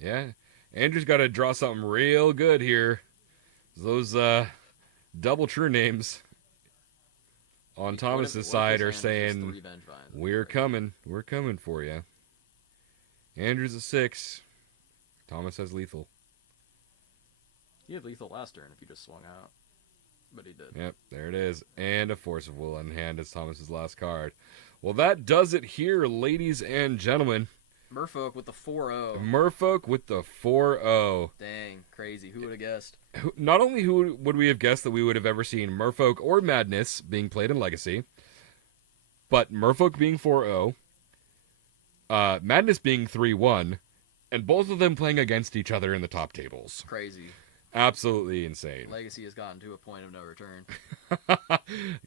Yeah, Andrew's got to draw something real good here. Those double True Names on Thomas's side are saying, we're coming for you. Andrew's a 6. Thomas has lethal. He had lethal last turn if you just swung out. But he did. Yep, there it is. And a Force of Will in hand as Thomas's last card. Well, that does it here, ladies and gentlemen. Merfolk with the 4-0. Merfolk with the 4-0. Dang, crazy. Who would have guessed? Not only who would we have guessed that we would have ever seen Merfolk or Madness being played in Legacy, but Merfolk being 4-0, Madness being 3-1, and both of them playing against each other in the top tables. Crazy. Absolutely insane. Legacy has gotten to a point of no return.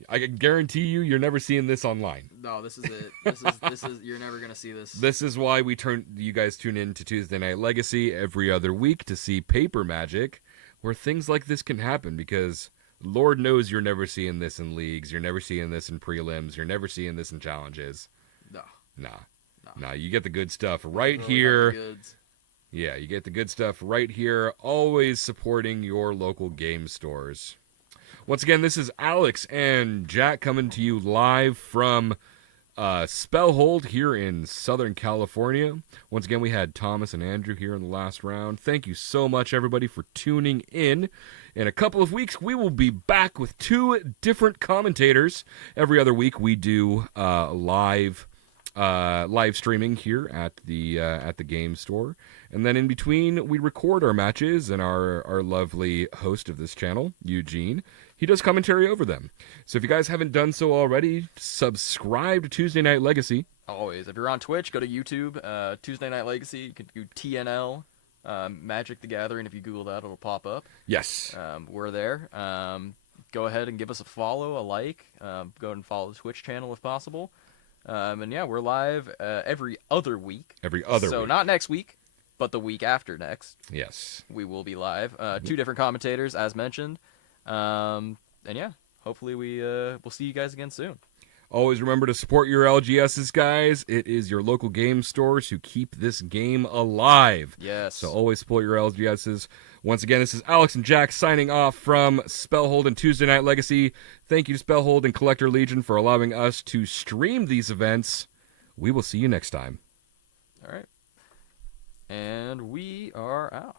I can guarantee you're never seeing this online. No, this is it. This is you're never gonna see this. This is why you guys tune in to Tuesday Night Legacy every other week to see Paper Magic, where things like this can happen, because Lord knows you're never seeing this in leagues, you're never seeing this in prelims, you're never seeing this in challenges. Nah, you get the good stuff right really here. Goods. Yeah, you get the good stuff right here, always supporting your local game stores. Once again, this is Alex and Jack coming to you live from Spellhold here in Southern California. Once again, we had Thomas and Andrew here in the last round. Thank you so much, everybody, for tuning in. In a couple of weeks, we will be back with 2 different commentators. Every other week, we do live streaming here at the game store, and then in between we record our matches, and our lovely host of this channel, Eugene, he does commentary over them. So if you guys haven't done so already, subscribe to Tuesday Night Legacy. Always. If you're on Twitch, go to YouTube, Tuesday Night Legacy. You can do TNL, Magic the Gathering. If you Google that, it'll pop up. Yes. We're there. go ahead and give us a follow, a like. Go ahead and follow the Twitch channel if possible. And yeah, we're live every other week. Every other so week. Not next week, but the week after next. Yes. We will be live. 2 different commentators, as mentioned. And yeah, hopefully we'll see you guys again soon. Always remember to support your LGSs, guys. It is your local game stores who keep this game alive. Yes. So always support your LGSs. Once again, this is Alex and Jack signing off from Spellhold and Tuesday Night Legacy. Thank you to Spellhold and Collector Legion for allowing us to stream these events. We will see you next time. All right. And we are out.